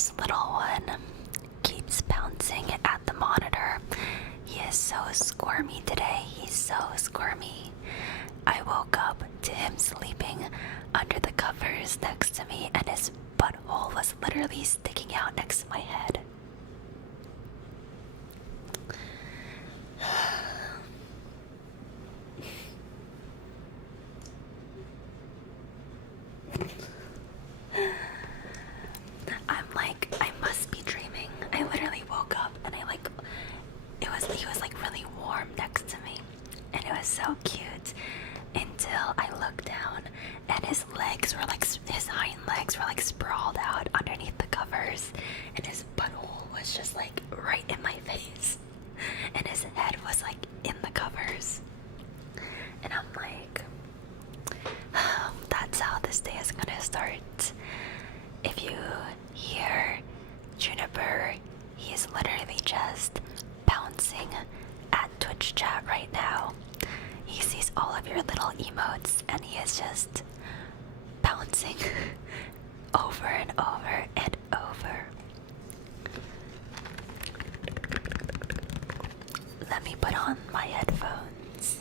This little one keeps bouncing at the monitor. He is so squirmy today. He's so squirmy. I woke up to him sleeping under the covers next to me, and his butthole was literally sticking out next to my head. I'm like, I must be dreaming. I literally woke up and he was like really warm next to me, and it was so cute until I looked down and his hind legs were like sprawled out underneath the covers, and his butthole was just like right in my face, and his head was like in the covers, and I'm like, that's how this day is gonna start. If you hear Juniper, he is literally just bouncing at Twitch chat right now. He sees all of your little emotes and he is just bouncing over and over and over. Let me put on my headphones.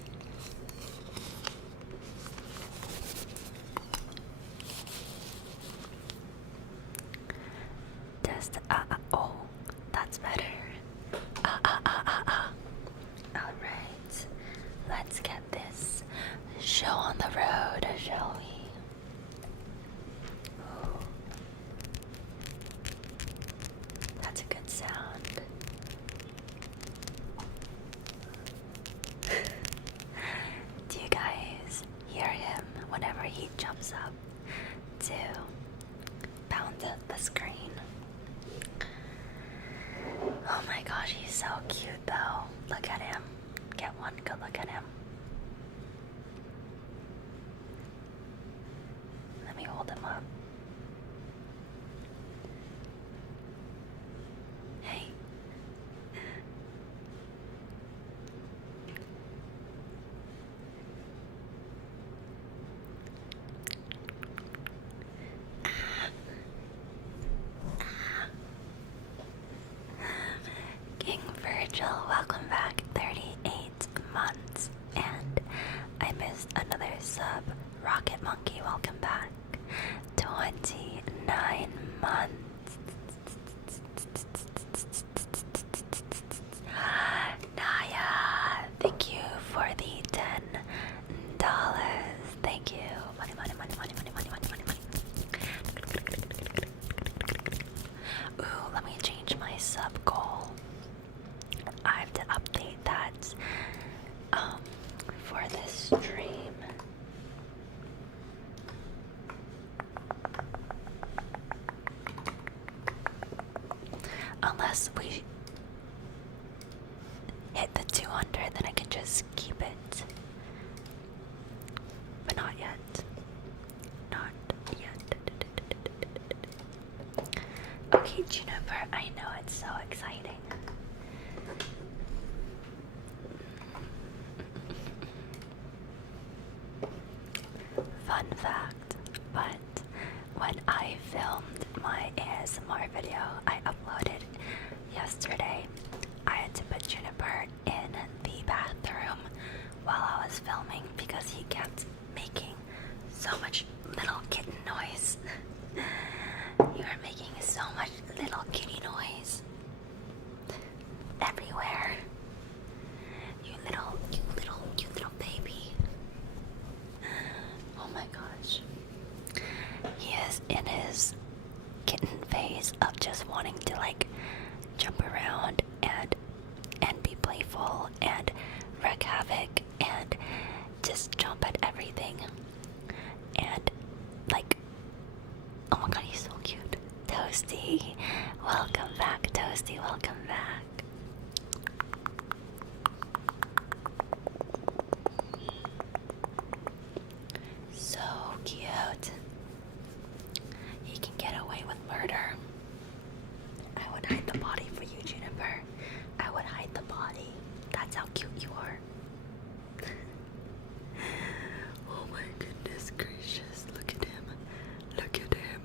Oh, that's better. Alright, let's get this show on the road, shall we? Ooh. That's a good sound. Do you guys hear him whenever he jumps up to pound the screen? Oh my gosh, he's so cute though. Look at him. Get one good look at him. Let me hold him up. Hey. King Virgil, welcome back. 38 months, and I missed another sub. Rocket Monkey, welcome back. 29 months. Naya, thank you for the $10. Thank you. Money, money, money, money, money, money, money, money, money. Ooh, let me change my sub goal. I have to update that for this stream. Unless we hit the 200, then I can just keep it. But not yet. Not yet. Okay, Juniper, I know it's so exciting. Fun fact, but when I filmed my ASMR video I uploaded yesterday, I had to put Juniper in the bathroom while I was filming because he kept making so much little kitten noise. You are making so much little kitty noise everywhere. You little baby. Oh my gosh. He is in his kitten phase of just wanting to like jump around and be playful and wreak havoc and just jump at everything. And like, oh my god, he's so cute. Toasty, welcome back. Toasty, welcome back. So cute. He can get away with murder. I would hide the body for you, Juniper. I would hide the body. That's how cute you are. Oh my goodness gracious. Look at him. Look at him.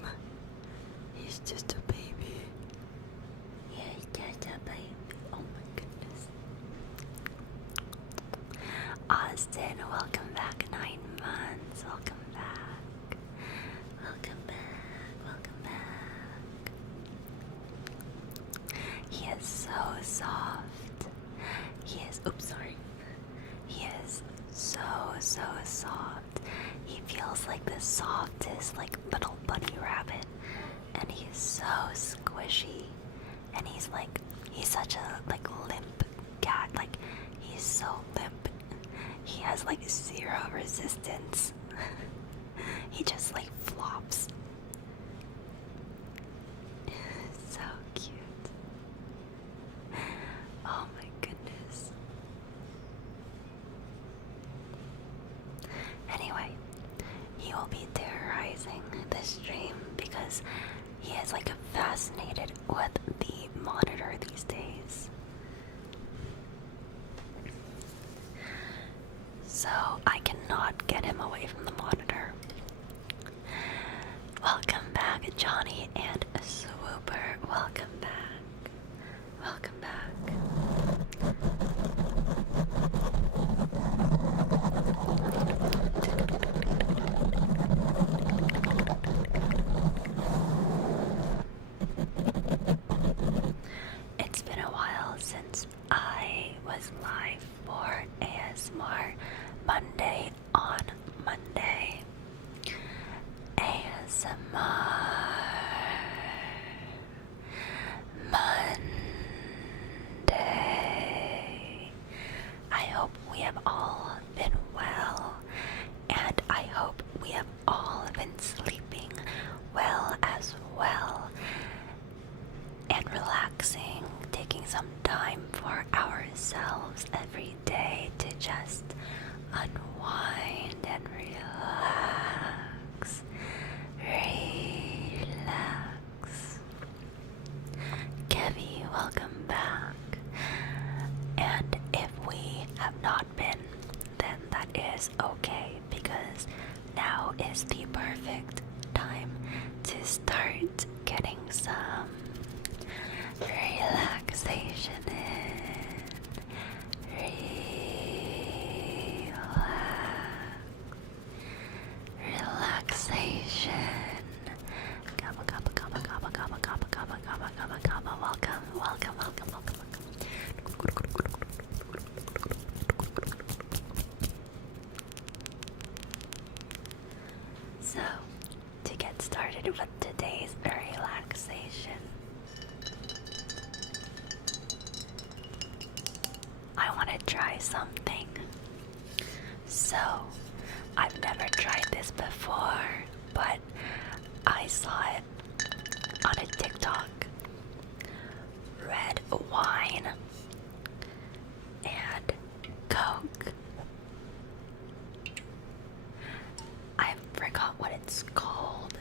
He's just a baby. like little bunny rabbit, and he's so squishy, and he's such a like limp cat. Like he's so limp. He has like zero resistance. He just like flops. So cute. Oh my goodness. Anyway, he will be terrorizing this stream because he is like fascinated with the monitor these days. So I cannot get him away from the monitor. Welcome back, Johnny and Swooper. Welcome back. Welcome back. It's been a while since I was live for ASMR Monday on Monday. ASMR Monday. I hope we have all been well, and I hope we have all been sleeping well as well, and relaxing, taking some time for ourselves every day to just unwind and relax. Relax. Kevy, welcome back. And if we have not been, then that is okay, because now is the perfect time to start getting some relaxation in. Relaxation. Gabba gabba gabba gabba gabba gabba gabba gabba gabba gabba. Welcome, welcome, welcome, welcome, welcome. So, to get started with today's relaxation, I want to try something. So, I've never tried this before, but I saw it on a TikTok. Red wine and Coke. I forgot what it's called.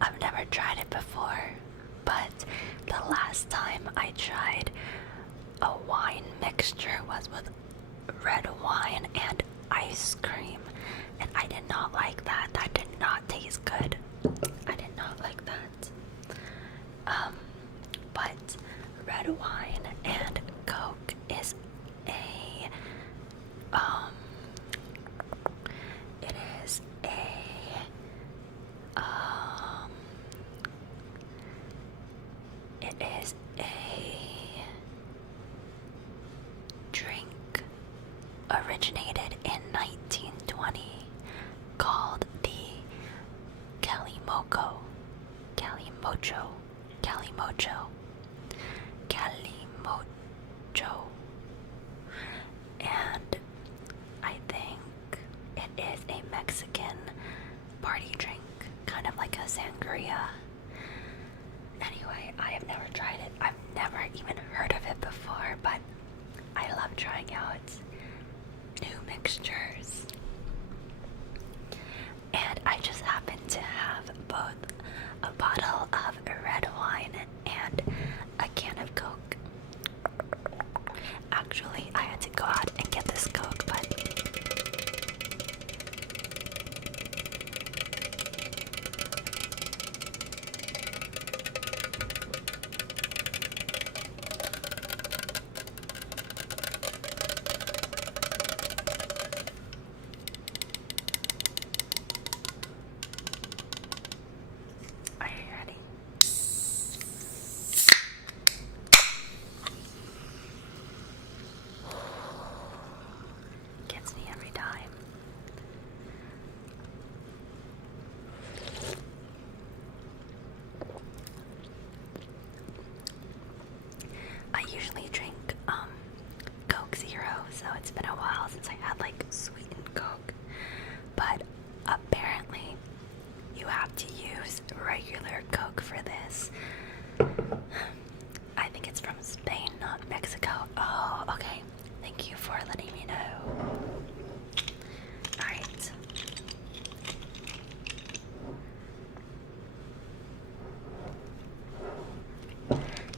I've never tried it before, but the last time I tried a wine mixture was with red wine and ice cream, and I did not like that. That did not taste good. I did not like that. But red wine and Coke is a it is a drink originated in 1920 called the Calimocho. And I think it is a Mexican party drink, kind of like a sangria. Anyway, I have never tried it. I've never even heard of it before, but I love trying out new mixtures. And I just happen to have both a bottle of red wine and a can of Coke. Actually, I had to go out and get this Coke, but you have to use regular Coke for this. I think it's from Spain, not Mexico. Oh, okay. Thank you for letting me know. Alright.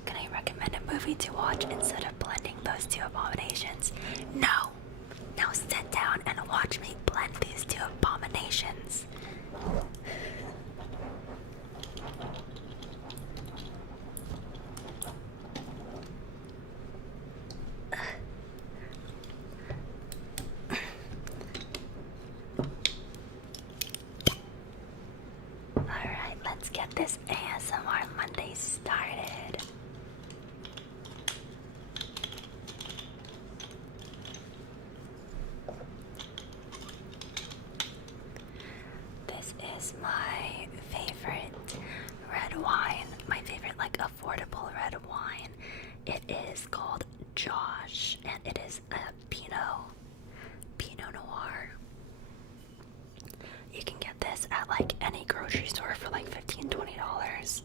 Can I recommend a movie to watch instead of blending those two abominations? No! Now sit down and watch me blend these two abominations. Alright, let's get this ASMR Monday started. This is my favorite red wine, my favorite like affordable red wine. It is called Josh, and it is a Pinot Noir. You can get this at like any grocery store for like $15-20.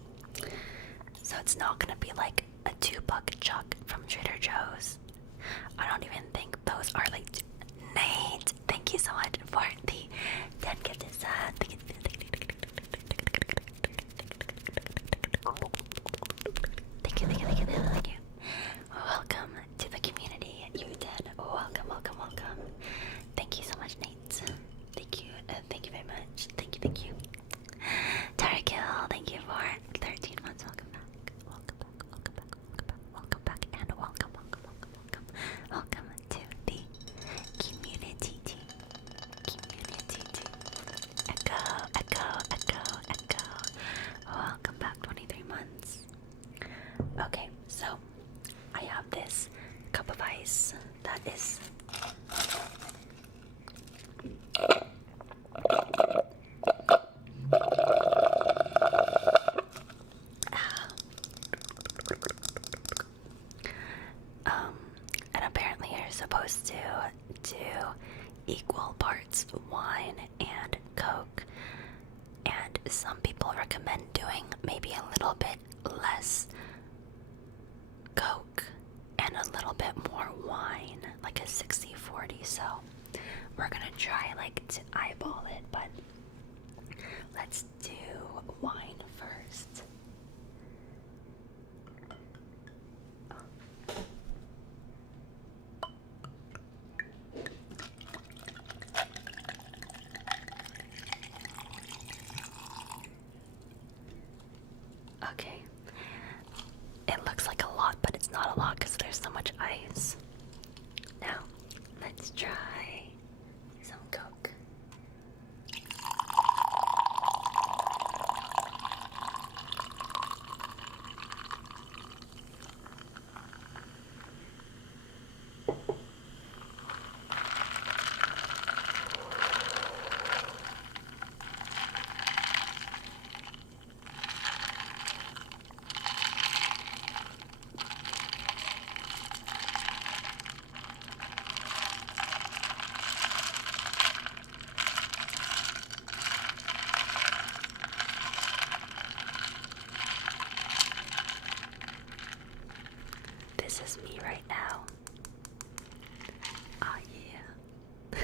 So it's not gonna be like a $2 chuck from Trader Joe's. I don't even think those are like. Nate, thank you so much for the 10 gifted subs. Thank you. Welcome to the community. You did. Welcome. Thank you so much, Nate. Thank you very much. Thank you. Tarakill, thank you for 13 months. Welcome back, and welcome to the community team. Echo. Welcome back, 23 months. Okay, so I have this cup of ice that is and apparently you're supposed to do equal parts wine and Coke, and some people recommend doing maybe a little bit less Coke and a little bit more wine, like a 60-40. So we're gonna try like to eyeball it, but let's do wine first. Okay, it looks like a lot, but it's not a lot because there's so much ice. Now, let's try some Coke. This is me right now. Ah, yeah.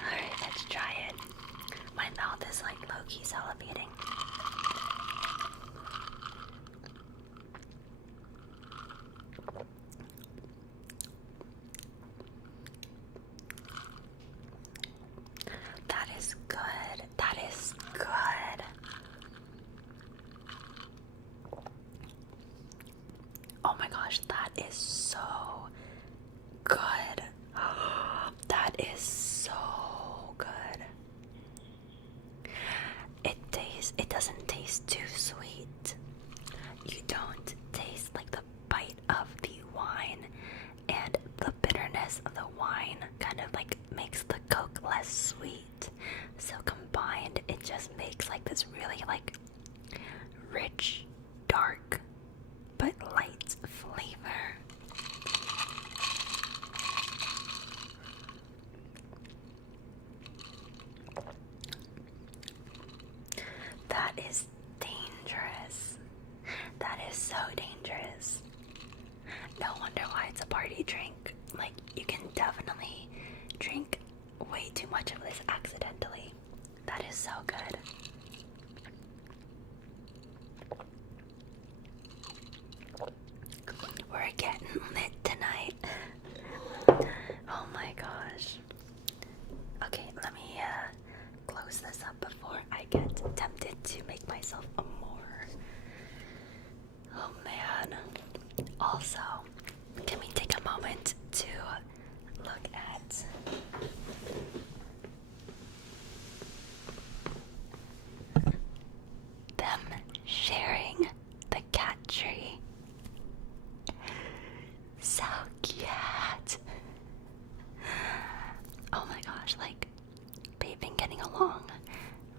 Alright, let's try it. My mouth is like low-key salivating. That is good. Oh my gosh, that is so good. That is so good. It doesn't taste too sweet. You don't taste like the bite of the wine, and the bitterness of the wine kind of like makes the Coke less sweet. So combined, it just makes like this really like rich, dark, but light flavor. is dangerous. That is so dangerous. No wonder why it's a party drink. Like, you can definitely drink way too much of this accidentally. That is so good. We're getting lit tonight. Oh my gosh. Okay, let me close this up before I get tempted to make myself a more. Oh man. Also, can we take a moment to look at them sharing the cat tree? So cute. Oh my gosh, like, they've been getting along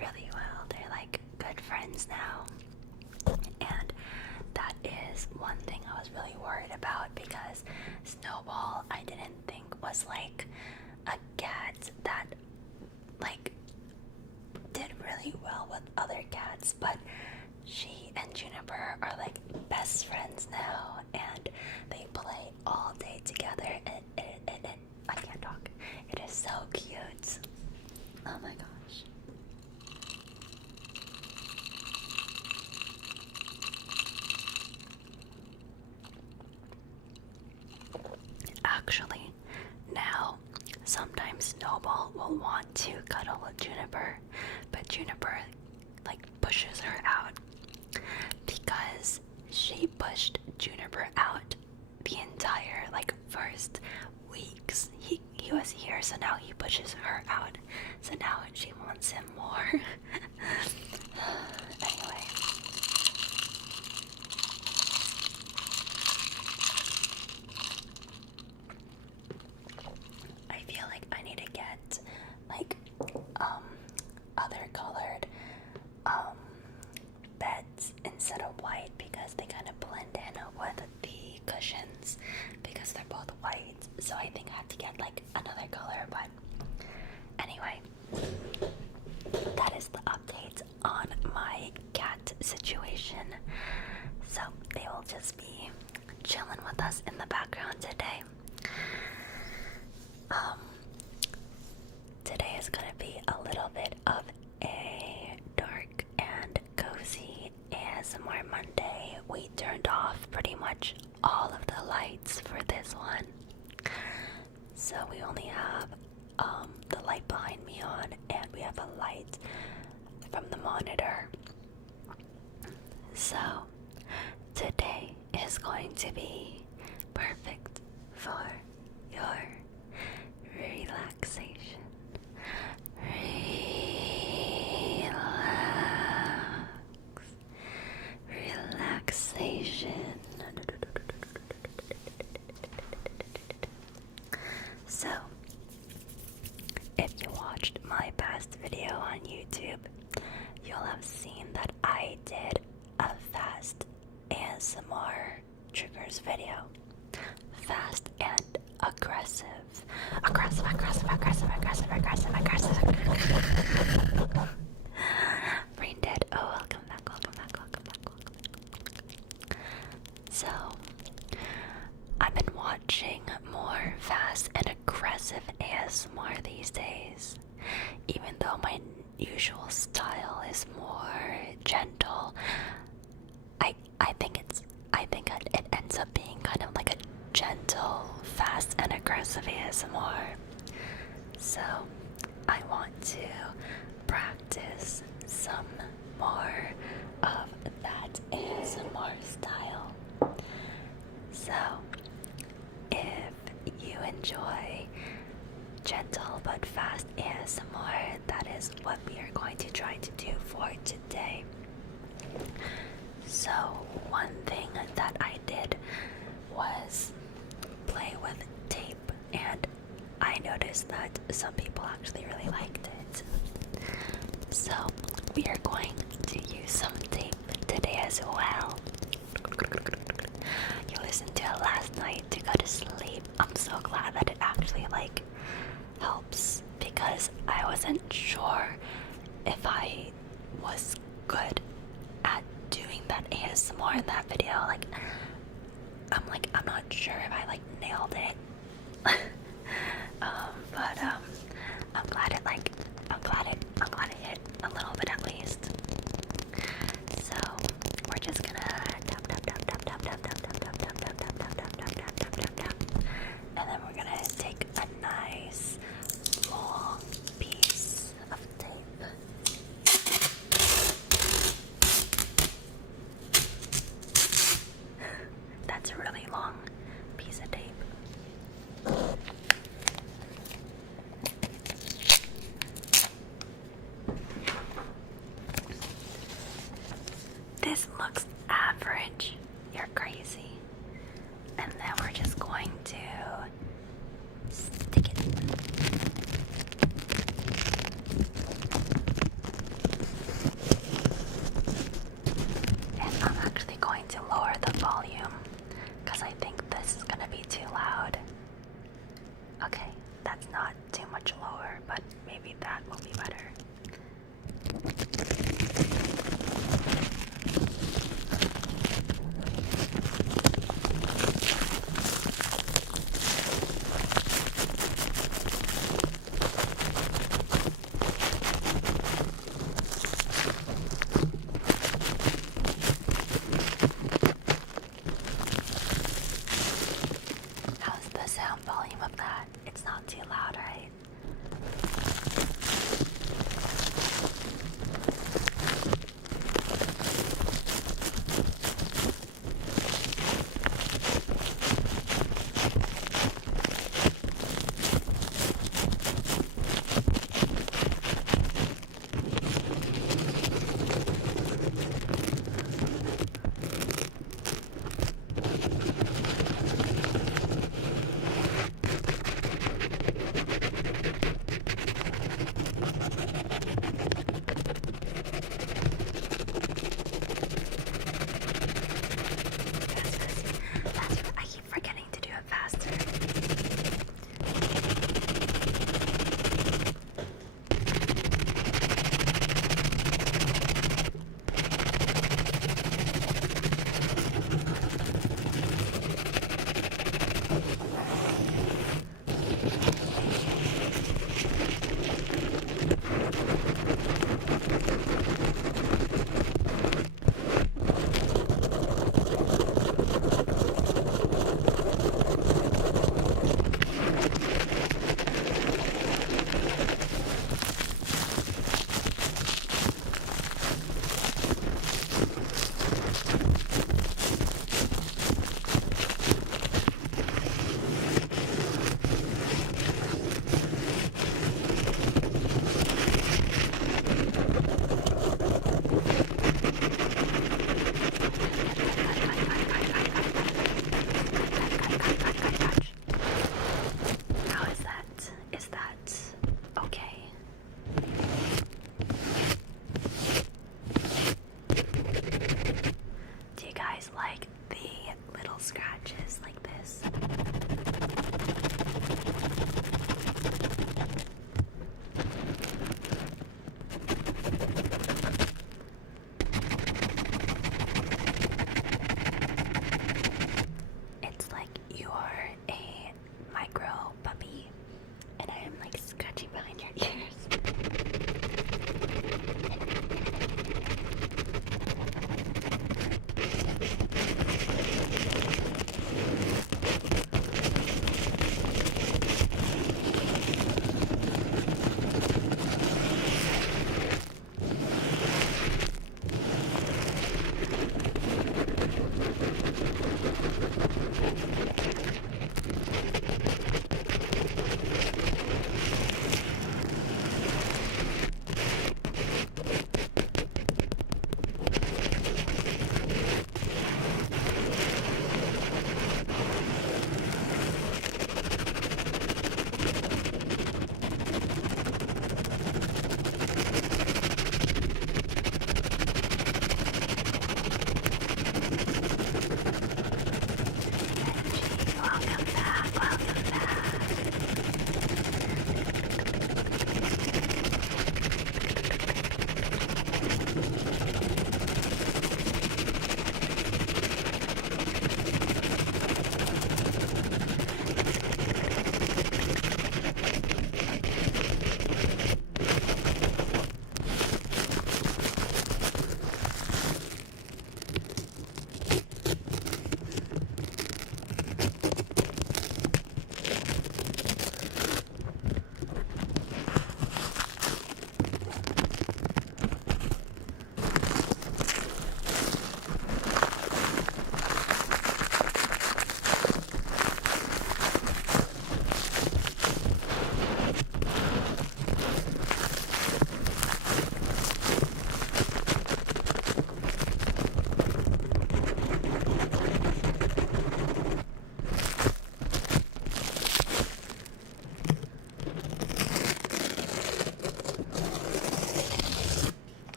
really well. They're like good friends now. And that is one thing I was really worried about, because Snowball I didn't think was like a cat that like did really well with other cats, but she and Juniper are like best friends now, and they play all day together, and I can't talk. It is so cute. Oh my gosh. Actually, now sometimes Snowball will want to cuddle with Juniper, but Juniper like pushes her out, because she pushed Juniper out the entire like first weeks he was here, so now he pushes her out, so now she wants him more. Anyway, I feel like I need to get like other colored beds instead of white, because they kind of blend in with the cushions, because they're both white. So I think I have to get like another color, but anyway, that is the update on my cat situation. So they will just be chilling with us in the background today. Today is gonna be a little bit of a dark and cozy ASMR Monday. We turned off pretty much all of the lights for this one, so we only have the light behind me on, and we have a light from the monitor. So today is going to be perfect for your relaxation. Relaxation. So, if you watched my past video on YouTube, you'll have seen that I did a fast ASMR triggers video. Fast and aggressive. Aggressive. Brain dead. Oh, welcome back. So, I've been watching more fast and aggressive ASMR these days. Even though my usual style is more gentle, I think it ends up being kind of like a gentle, fast and aggressive ASMR. So I want to practice some more of that ASMR style. So if you enjoy gentle but fast ASMR, that is what we are going to try to do for today. So one thing that I did was play with tape, and I noticed that some people actually really liked it. So we are going to use some tape today as well. You listened to it last night to go to sleep. I'm so glad that it actually like helps, because I wasn't sure if I was good at doing that ASMR in that video. I'm not sure if I like nailed it. But I'm glad it hit a little bit at least. So we're just gonna tap tap tap tap tap tap tap tap tap tap tap tap tap tap tap tap tap tap tap, and then we're gonna take a nice long piece of tape. That's a really long piece of tape. This looks average. You're crazy. And then we're just going to stick it. And I'm actually going to lower the volume because I think this is going to be too loud. Okay, that's not too much lower, but maybe that will be better.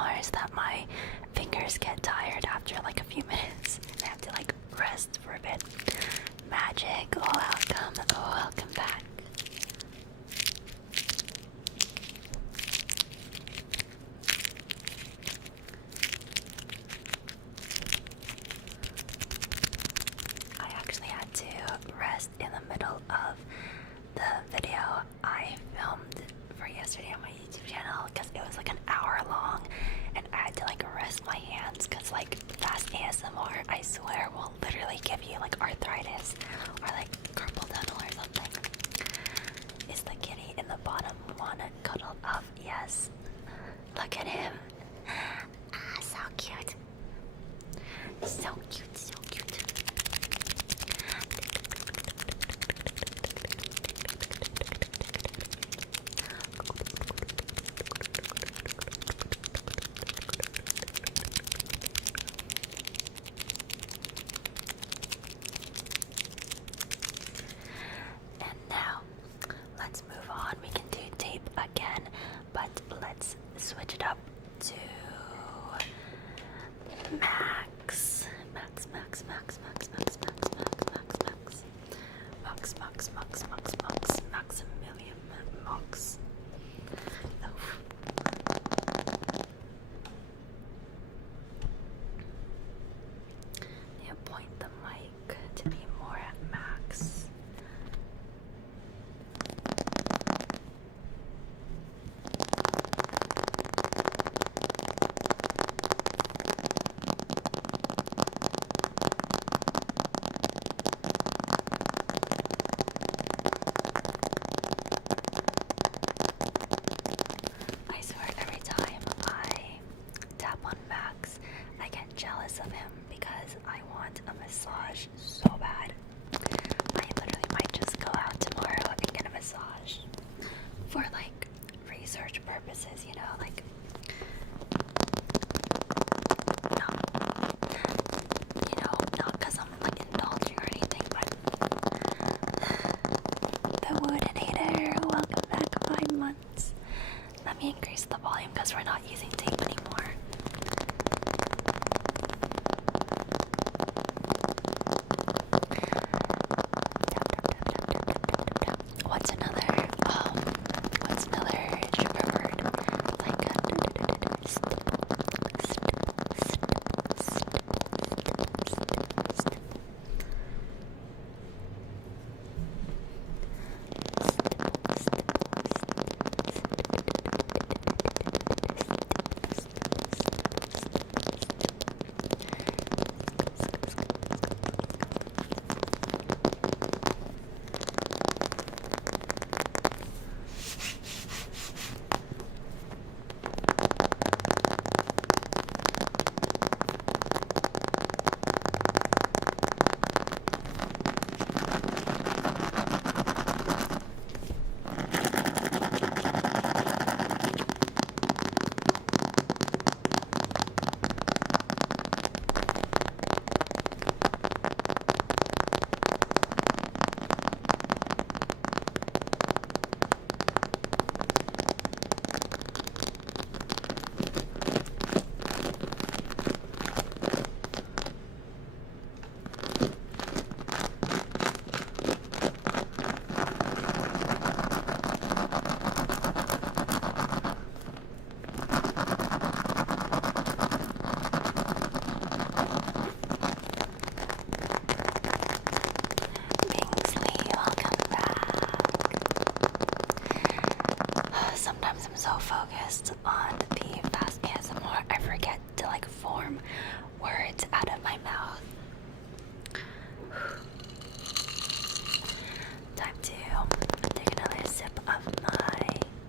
ASMR is that my fingers get tired after like a few minutes. I have to like rest for a bit. Magic, welcome back. I actually had to rest in the middle of the video I filmed for yesterday on my YouTube channel because it was like an hour long and I had to like rest my hands because like fast ASMR I swear will literally give you like arthritis or like carpal tunnel or something. Is the kitty in the bottom one cuddled up? Yes. Look at him. Ah, so cute. So cute, so cute. And now, let's move on. We can do tape again, but let's switch it up to Max. Maximilian Max. Yeah, point the mic to be more at max. I swear every time I tap on Max, I get jealous of him because I want a massage so bad. I literally might just go out tomorrow and get a massage for like research purposes, you know, like not because I'm like indulging or anything, but the wooden hater, welcome back 5 months. Let me increase the volume because we're not using tape anymore. What's another sugar word? Like sometimes I'm so focused on the fast ASMR, I forget to like form words out of my mouth. Time to take another sip of my,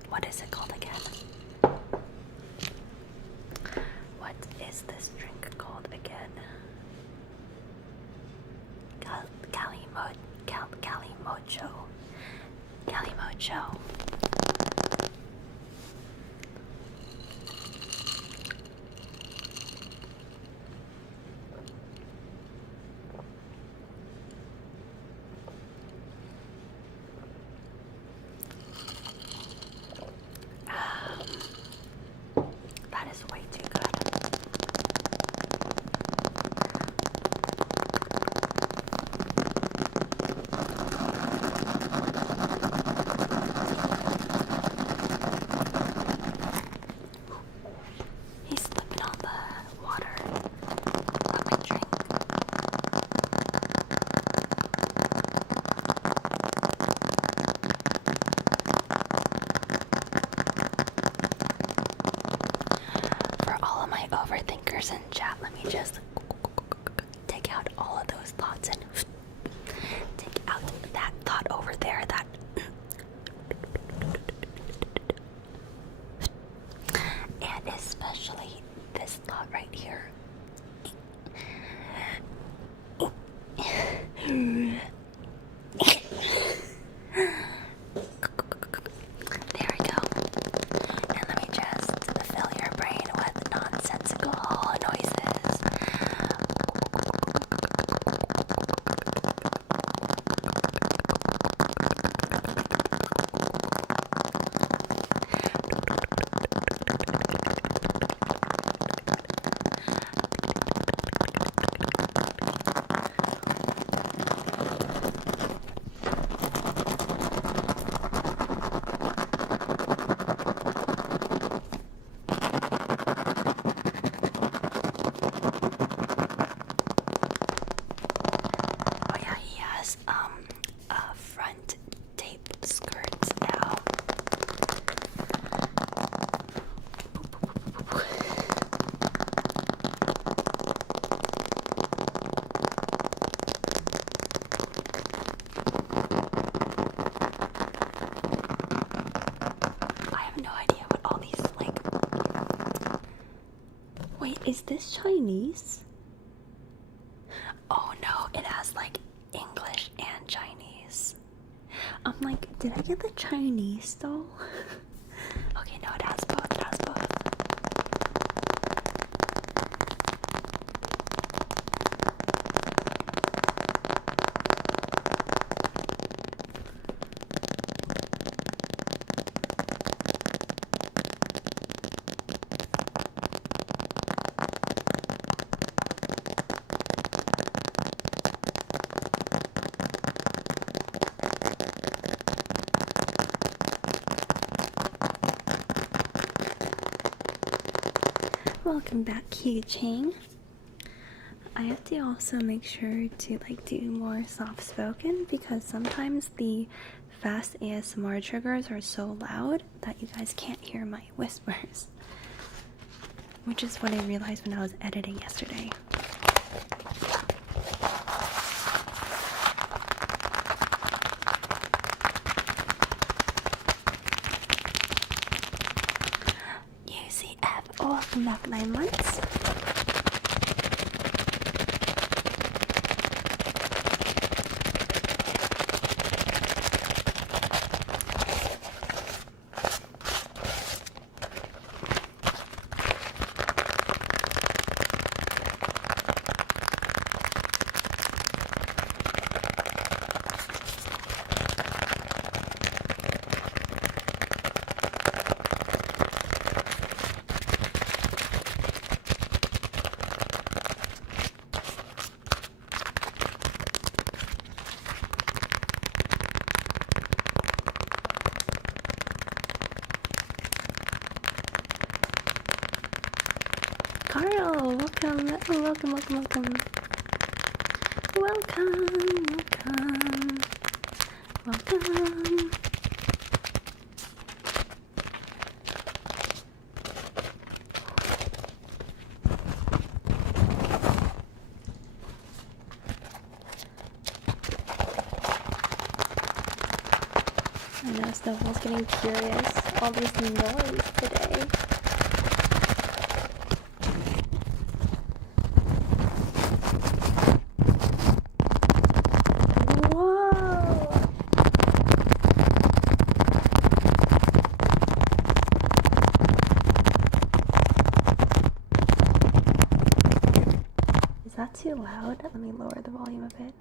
what is it called again? What is this drink called again? Calimocho. That is way too in chat. Let me just take out all of those thoughts and take out that thought over there. That and especially this thought right here. There we go. And let me just fill your brain with nonsensical noises. Oh yeah, he has front tape skirts now. I have no idea what all these like. Wait, is this Chinese? Oh no, it has like English and Chinese. I'm like, did I get the Chinese though? Okay, no, it has both. It has both. Welcome back, Q-Ching. I have to also make sure to like do more soft spoken because sometimes the fast ASMR triggers are so loud that you guys can't hear my whispers, which is what I realized when I was editing yesterday. UCF, welcome back 9 months. Carl, welcome, welcome, welcome, welcome. Welcome, welcome, welcome. I know Snowball's getting curious. All this noise today. Is that too loud? Let me lower the volume a bit.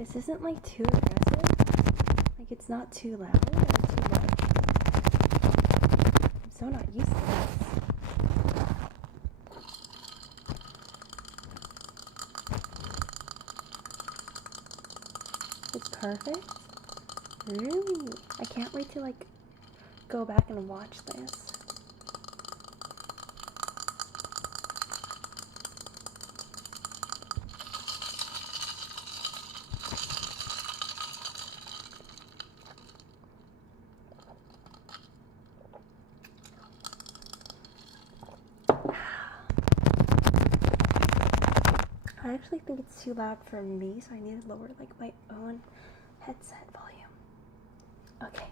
This isn't like too aggressive. Like it's not too loud or too much. I'm so not used to this. It's perfect. Really? I can't wait to like go back and watch this. I actually think it's too loud for me, so I need to lower like my own headset volume. Okay.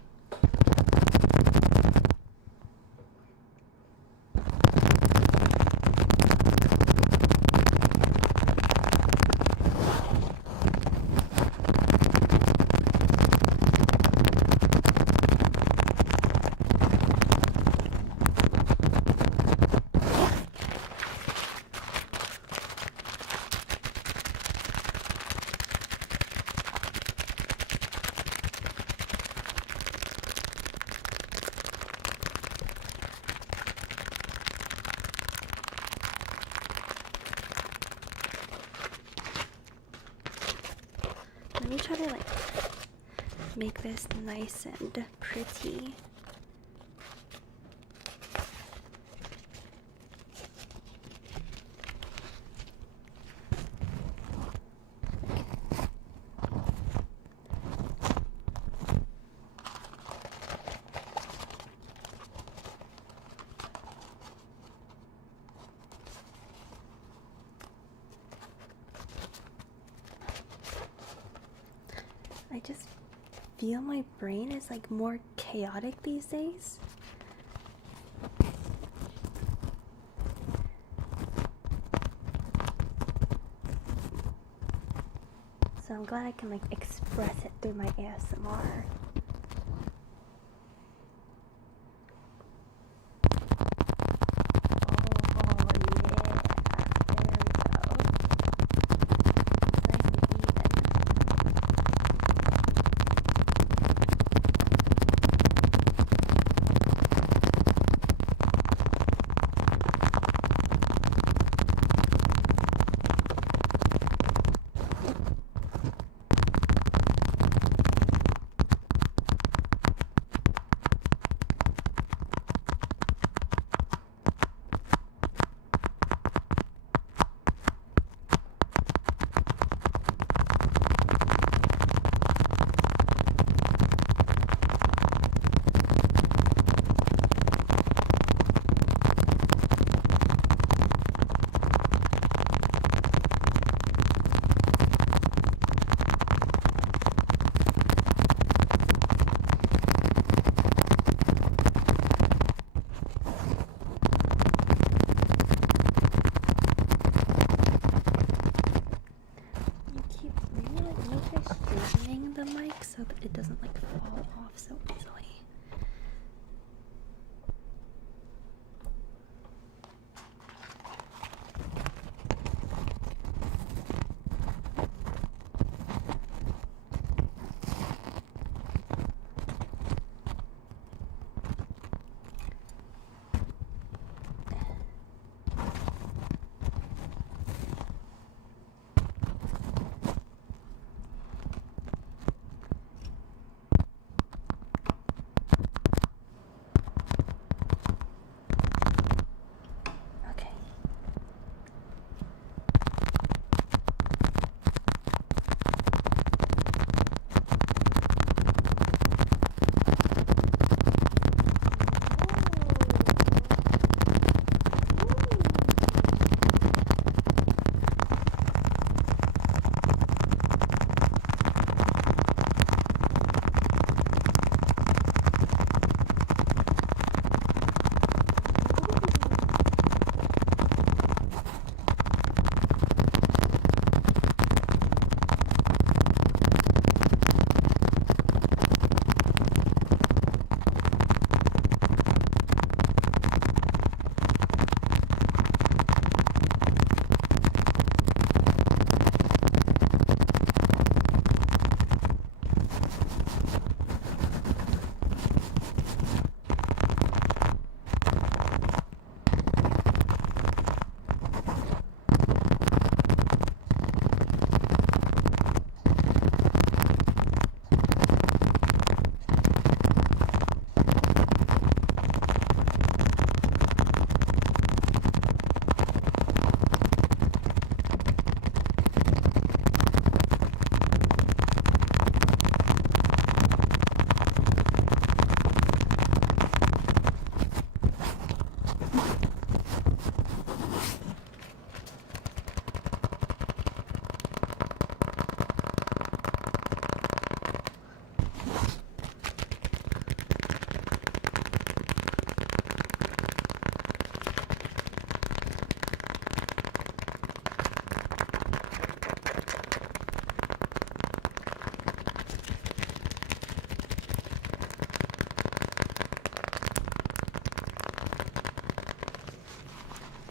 Let me try to like make this nice and pretty. I just feel my brain is like more chaotic these days. So I'm glad I can like express it through my ASMR. The mic so that it doesn't like fall off so easily.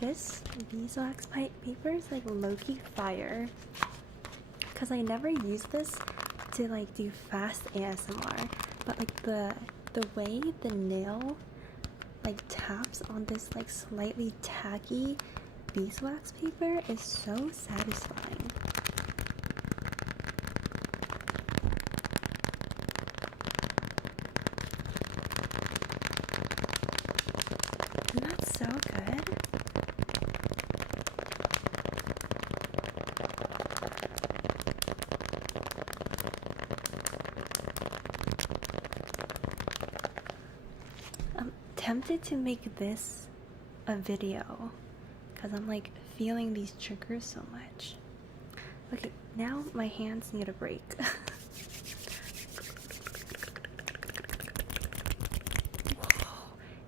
this beeswax paper is like low-key fire, because I never use this to like do fast ASMR, but like the way the nail like taps on this like slightly tacky beeswax paper is so satisfying. Isn't that so good? I'm tempted to make this a video because I'm like feeling these triggers so much. Okay, now my hands need a break. Whoa,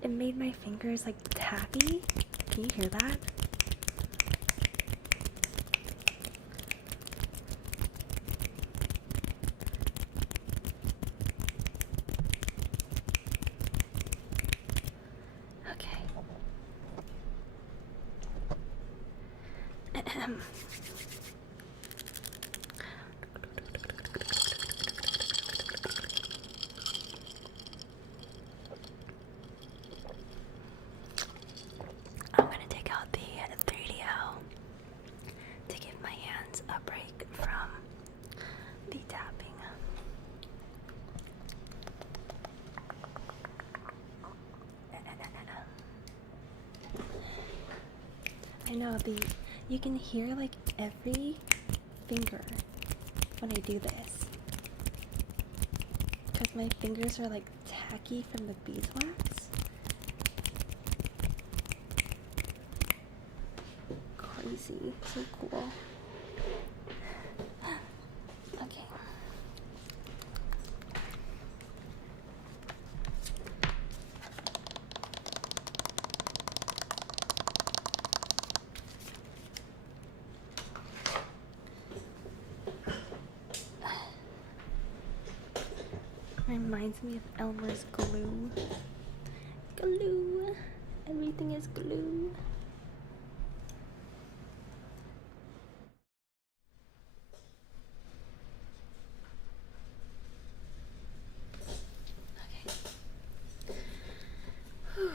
it made my fingers like tappy. Can you hear that? Okay. I'm gonna take out the 3DO to give my hands a break from the tapping. I know you can hear like every finger when I do this, because my fingers are like tacky from the beeswax. Crazy, so cool. Okay. Reminds me of Elmer's glue. Glue. Everything is glue. Okay. Whew.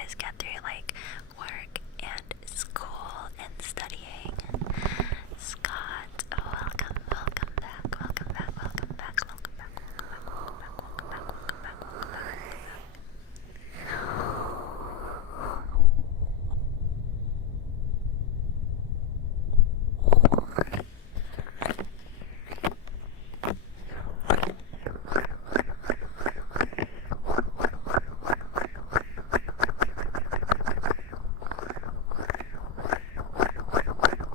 guys get through like work and school and studying. Scott, welcome, welcome back, welcome back, welcome back, welcome back, welcome back, welcome back, welcome back, welcome back, welcome back.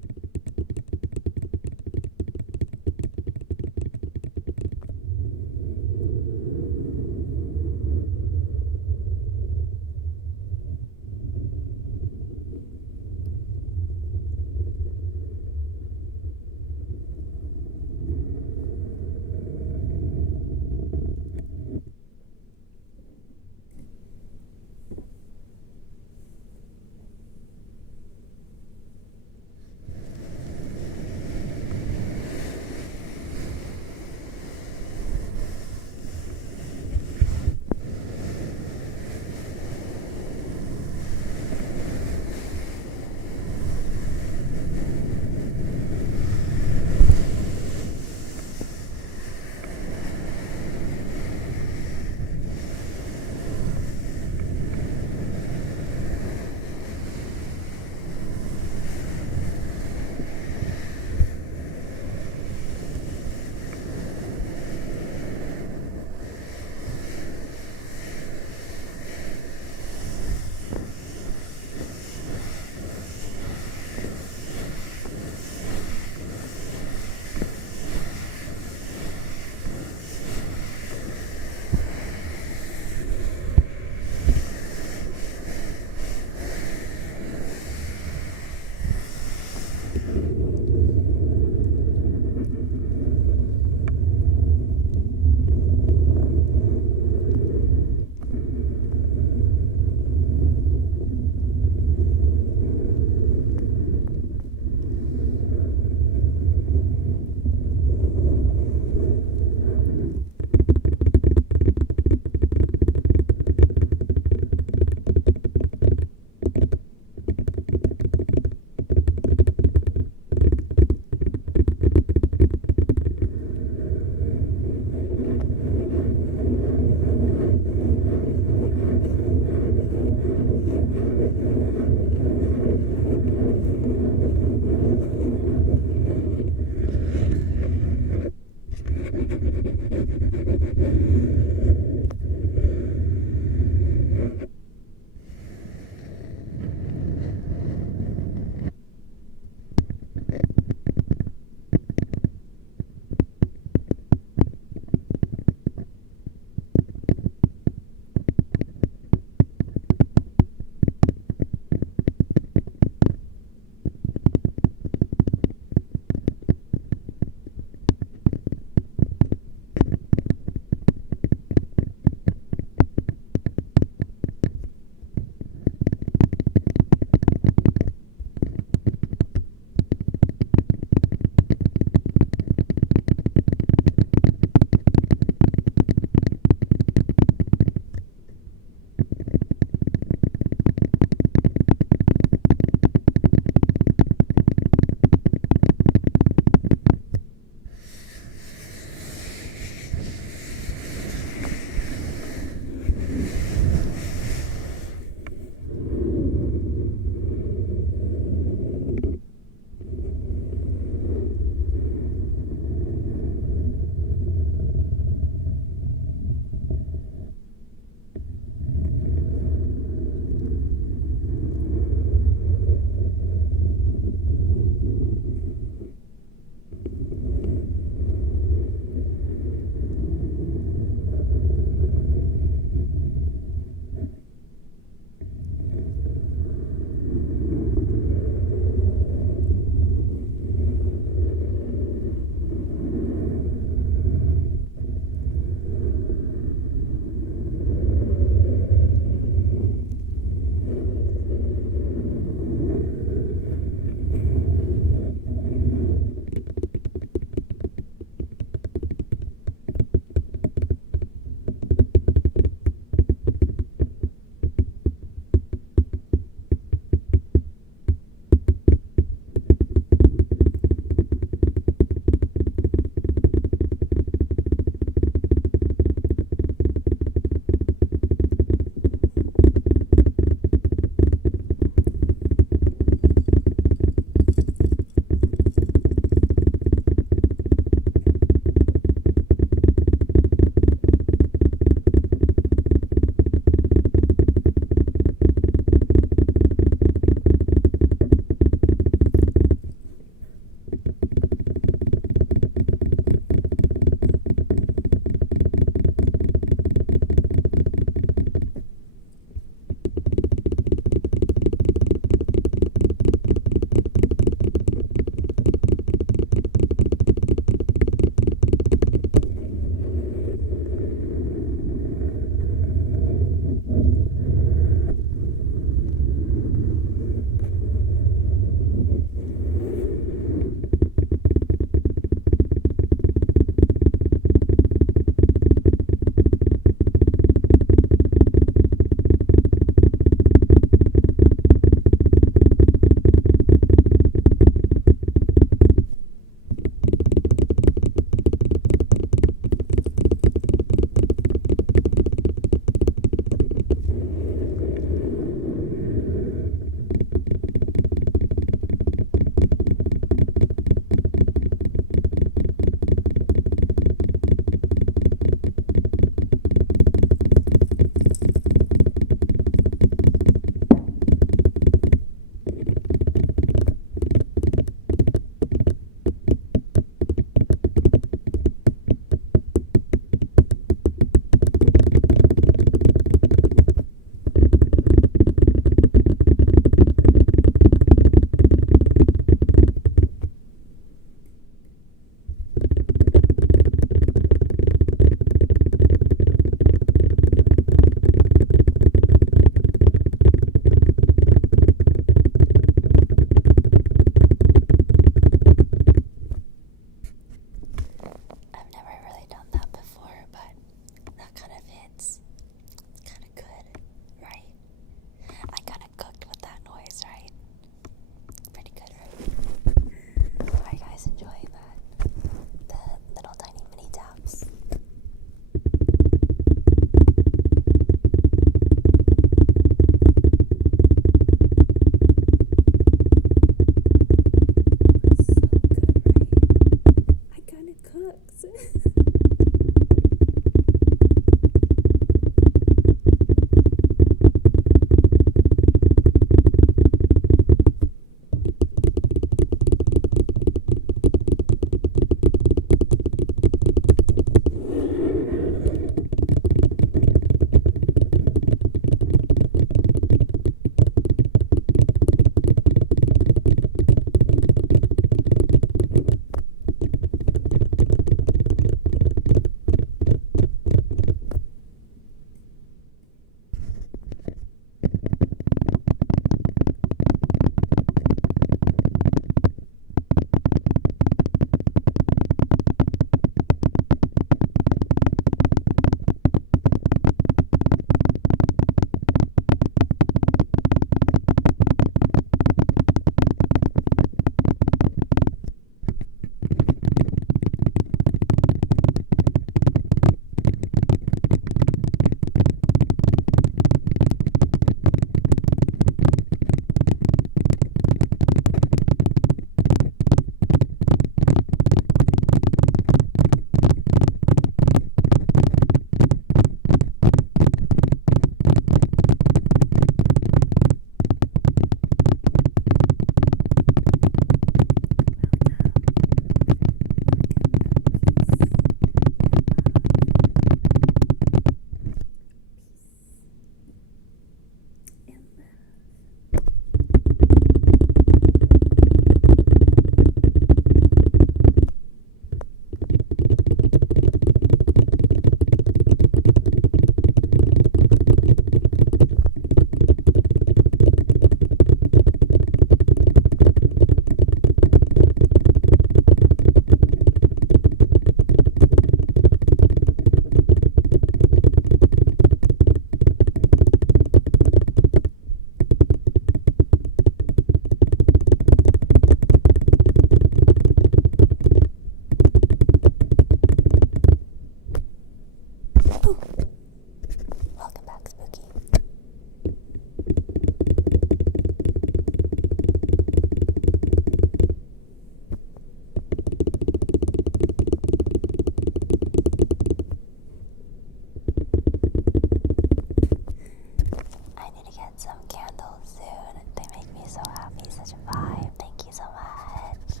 5. Thank you so much.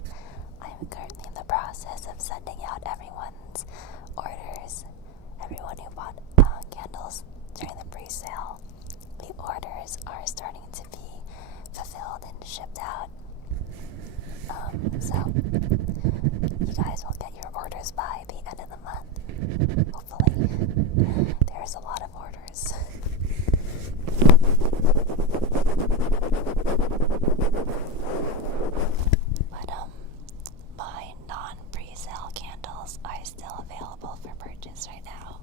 I'm currently in the process of sending out everyone's orders. Everyone who bought candles during the pre-sale. The orders are starting to be fulfilled and shipped out. So you guys will get your orders by the end of the month. Hopefully. There's a lot of orders. But my non-pre-sale candles are still available for purchase right now.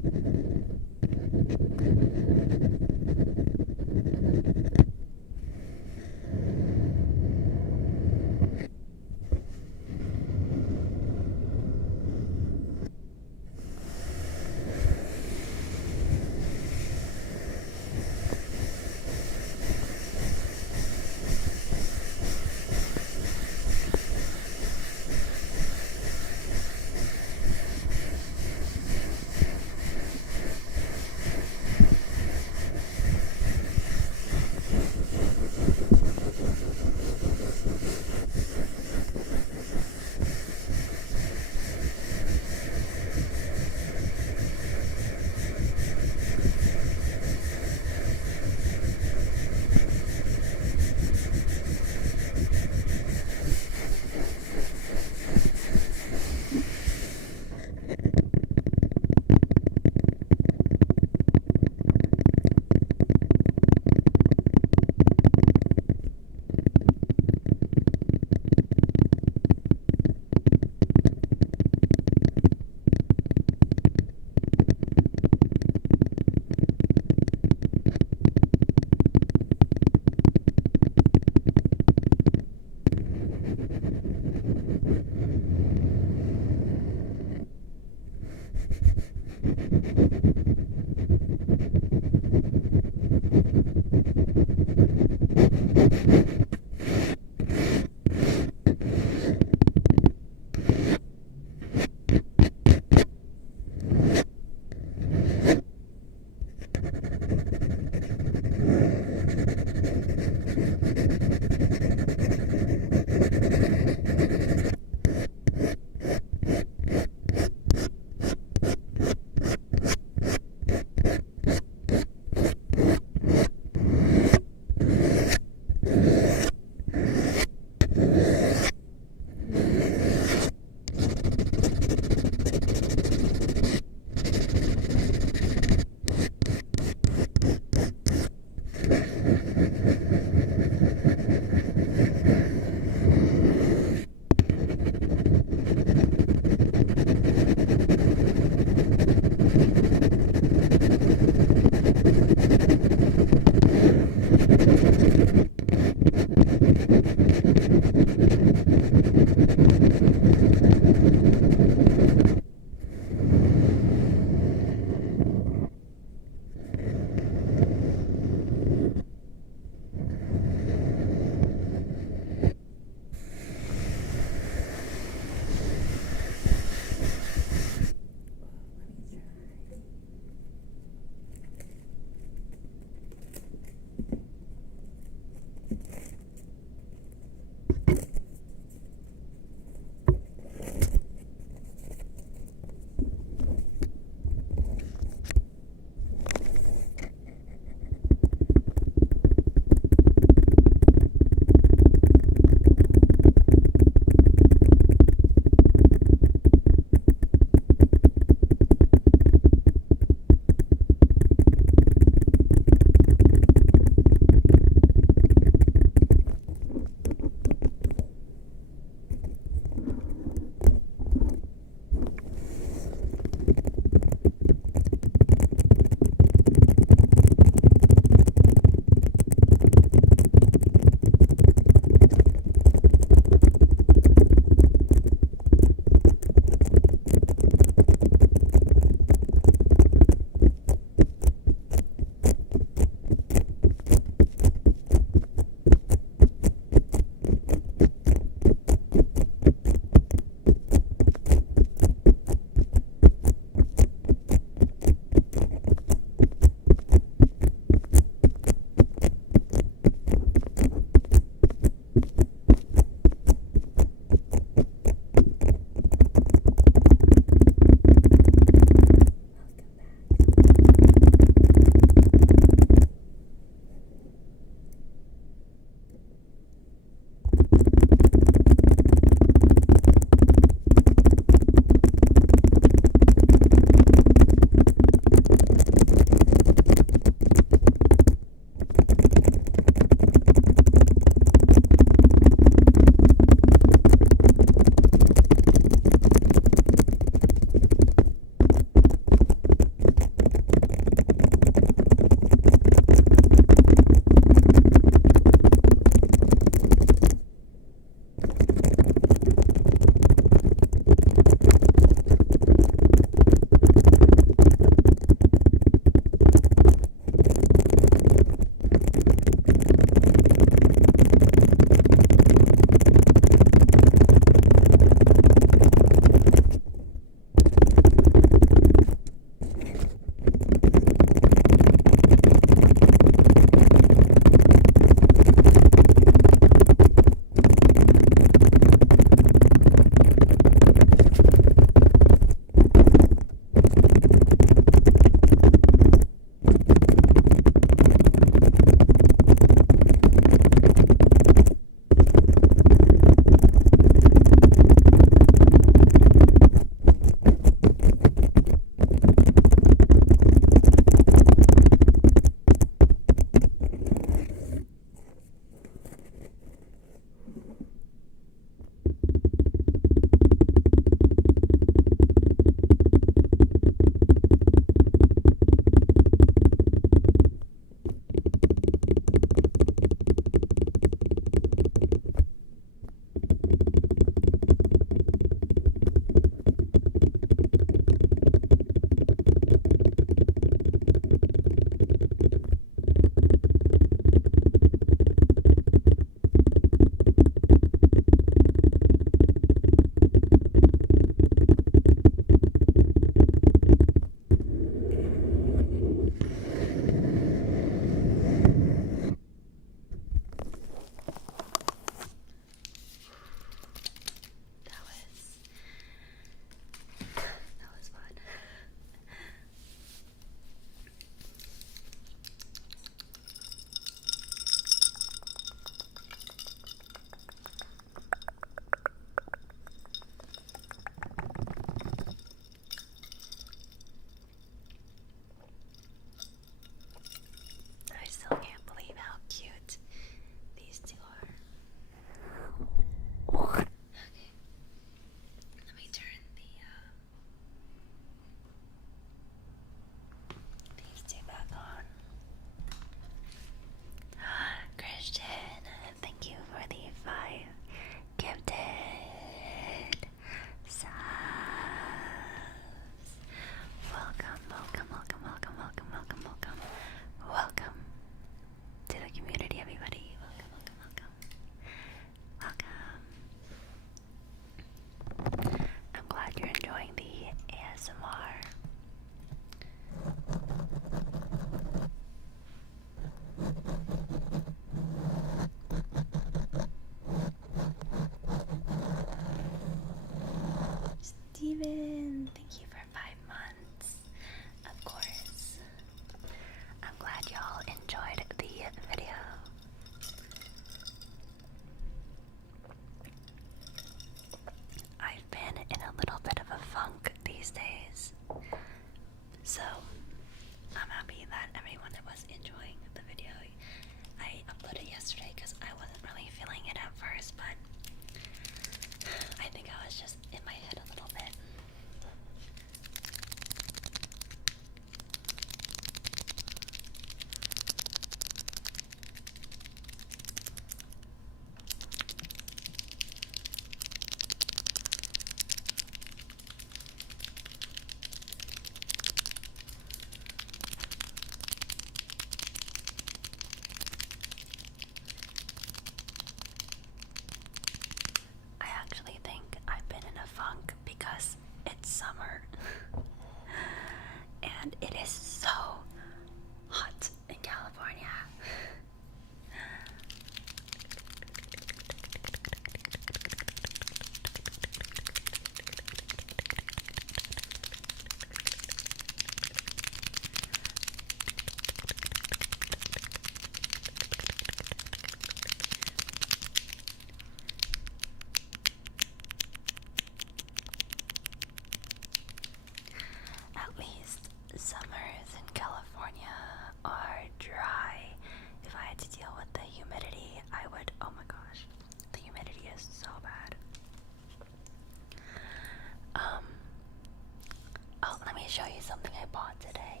let me show you something I bought today.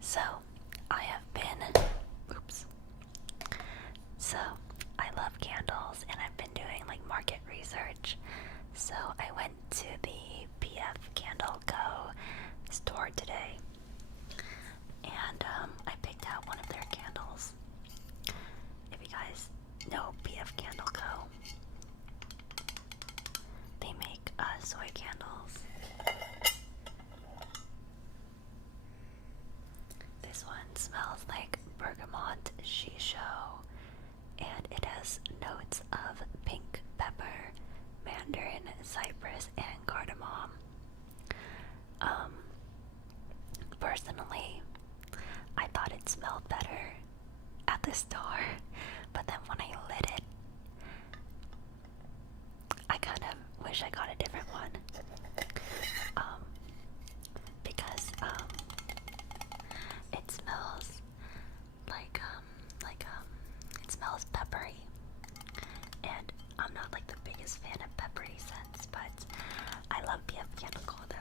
So, I have been, oops. So, I love candles and I've been doing like market research. So, I went to the PF Candle Co. store today and I picked out one of their candles. If you guys know PF Candle Co., they make soy candles. This one smells like bergamot shisho, and it has notes of pink pepper, mandarin, cypress, and cardamom. Personally, I thought it smelled better at the store, but then when I lit it, I kind of wish I got a different one. Because it smells like it smells peppery, and I'm not like the biggest fan of peppery scents, but I love BF Candle Co. though.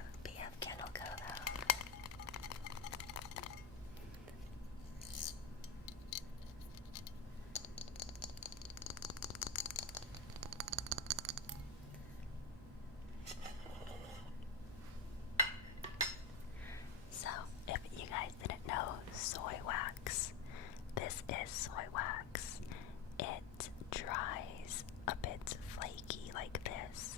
So, if you guys didn't know, soy wax. This is soy wax. It dries a bit flaky like this.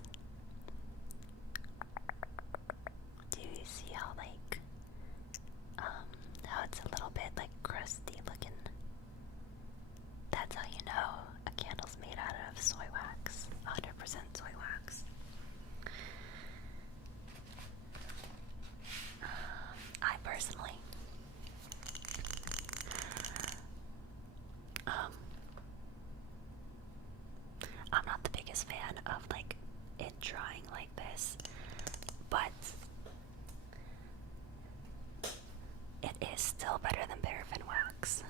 Do you see how how it's a little bit like crusty looking? That's how you know a candle's made out of soy wax, 100% soy wax. I personally, I'm not the biggest fan of like it drying like this, but it is still better than paraffin wax.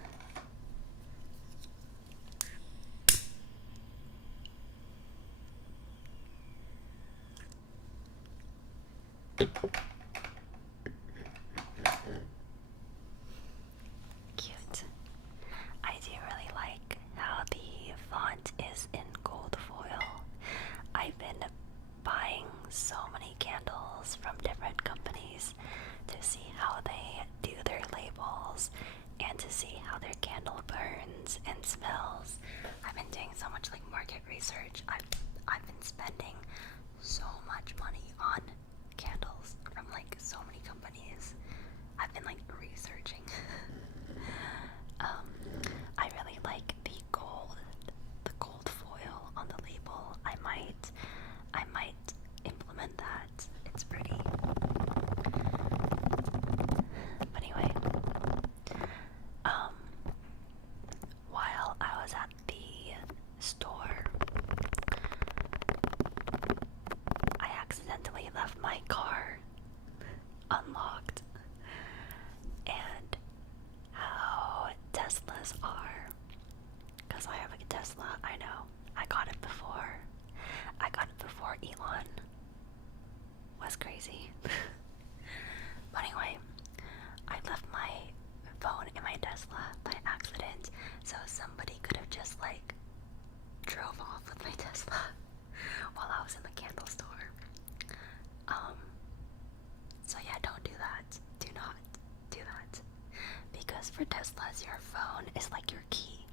Cute. I do really like how the font is in gold foil. I've been buying so many candles from different companies to see how they do their labels and to see how their candle burns and smells. I've been doing so much like market research. I've been spending so much money on candles from like so many companies. I've been like researching. I really like the gold foil on the label. I might implement that. It's pretty. But anyway, while I was at the store, I accidentally left my car unlocked. And how Teslas are, because I have a Tesla, I know. I got it before Elon was crazy. But anyway, I left my phone in my Tesla by accident, so somebody could have just like drove off with my Tesla while I was in the candle store. So yeah, don't do that. Do not do that. Because for Teslas, your phone is like your key.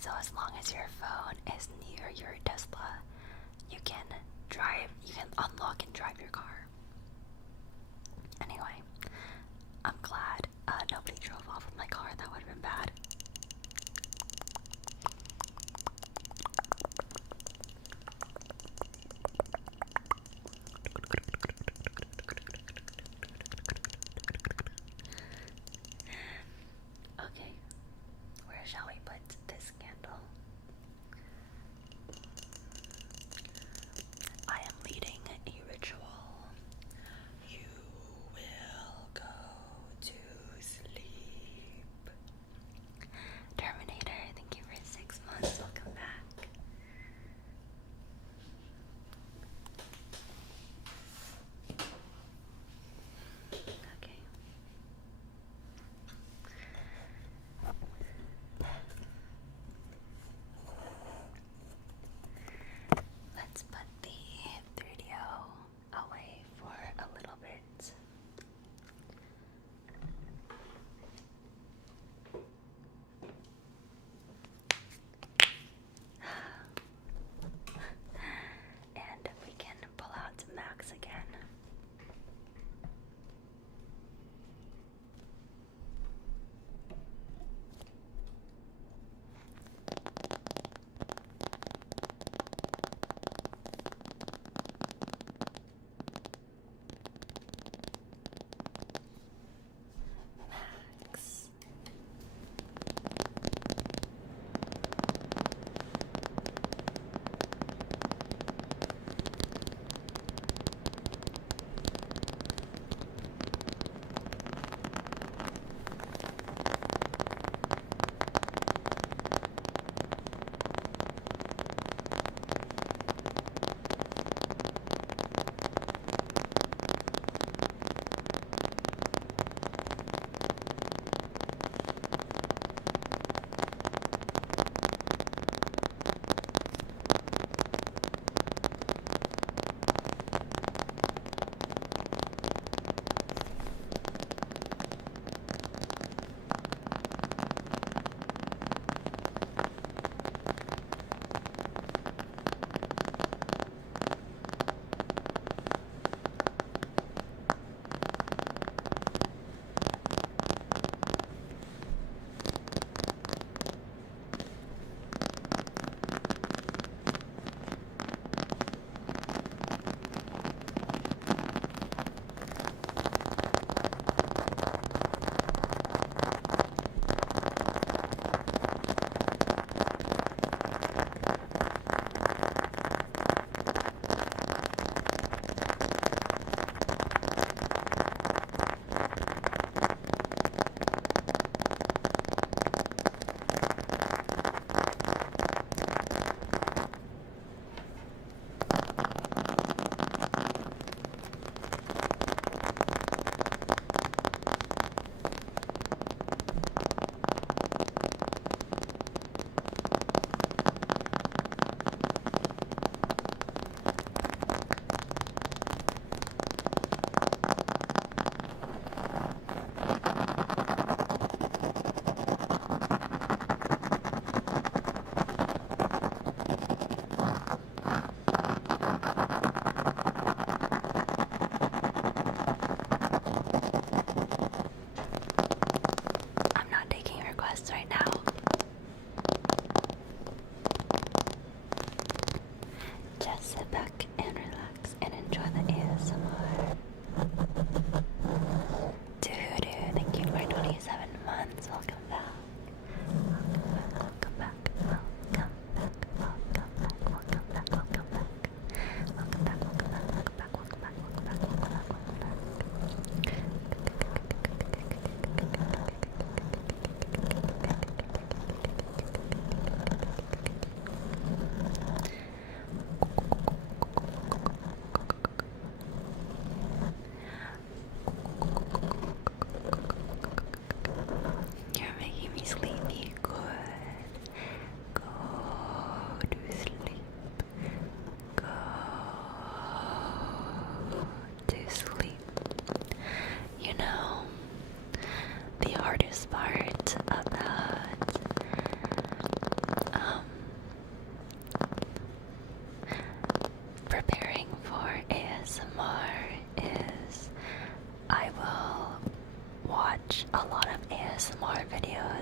So as long as your phone is near your Tesla, you can unlock and drive your car. Anyway, I'm glad nobody drove off with my car. That would have been bad. Okay, where shall we put this candle? I am leading a ritual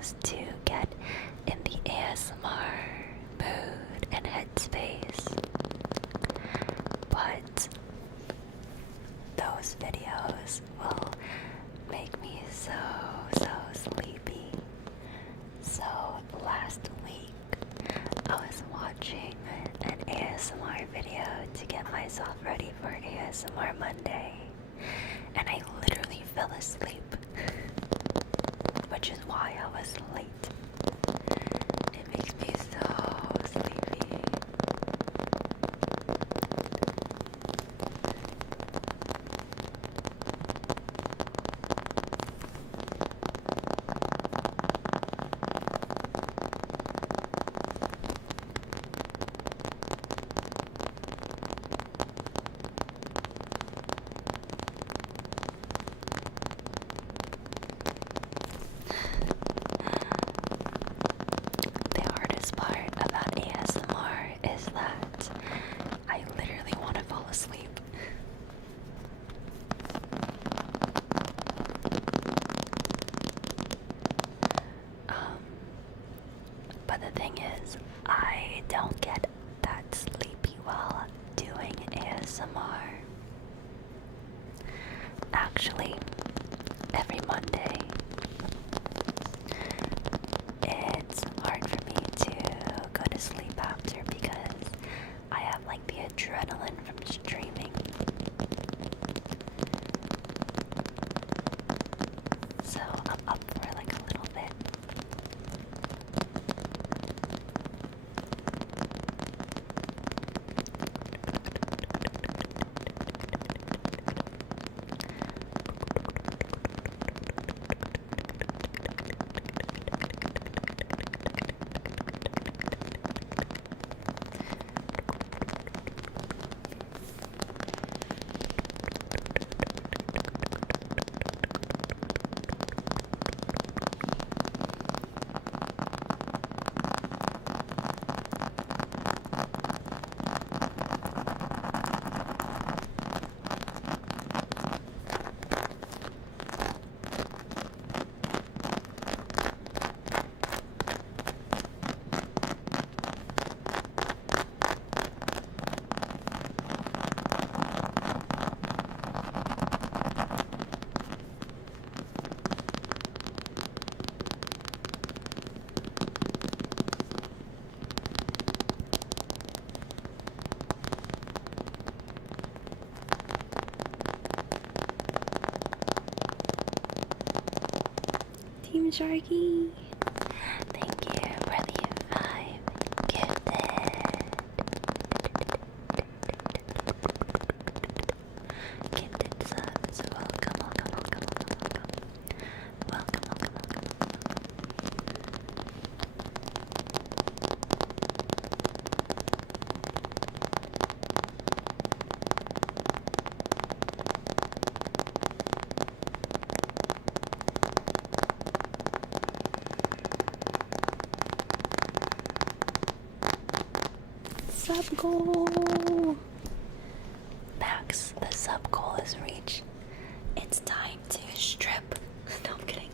just to get in the ASMR mood and headspace. But those videos will make me so sleepy. So last week I was watching an ASMR video to get myself ready for ASMR Monday, and I literally fell asleep, which is why I was late. It makes me so sleepy. The hardest part about ASMR is that I literally want to fall asleep. But the thing is, I don't get that sleepy while doing ASMR. Actually, every Monday, it's hard for me to go to sleep after because I have like the adrenaline from streaming. So I'm up for like a little bit. Team Sharky, thank you for the 5 gifted. Gifted subs. Welcome. Sub goal! Max, the sub goal is reached. It's time to strip. No, I'm kidding.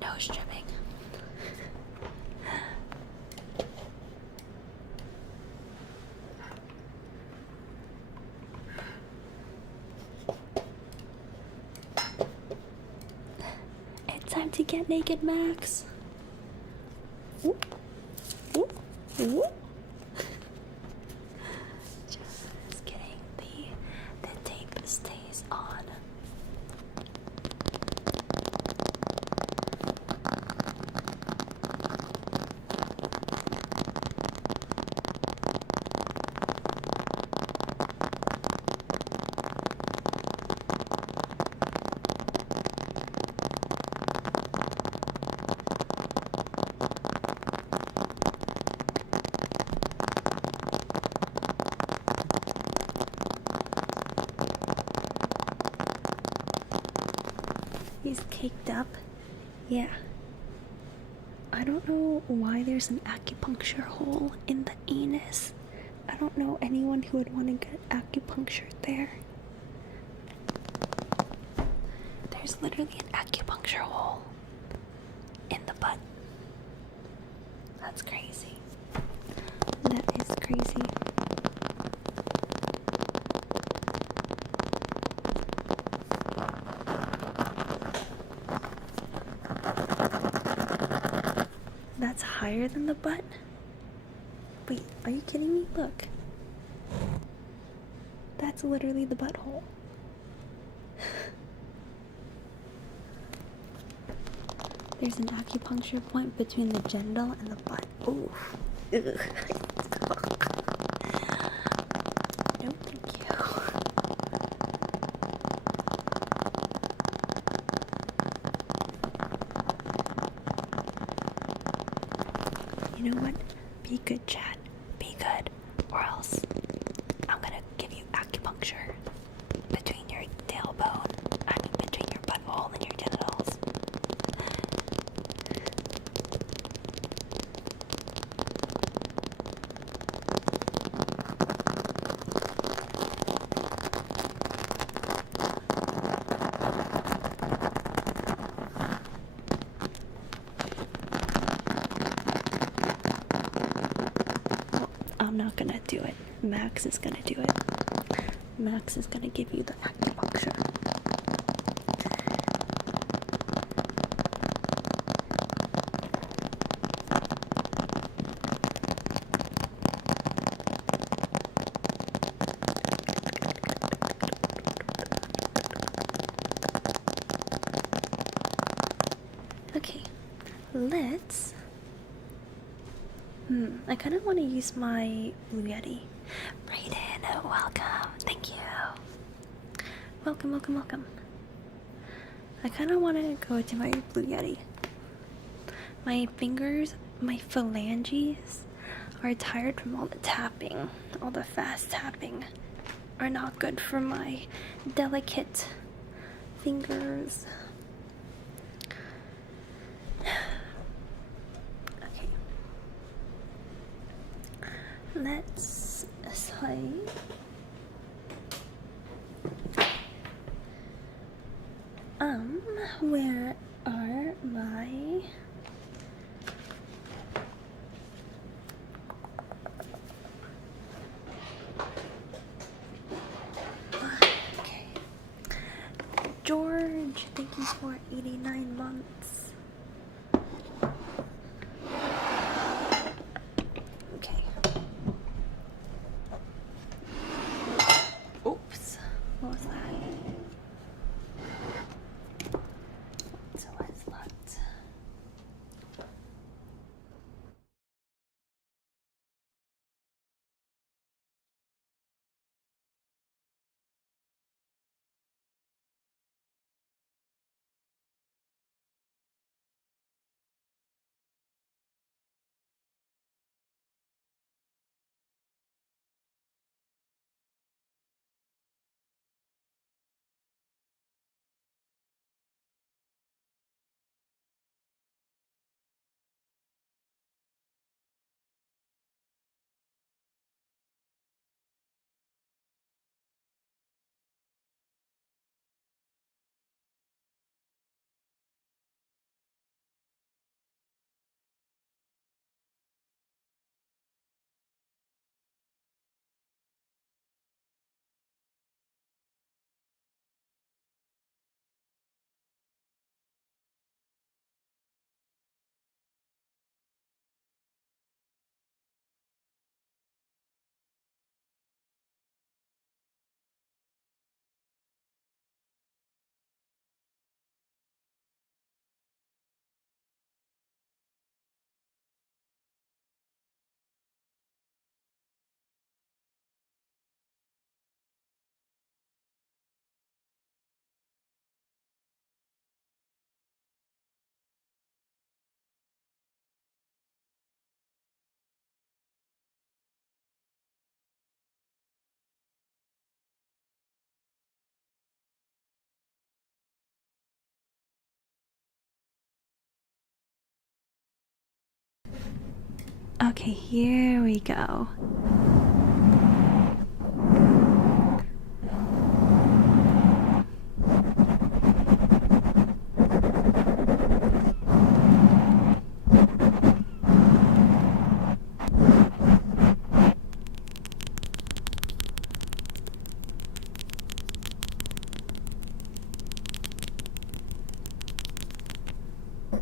No stripping. It's time to get naked, Max. Ooh. Ooh. Ooh. Just kidding. The tape stays on. He's caked up. Yeah. I don't know why there's an acupuncture hole in the anus. I don't know anyone who would want to get acupuncture there. There's literally an acupuncture hole. That's crazy. That is crazy. That's higher than the butt? Wait, are you kidding me? Look. That's literally the butthole. There's an acupuncture point between the genital and the butt. Ooh. Ugh. No, thank you. You know what? Be good, Chad. Be good. Or else I'm gonna give you acupuncture between your tailbone, between your butthole and your genitals. I'm not gonna do it. Max is gonna do it. Max is gonna give you the acupuncture. Okay, let's. I kind of want to use my Blue Yeti. Brayden, welcome. Thank you. Welcome, welcome, welcome. I kind of want to go to my Blue Yeti. My fingers, my phalanges are tired from all the tapping. All the fast tapping are not good for my delicate fingers. Okay. Let's say where are my okay. George, thank you for 89 months. Okay. Oops. What was that? So what's left? Okay, here we go. I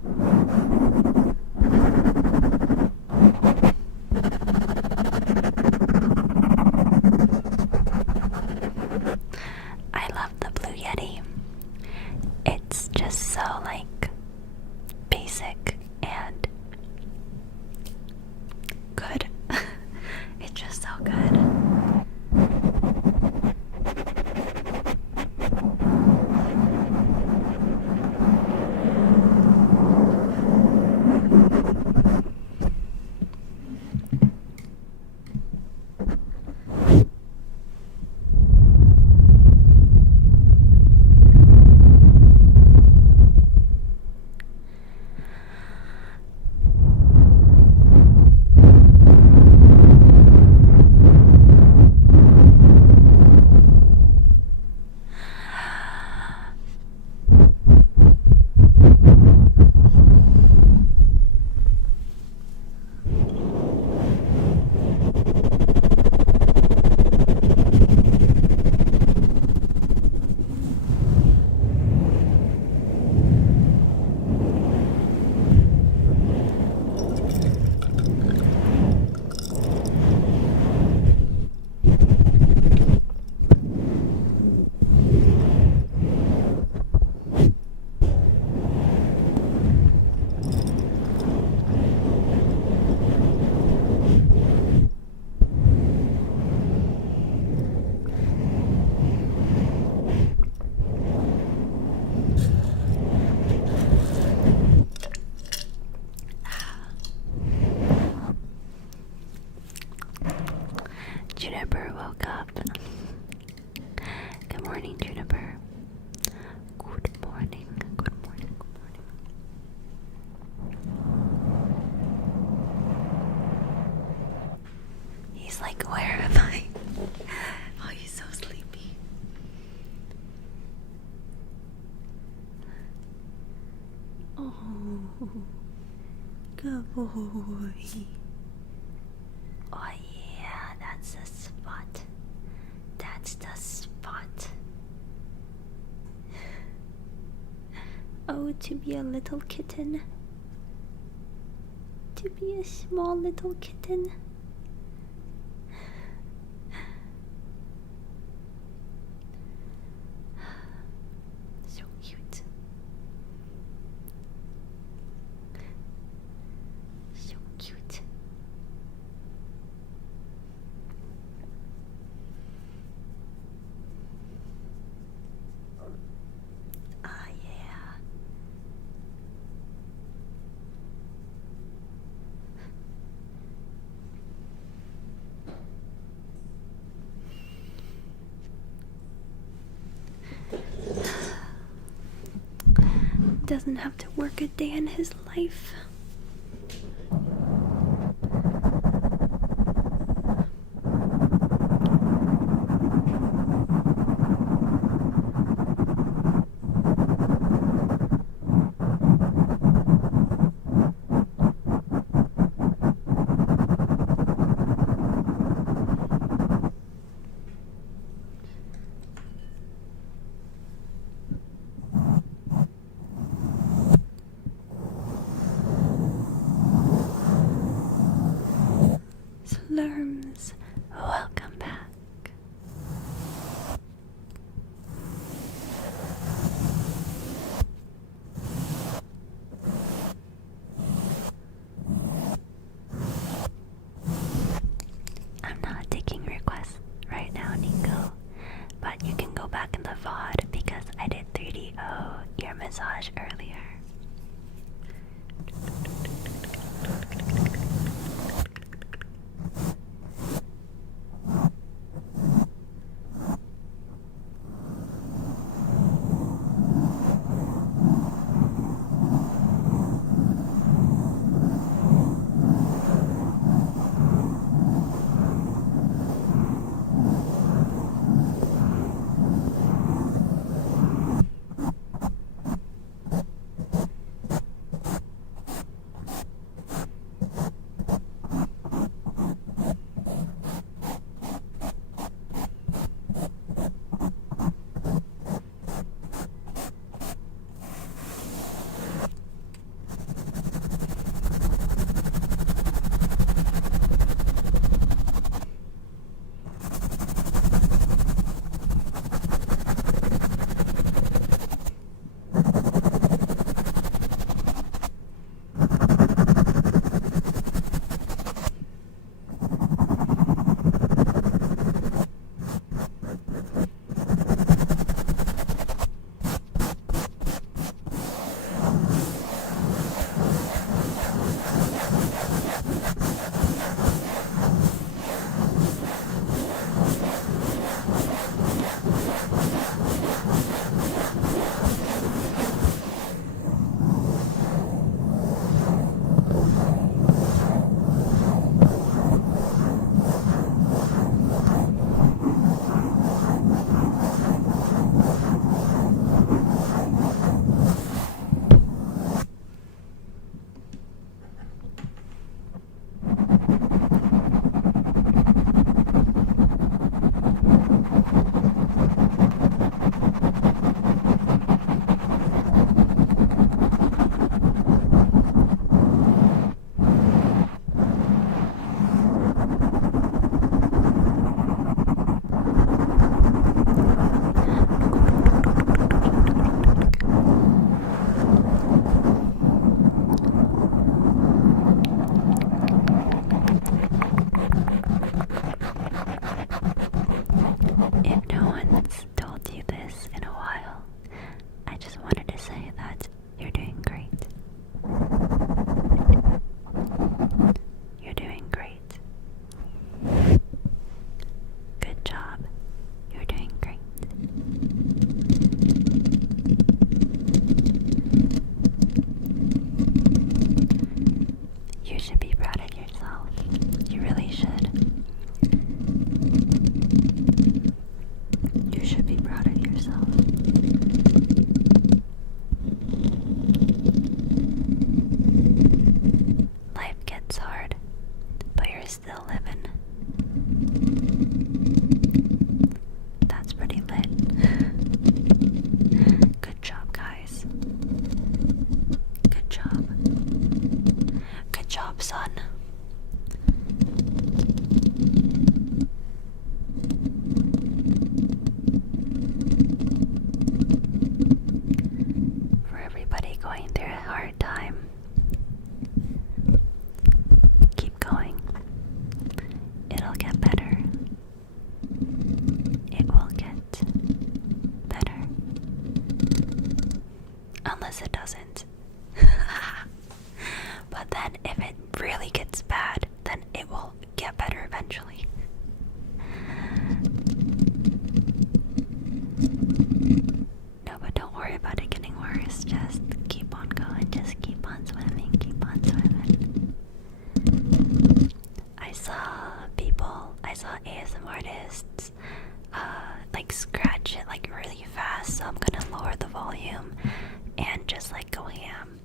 love the Blue Yeti. It's just so like basic and good. It's just so good. Juniper woke up. Good morning, Juniper. Good morning, good morning, good morning. He's like, where am I? Oh, he's so sleepy. Oh, good boy. Oh yeah, that's the spot. That's the spot. Oh, to be a little kitten. To be a small little kitten. So cute. So cute. Ah, yeah. Doesn't have to work a day in his life. Slurms, welcome back. I'm not taking requests right now, Nico, but you can go back in the VOD because I did 3DO ear massage earlier. unless it doesn't. But then if it really gets bad, then it will get better eventually. No, but don't worry about it getting worse. Just keep on going. Just keep on swimming. Keep on swimming. I saw ASMR artists like scratch it like really fast, so I'm gonna lower the volume and just like go ham.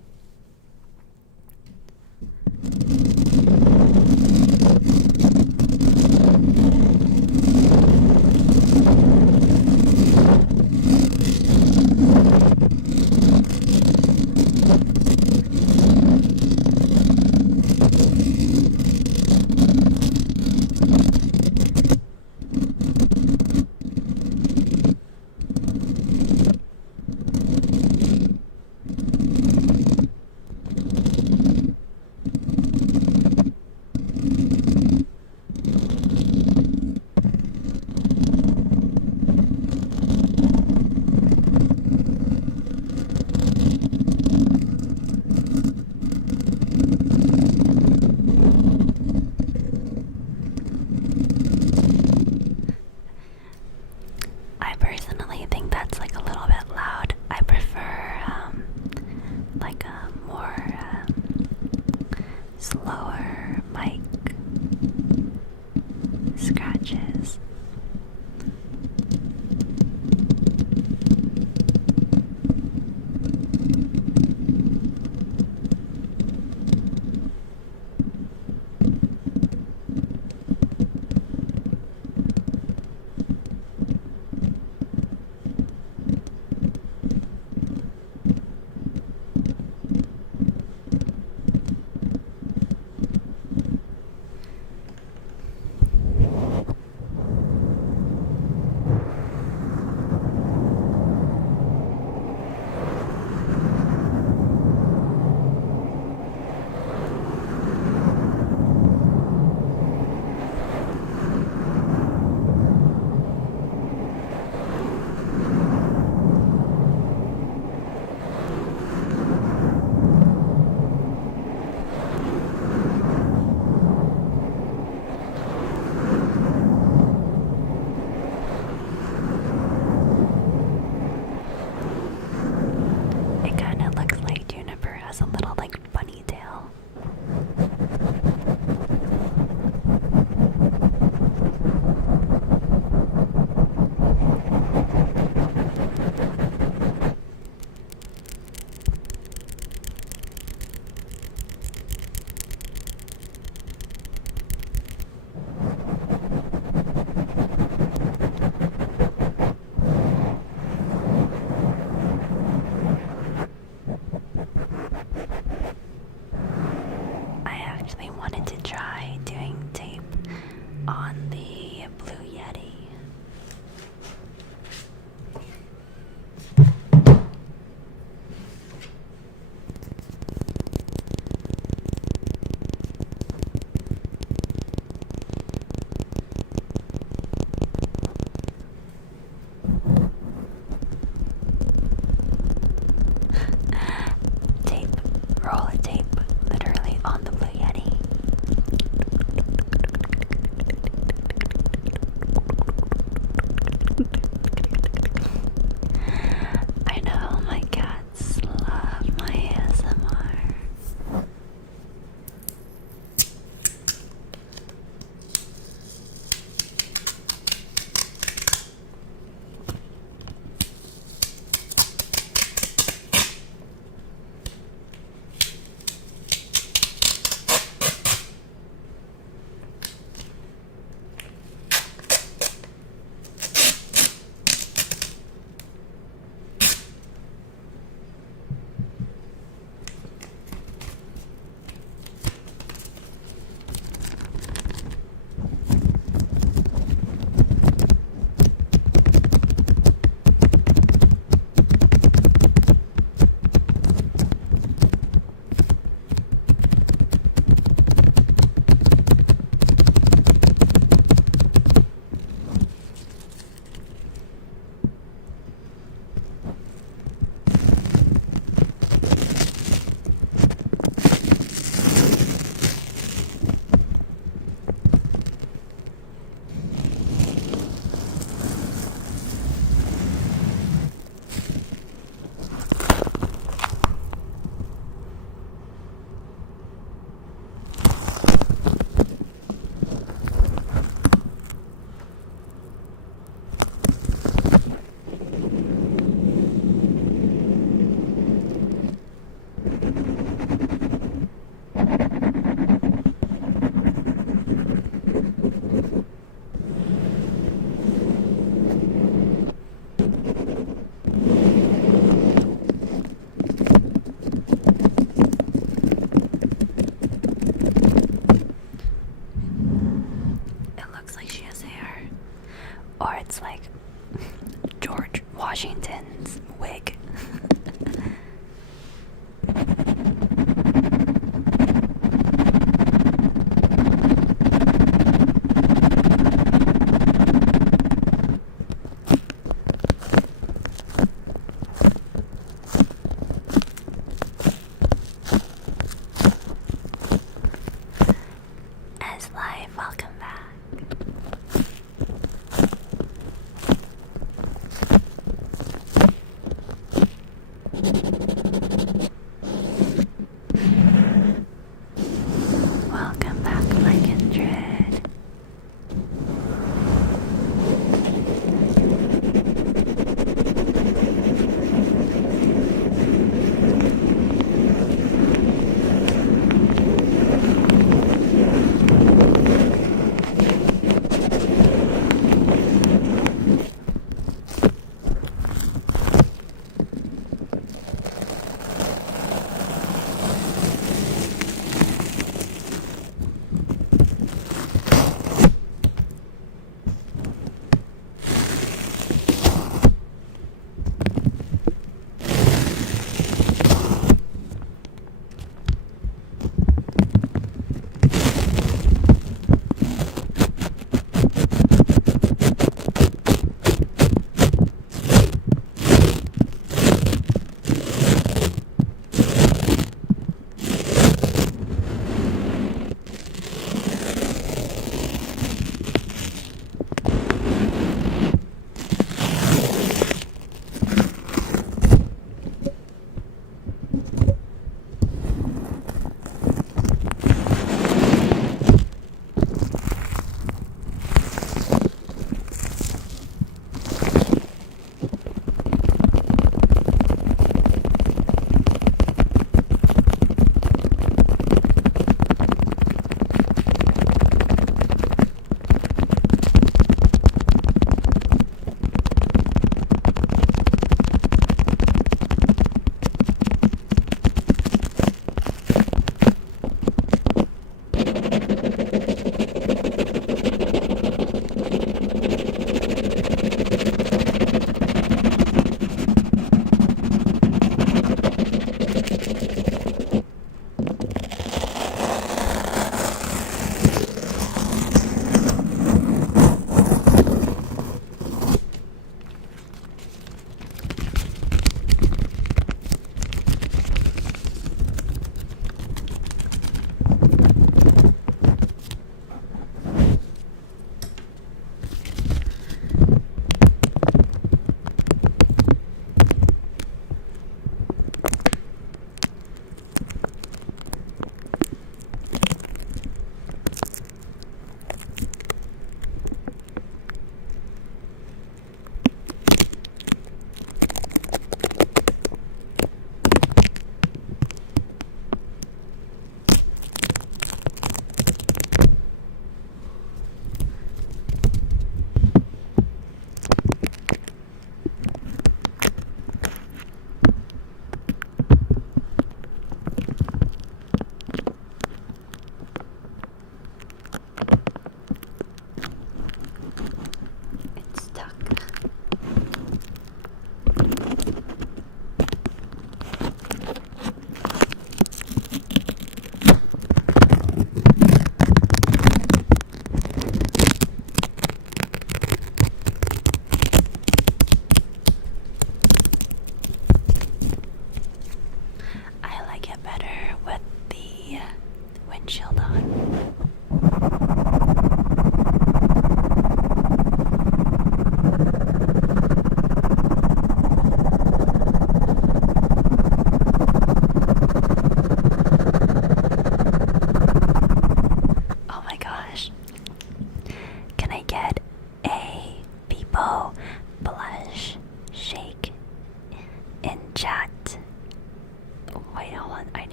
Welcome back, my kindred.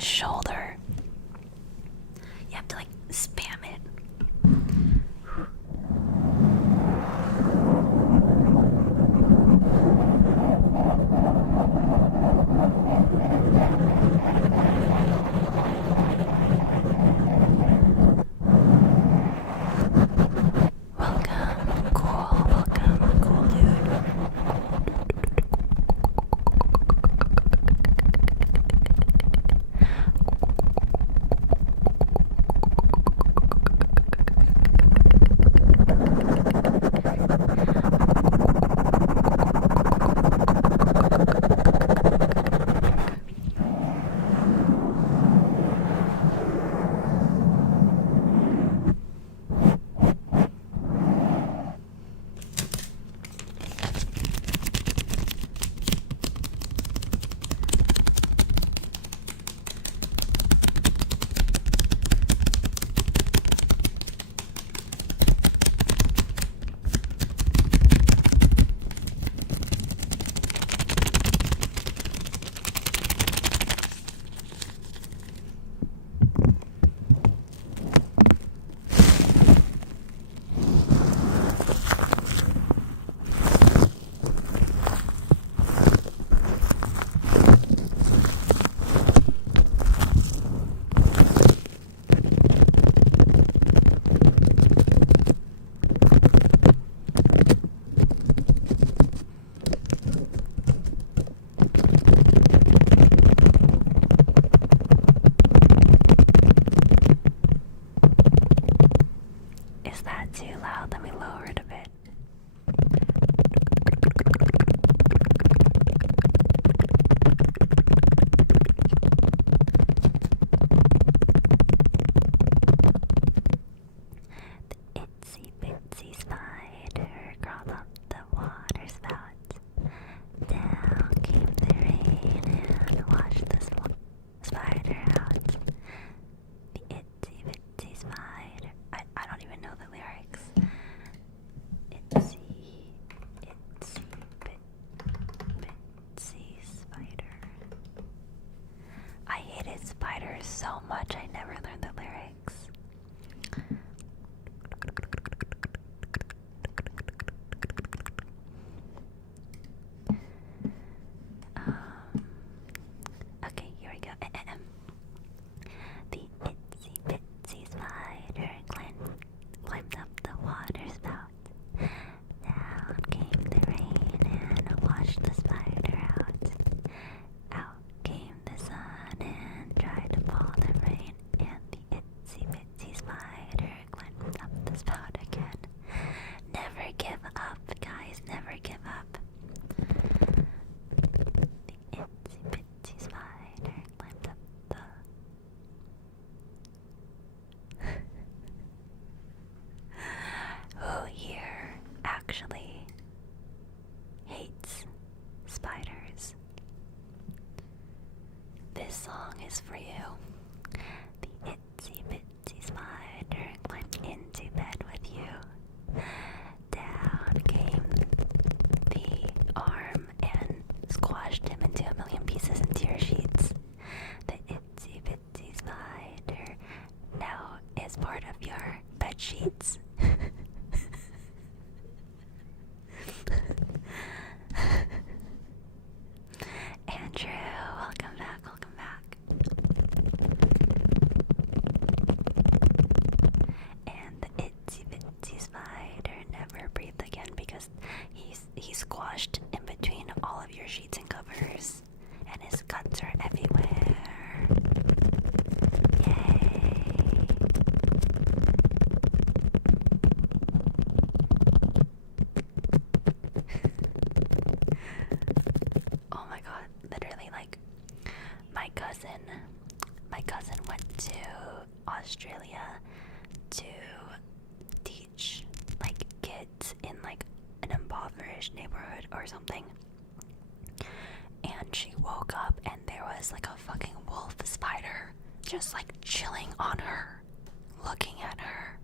shoulder. You have to like spam it. Welcome, cool dude. Is that too loud? Let me lower it a bit. The itsy bitsy spider crawled up the water spout. Down came the rain and washed the spider out. The itsy bitsy spider. I don't even know the lyrics. Itsy bitsy spider. I hated spiders so much I never learned the lyrics. Okay, here we go. The itsy bitsy spider climbed up the water spout. Down came the rain and washed the spider out. Out came the sun and dried up all the rain. And the itsy bitsy spider climbed up the spout again. Never give up, guys, never give up. The itsy bitsy spider climbed up the who here actually hates spiders? This song is for you. The itsy bitsy spider climbed into bed with you. Down came the arm and squashed him into a million pieces into your sheets. The itsy bitsy spider now is part of your bed sheets. Andrew, welcome back, welcome back. And the itsy bitsy spider never breathed again because he squashed in between all of your sheets and covers, and his guts are everywhere. Yay! Oh my god, literally, like, my cousin went to Australia to teach like kids in like an impoverished neighborhood or something, and she woke up and there was like a fucking wolf spider just like chilling on her, looking at her,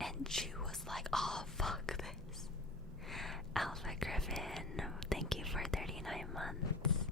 and she was like, oh fuck this. Alpha Griffin, thank you for 39 months.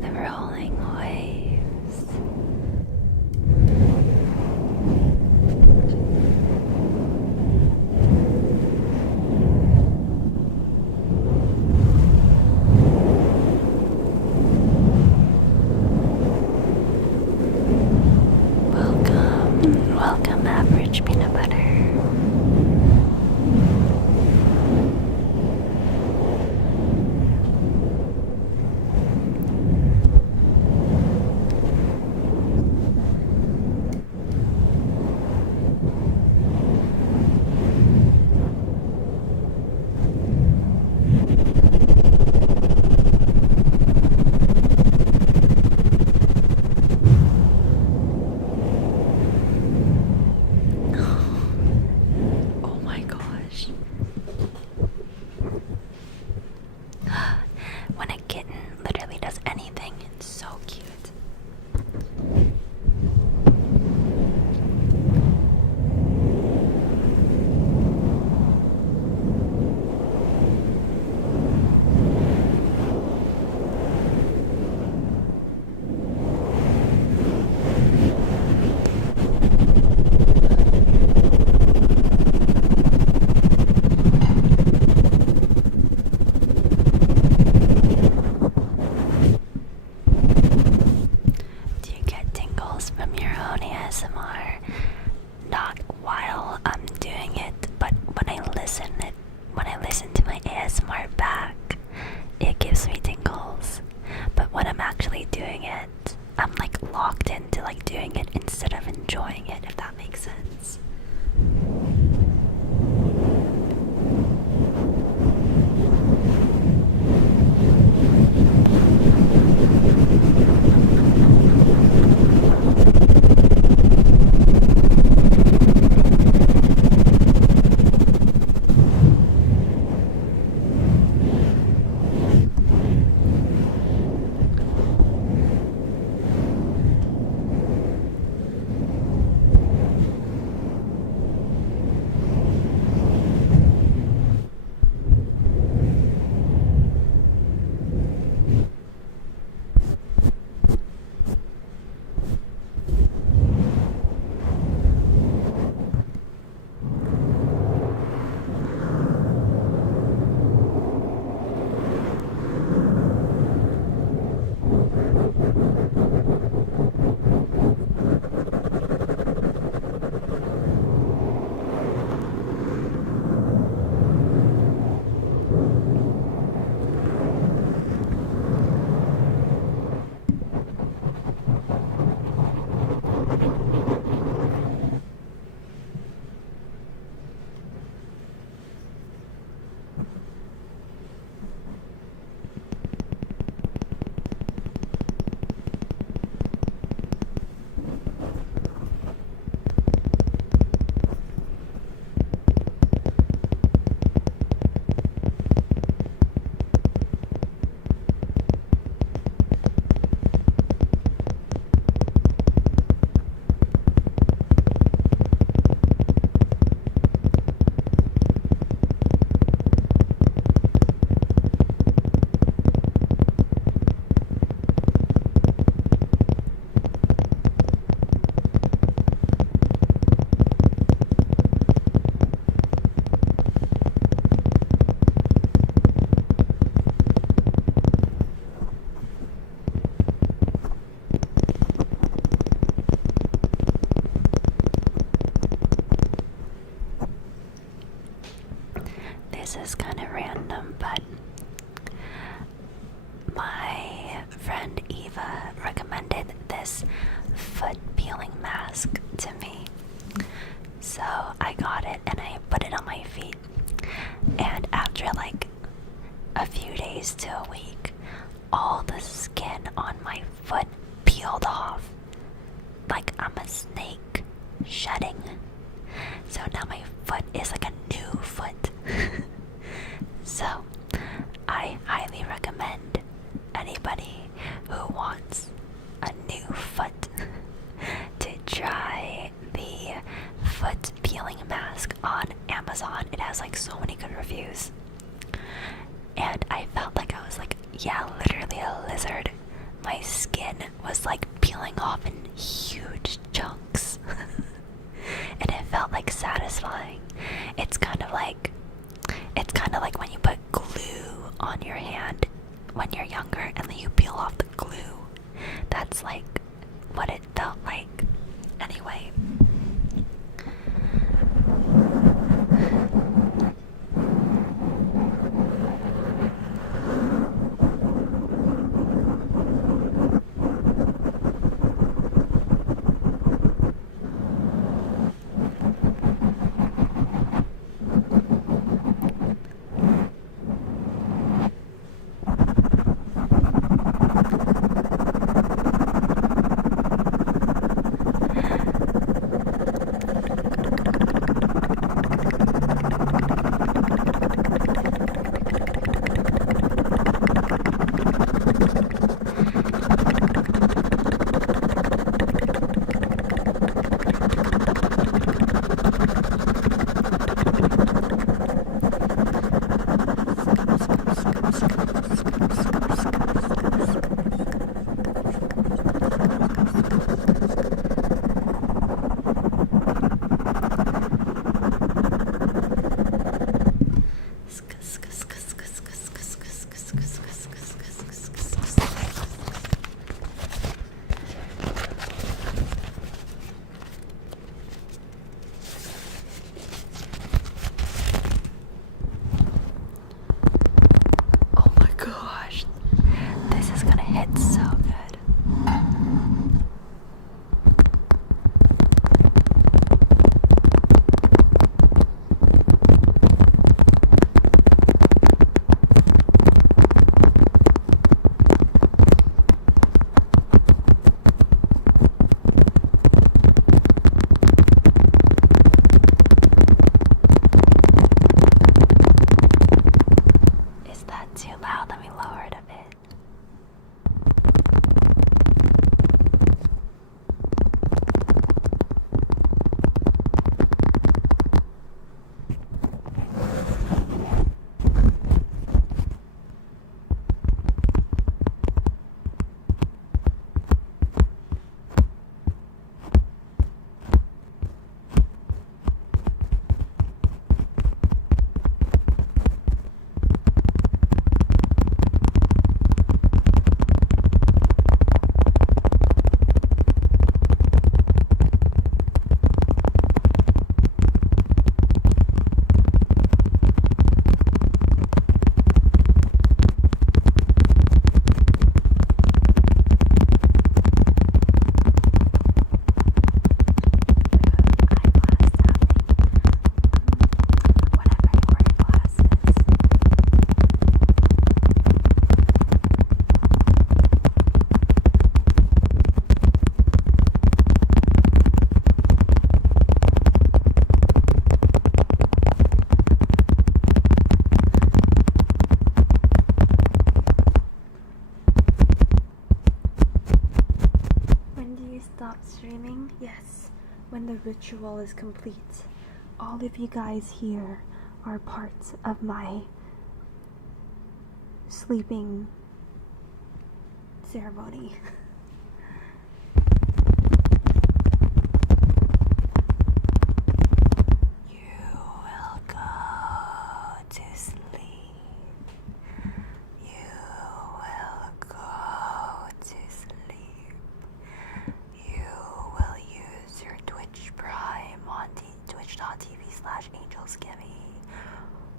the rolling waves. Welcome, average peanut butter. Oh my gosh. When a kitten literally does anything, it's so cute. Do you get tingles from your own ASMR? Not while I'm doing it, but when I listen to my ASMR back, it gives me tingles. But when I'm actually doing it, I'm like locked into like doing it instead of enjoying it, if that makes sense. This is kind of random, but my friend Eva recommended this foot peeling mask to me. So I got it and I put it on my feet. And after like a few days to a week, all the skin on my foot peeled off. Like I'm a snake shedding. So now my foot is like a new foot. So I highly recommend anybody who wants a new foot to try the foot peeling mask on Amazon. It has like so many good reviews. And I felt like I was like, yeah, literally a lizard my skin was like peeling off in huge chunks. And it felt like satisfying. It's kind of like when you put glue on your hand when you're younger and then you peel off the glue. That's like what it felt like. Anyway. Streaming? Yes, when the ritual is complete. All of you guys here are parts of my sleeping ceremony. You will go to sleep. You will go to sleep. You will use your Twitch Prime on twitch.tv/AngelsKimi,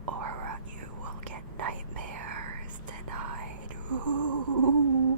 or you will get nightmares tonight. Ooh.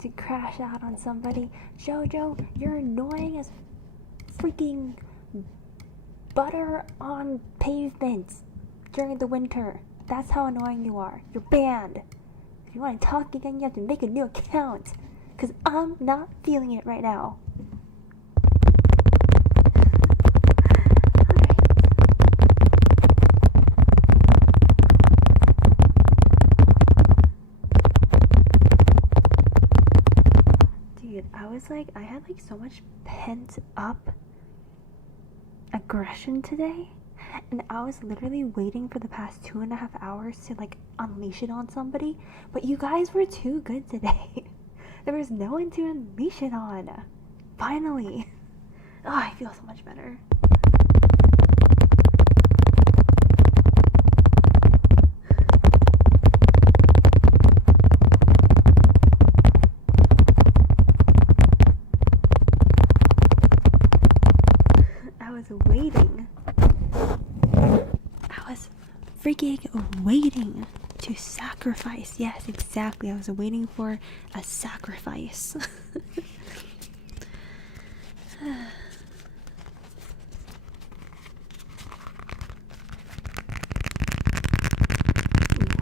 to crash out on somebody. Jojo, you're annoying as freaking butter on pavement during the winter. That's how annoying you are. You're banned. If you want to talk again, you have to make a new account. Because I'm not feeling it right now. Dude, I had like so much pent up aggression today, and I was literally waiting for the past 2.5 hours to like unleash it on somebody, but you guys were too good today. There was no one to unleash it on. Finally. Oh, I feel so much better. I was waiting. I was freaking waiting to sacrifice. Yes, exactly. I was waiting for a sacrifice.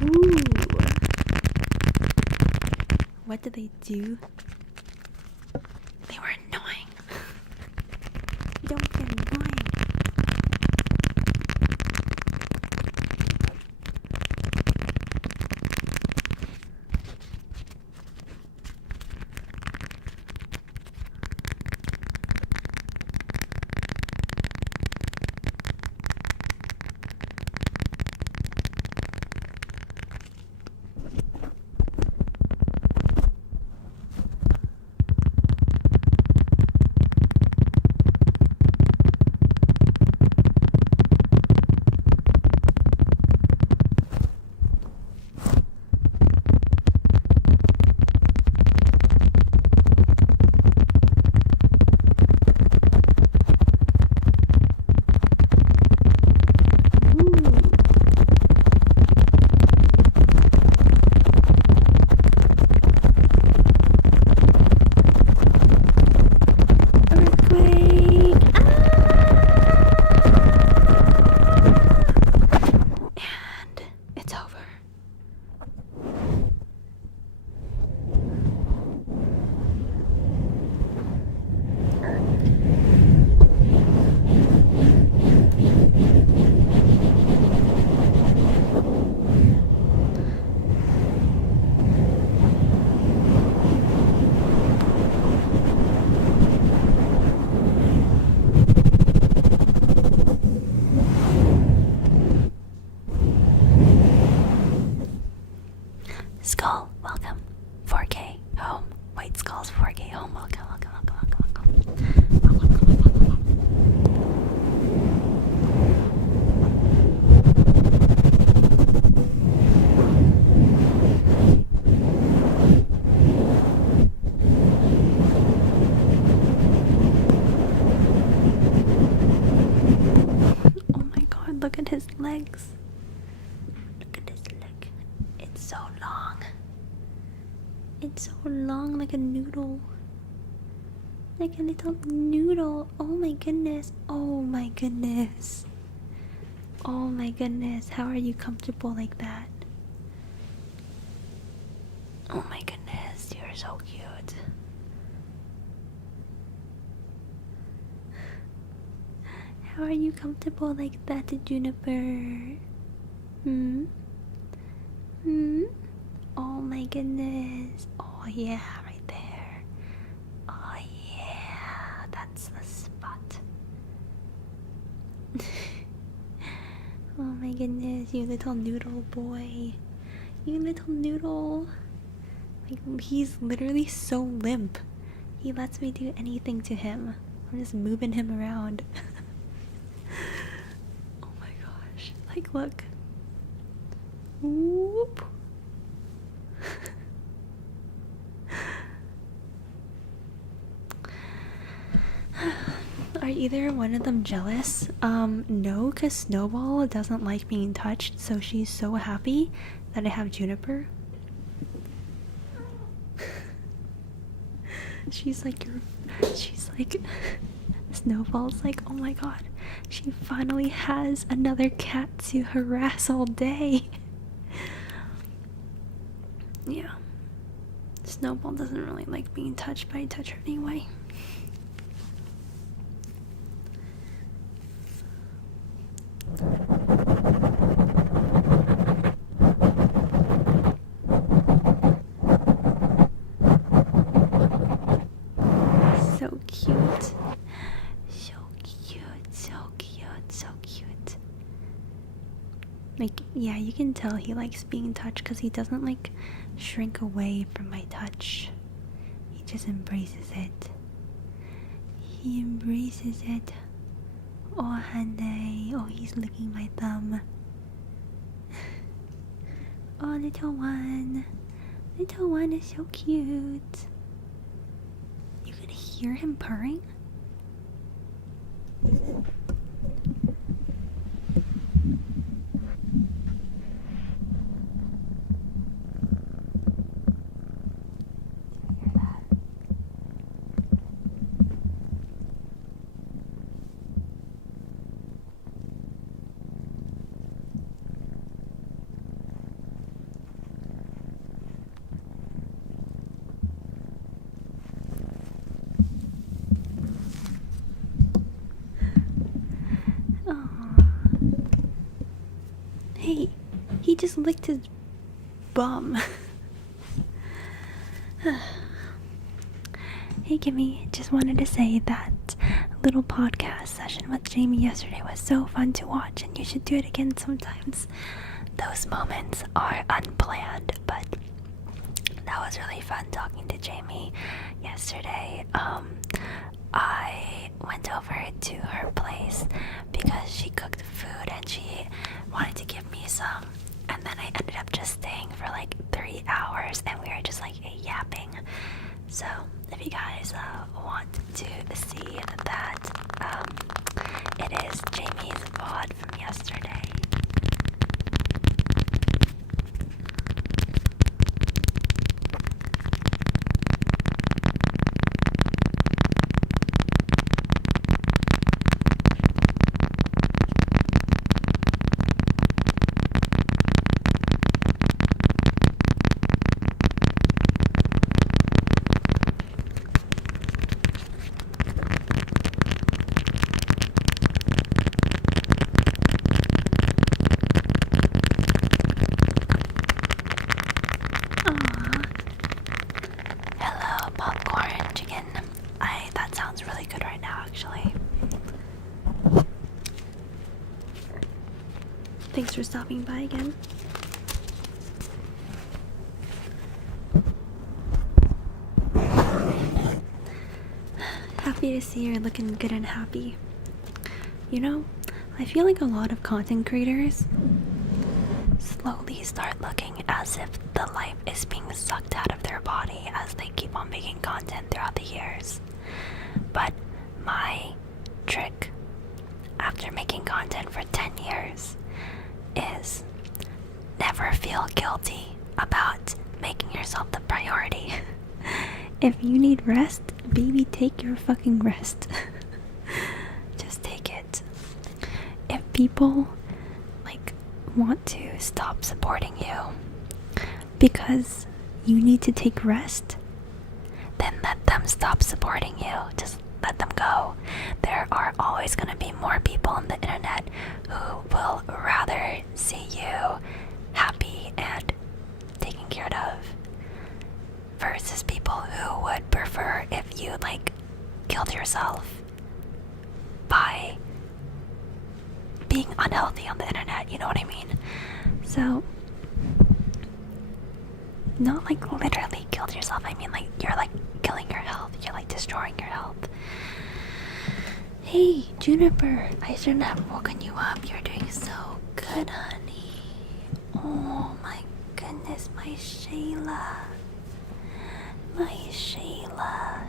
Ooh. What did they do? They were annoying. Don't get annoying. Skull, welcome. 4K home. White Skull's 4K home. Welcome, welcome, welcome, welcome, Oh my god, look at his legs. Look at his leg. It's so long. It's so long, like a noodle. Like a little noodle. Oh my goodness. Oh my goodness. Oh my goodness. How are you comfortable like that? Oh my goodness. You're so cute. How are you comfortable like that, Juniper? Hmm? Hmm? Oh my goodness. Oh yeah, right there. Oh yeah, that's the spot. Oh my goodness, you little noodle boy. You little noodle. Like, he's literally so limp. He lets me do anything to him. I'm just moving him around. Oh my gosh. Like, look. Whoop. Are either one of them jealous? No, because Snowball doesn't like being touched, so she's so happy that I have Juniper. She's like, Snowball's like, oh my god, she finally has another cat to harass all day. Yeah. Snowball doesn't really like being touched, but I touch her anyway. So cute. So cute, so cute, so cute. Like, yeah, you can tell he likes being touched because he doesn't like shrink away from my touch. He just embraces it. He embraces it. Oh, honey. Oh, he's licking my thumb. Oh, little one. Little one is so cute. You can hear him purring? Hey, he just licked his bum. Hey Kimmy, just wanted to say that little podcast session with Jamie yesterday was so fun to watch, and you should do it again sometimes. Those moments are unplanned, but that was really fun talking to Jamie yesterday. I went over to her place because she cooked food and she wanted to give me some, and then I ended up just staying for like 3 hours and we were just like yapping. So if you guys want to see that, it is Jamie's VOD from yesterday. Hello, popcorn chicken. That sounds really good right now, actually. Thanks for stopping by again. Happy to see you're looking good and happy. You know, I feel like a lot of content creators slowly start looking as if the life is being sucked out of their body as they keep on making content throughout the years. But my trick after making content for 10 years is never feel guilty about making yourself the priority. If you need rest, baby, take your fucking rest. Just take it. If people want to stop supporting you because you need to take rest, then let them stop supporting you. Just let them go. There are always going to be more people on the internet who will rather see you happy and taken care of versus people who would prefer if you killed yourself by being unhealthy on the internet, you know what I mean? So, not literally killed yourself, I mean you're killing your health, you're destroying your health. Hey, Juniper, I shouldn't have woken you up, you're doing so good, honey. Oh my goodness, my Shayla. My Shayla.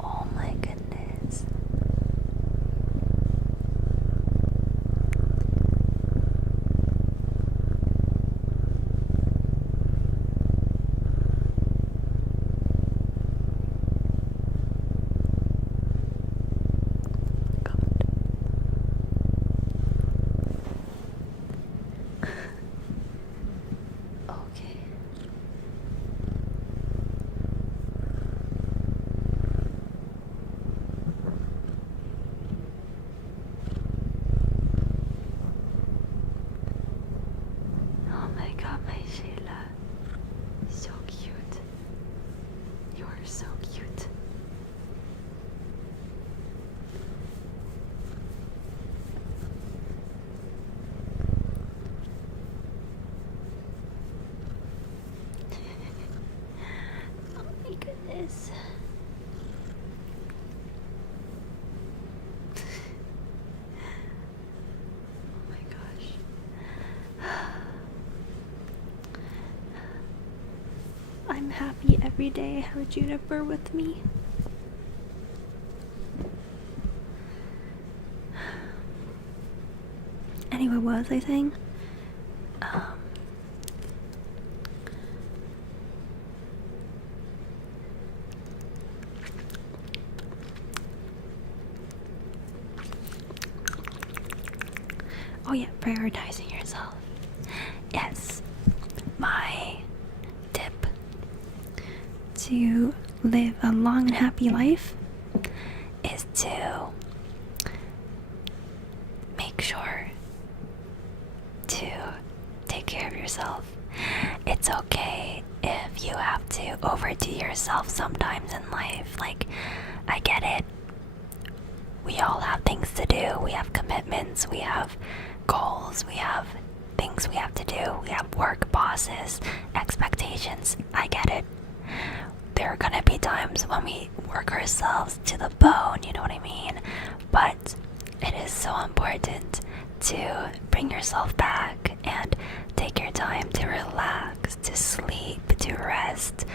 Oh my goodness. happy every day, have Juniper with me. Anyway, what was I saying? Oh yeah, prioritizing yourself. Yes, my tip to live a long and happy life is to make sure to take care of yourself. It's okay if you have to overdo yourself sometimes in life. Like, I get it. We all have things to do. We have commitments. We have goals. We have things we have to do. We have work, bosses, expectations. I get it. There are gonna be times when we work ourselves to the bone, you know what I mean? But it is so important to bring yourself back and take your time to relax, to sleep, to rest.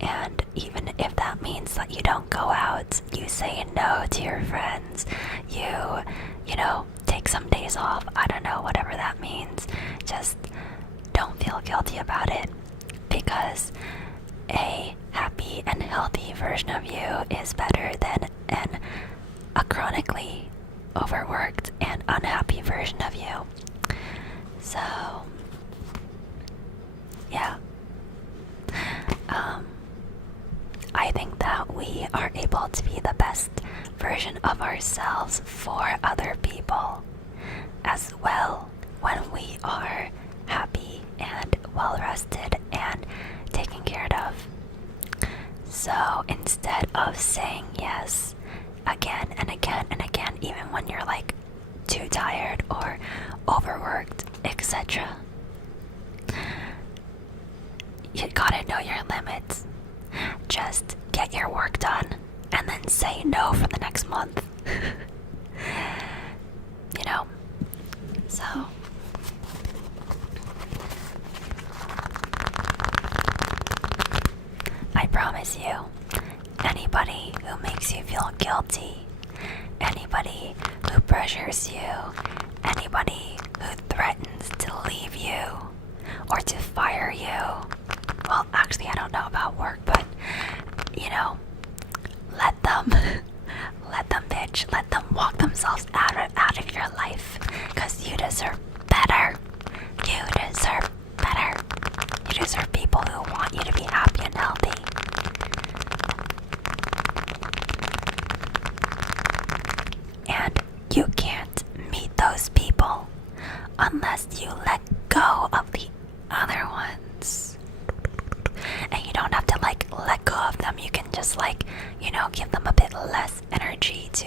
And even if that means that you don't go out, you say no to your friends, you know, take some days off, I don't know, whatever that means, just don't feel guilty about it, because a happy and healthy version of you is better than a chronically overworked and unhappy version of you. So, yeah. I think that we are able to be the best version of ourselves for other people as well when we are happy and well rested and taken care of. So instead of saying yes again and again and again, even when you're like too tired or overworked, etc., you gotta know your limits. Just get your work done and then say no for the next month. You know? So, I promise you, anybody who makes you feel guilty, anybody who pressures you, anybody who threatens to leave you or to fire you, well, actually, I don't know about work, but, you know, let them bitch, let them walk themselves out of your life, because you deserve better. You deserve better. You deserve people who want you to be happy and healthy. And you can't meet those people unless you let go of the other ones. And you don't have to let go of them. You can just give them a bit less energy to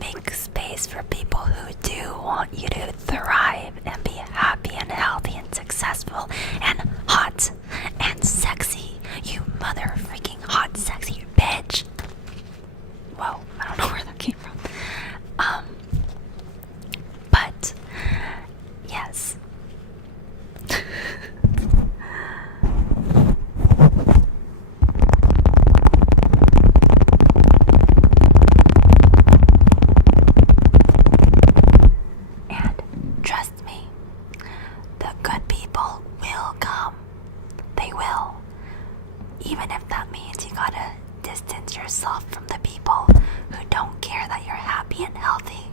make space for people who do want you to thrive and be happy and healthy and successful and hot and sexy. You mother freaking hot sexy bitch. Whoa, I don't know where that came from. But yes. Even if that means you gotta distance yourself from the people who don't care that you're happy and healthy.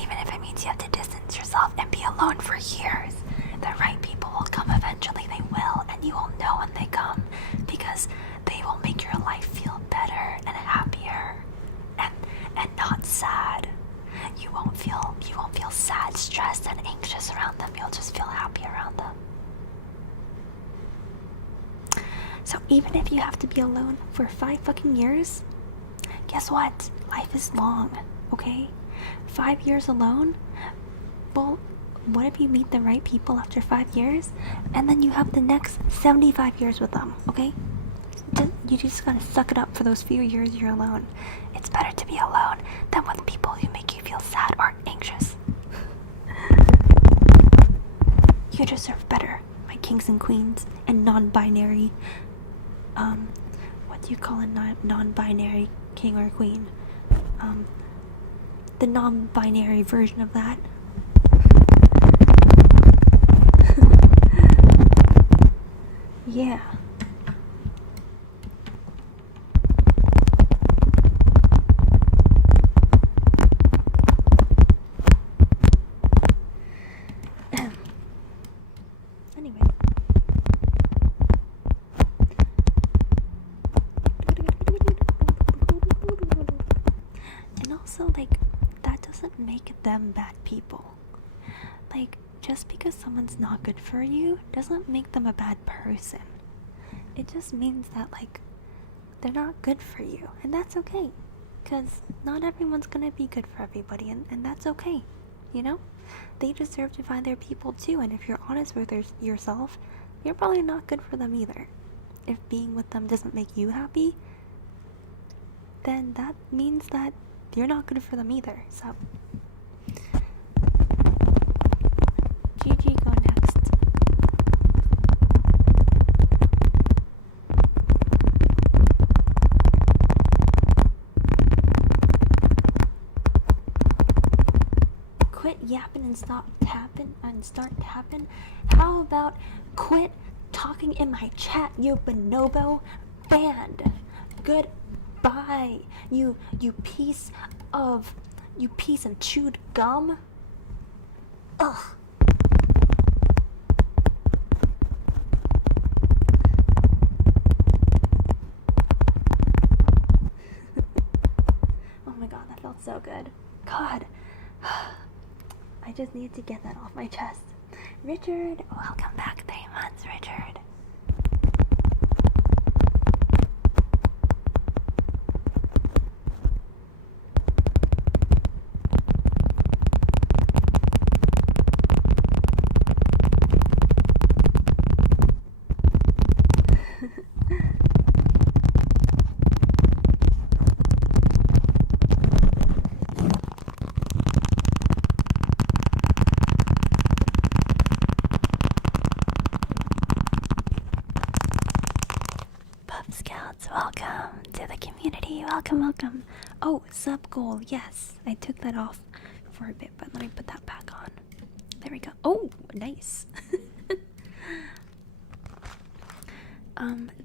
Even if it means you have to distance yourself and be alone for years. The right people will come eventually, they will, and you will know when they come, because they will make your life feel better and happier and not sad. You won't feel sad, stressed, and anxious around them. You'll just feel happy around them. So even if you have to be alone for 5 fucking years, guess what? Life is long, okay? 5 years alone? Well, what if you meet the right people after 5 years, and then you have the next 75 years with them, okay? You just gotta suck it up for those few years you're alone. It's better to be alone than with people who make you feel sad or anxious. You deserve better, my kings and queens and non-binary what do you call a non-binary king or queen? Um, the non-binary version of that. Yeah. Anyway. And also, like, that doesn't make them bad people. Like, just because someone's not good for you doesn't make them a bad person. It just means that, like, they're not good for you, and that's okay. Because not everyone's gonna be good for everybody, and that's okay. You know? They deserve to find their people too, and if you're honest with yourself, you're probably not good for them either. If being with them doesn't make you happy, then that means that you're not good for them either. So, Gigi, go next. Quit yapping and stop tapping and start tapping. How about quit talking in my chat, you bonobo? Banned. Goodbye, you piece of chewed gum. Ugh. Oh my god, that felt so good. God. I just need to get that off my chest. Richard, welcome back 3 months, Richard. Scouts, welcome to the community. Welcome. Oh, sub goal. Yes, I took that off for a bit, but let me put that back on. There we go. Oh, nice.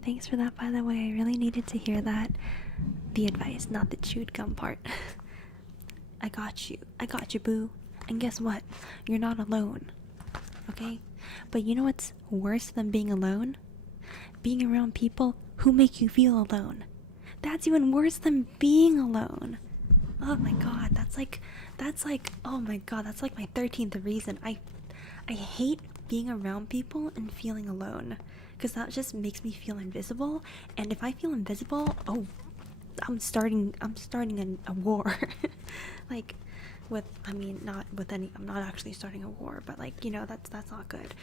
Thanks for that, by the way. I really needed to hear that. The advice, not the chewed gum part. I got you, boo. And guess what? You're not alone. Okay? But you know what's worse than being alone? Being around people who make you feel alone. That's even worse than being alone. Oh my god, that's like oh my god, that's like my 13th reason. I hate being around people and feeling alone, because that just makes me feel invisible, and if I feel invisible, oh, I'm starting a war. Like with, I mean, not with any, I'm not actually starting a war, but like, you know, that's not good.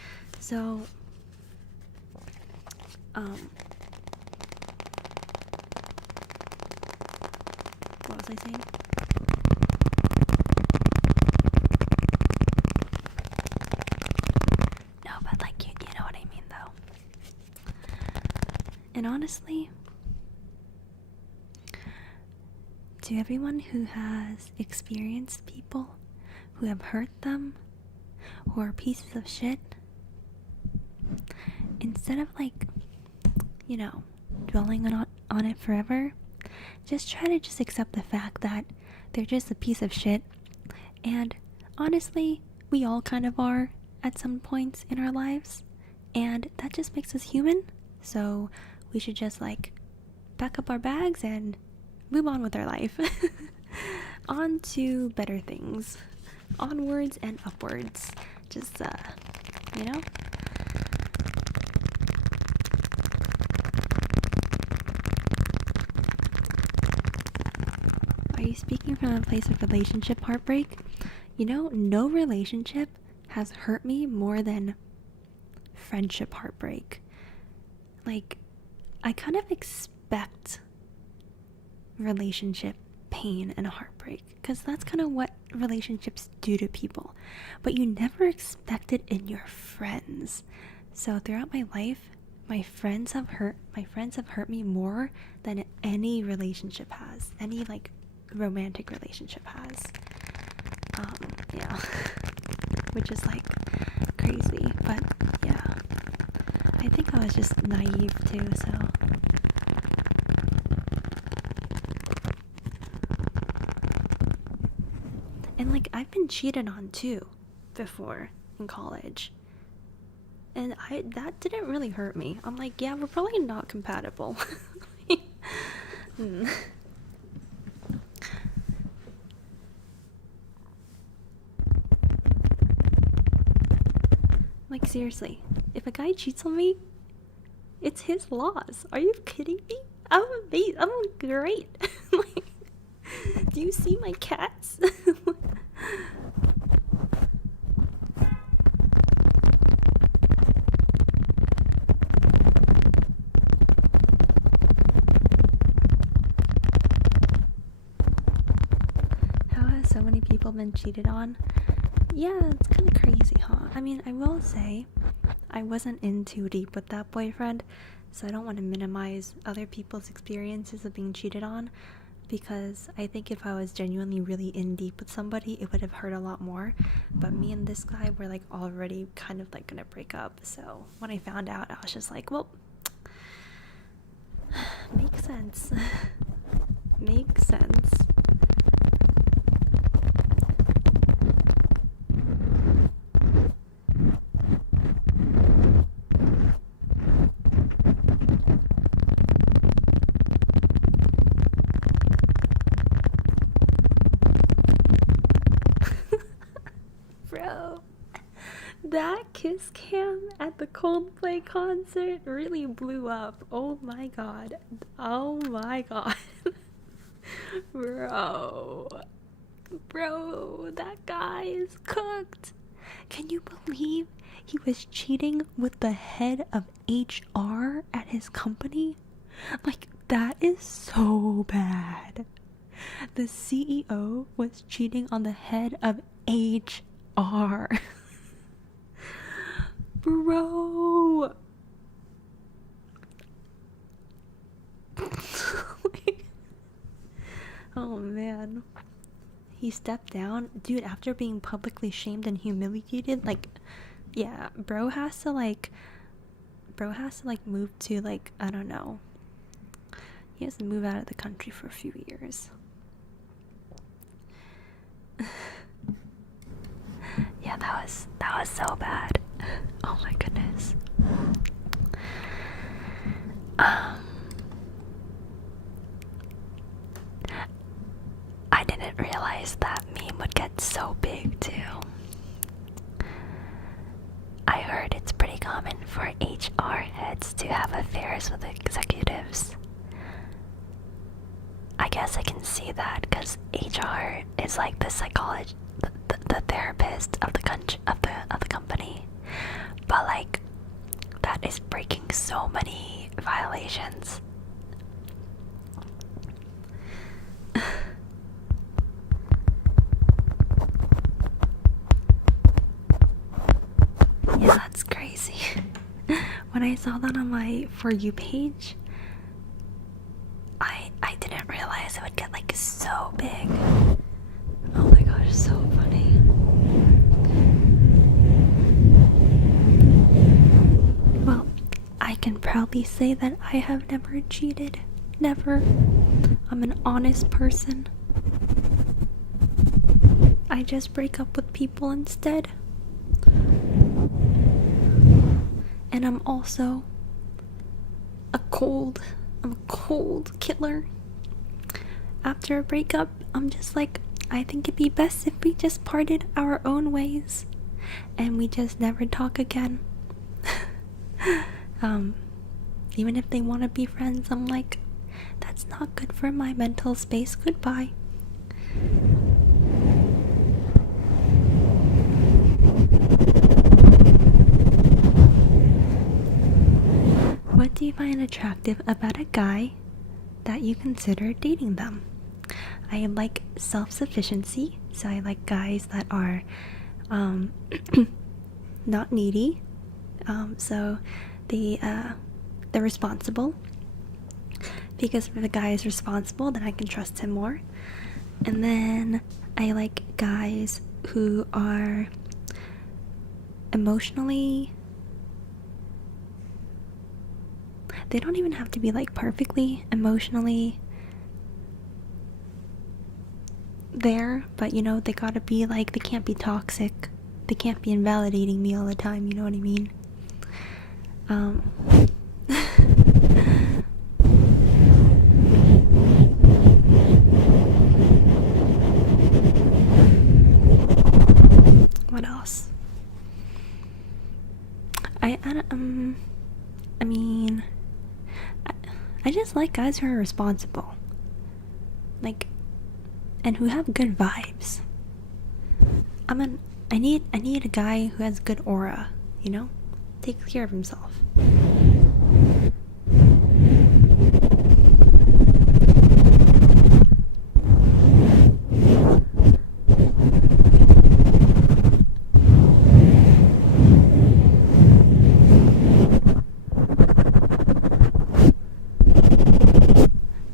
So what was I saying? No, but like, you know what I mean though. And honestly, to everyone who has experienced people who have hurt them, who are pieces of shit, instead of like, you know, dwelling on it forever, just try to just accept the fact that they're just a piece of shit. And honestly, we all kind of are at some points in our lives, and that just makes us human. So we should just like pack up our bags and move on with our life. On to better things. Onwards and upwards. Just you know. Are you speaking from a place of relationship heartbreak? You know, no relationship has hurt me more than friendship heartbreak. Like, I kind of expect relationship pain and heartbreak, because that's kind of what relationships do to people. But you never expect it in your friends. So throughout my life, my friends have hurt me more than any relationship has. Any like romantic relationship has. Yeah. Which is like crazy, but yeah. I think I was just naive too, so and like I've been cheated on too before in college. And that didn't really hurt me. I'm like, yeah, we're probably not compatible. Like seriously, if a guy cheats on me, it's his loss. Are you kidding me? I'm amazing. I'm great. Like, do you see my cats? How has so many people been cheated on? Yeah, it's kind of crazy, huh? I mean, I will say, I wasn't in too deep with that boyfriend, so I don't want to minimize other people's experiences of being cheated on, because I think if I was genuinely really in deep with somebody, it would have hurt a lot more. But me and this guy were like already kind of like gonna break up, so when I found out, I was just like, well, makes sense. Makes sense. Bro, that kiss cam at the Coldplay concert really blew up. Oh my god. Oh my god. Bro, that guy is cooked. Can you believe he was cheating with the head of HR at his company? Like, that is so bad. The CEO was cheating on the head of HR. Bro. Oh man. He stepped down. Dude, after being publicly shamed and humiliated, like, yeah, bro has to move to, like, I don't know. He has to move out of the country for a few years. Yeah, that was so bad. Oh my goodness. I didn't realize that meme would get so big too. I heard it's pretty common for HR heads to have affairs with executives. I guess I can see that because HR is like the psychologist, the therapist of the company. But like, that is breaking so many violations. Yeah, that's crazy. When I saw that on my For You page, I didn't realize it would get like so big. Oh my gosh, so funny. Well, I can proudly say that I have never cheated. Never. I'm an honest person. I just break up with people instead. And I'm also I'm a cold killer. After a breakup, I'm just like, I think it'd be best if we just parted our own ways and we just never talk again. Even if they want to be friends, I'm like, that's not good for my mental space. Goodbye. What do you find attractive about a guy that you consider dating them? I like self-sufficiency, so I like guys that are not needy. So they they're responsible. Because if the guy is responsible, then I can trust him more. And then I like guys who are emotionally, they don't even have to be like perfectly emotionally there, but you know, they gotta be like, they can't be toxic, they can't be invalidating me all the time, you know what I mean? What else? I mean, I just like guys who are responsible, like, and who have good vibes. I need a guy who has good aura, you know? Takes care of himself.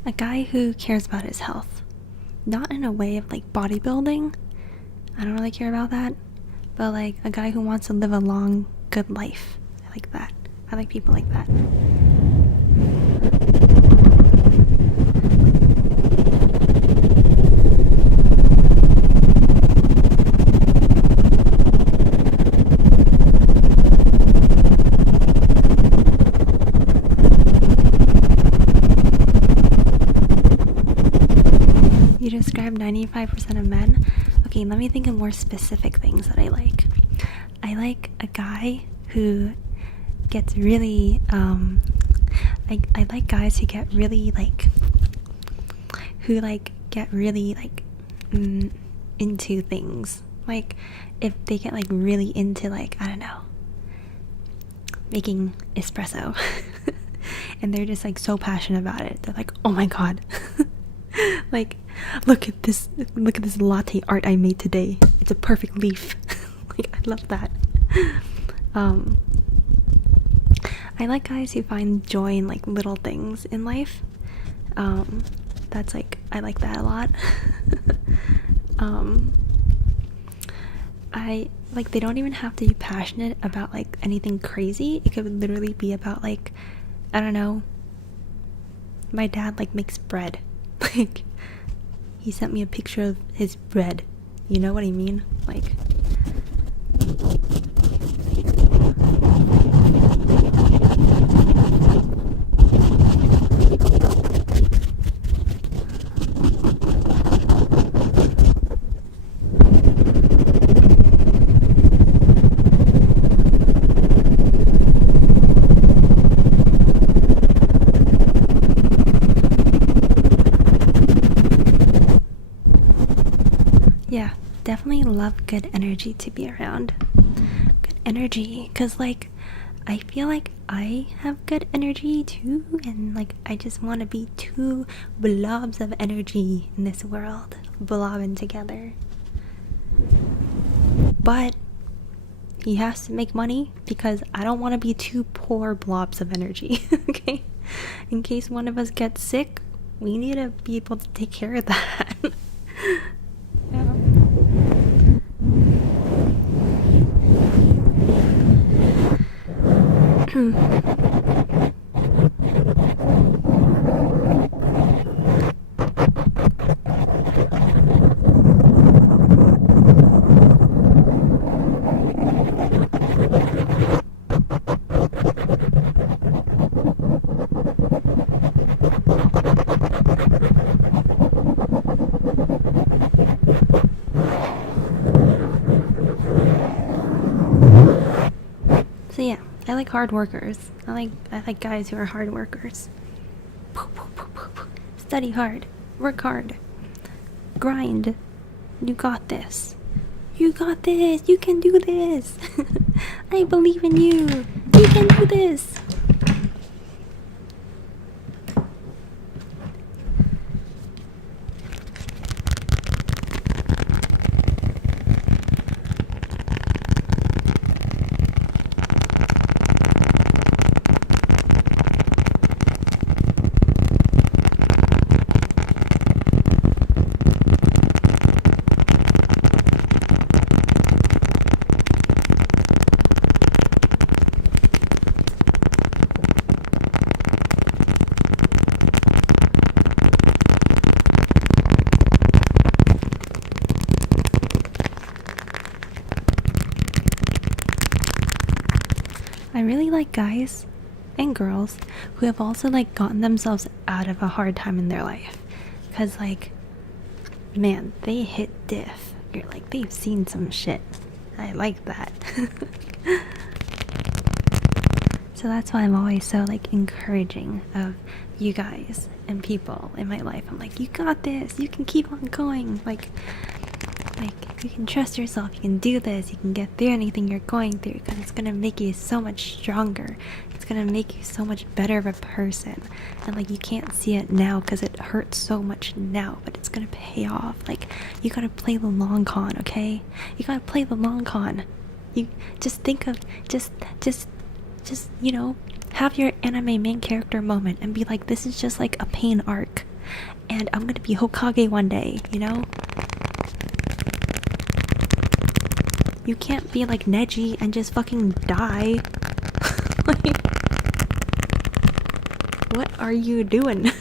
A guy who cares about his health. Not in a way of like bodybuilding. I don't really care about that. But like a guy who wants to live a long, good life. I like that. I like people like that. You described 95% of men. Okay, let me think of more specific things that I like. I like a guy who gets really, I like guys who get really, like, into things. Like, if they get, like, really into, like, I don't know, making espresso. And they're just, like, so passionate about it. They're like, oh my god. Like, look at this latte art I made today. It's a perfect leaf. Like, I love that. I like guys who find joy in like little things in life. That's like, I like that a lot. I like, they don't even have to be passionate about like anything crazy. It could literally be about like, I don't know, my dad like makes bread. Like, he sent me a picture of his bread. You know what I mean? Like, yeah, definitely love good energy to be around. Good energy, because like, I feel like I have good energy too, and like, I just want to be two blobs of energy in this world, blobbing together. But he has to make money, because I don't want to be two poor blobs of energy. Okay, in case one of us gets sick, we need to be able to take care of that. Yeah. So yeah, I like hard workers. I like guys who are hard workers. Study hard, work hard, grind. You got this. You got this. You can do this. I believe in you. You can do this. I really like guys and girls who have also like gotten themselves out of a hard time in their life. Cause like, man, they hit diff. You're like, they've seen some shit. I like that. So that's why I'm always so like encouraging of you guys and people in my life. I'm like, you got this. You can keep on going. Like you can trust yourself. You can do this. You can get through anything you're going through, because it's gonna make you so much stronger. It's gonna make you so much better of a person. And like, you can't see it now because it hurts so much now, but it's gonna pay off. Like, you gotta play the long con, okay? You gotta play the long con. You just think of just you know, have your anime main character moment and be like, this is just like a pain arc, and I'm gonna be Hokage one day, you know? You can't be like Neji and just fucking die. Like, what are you doing?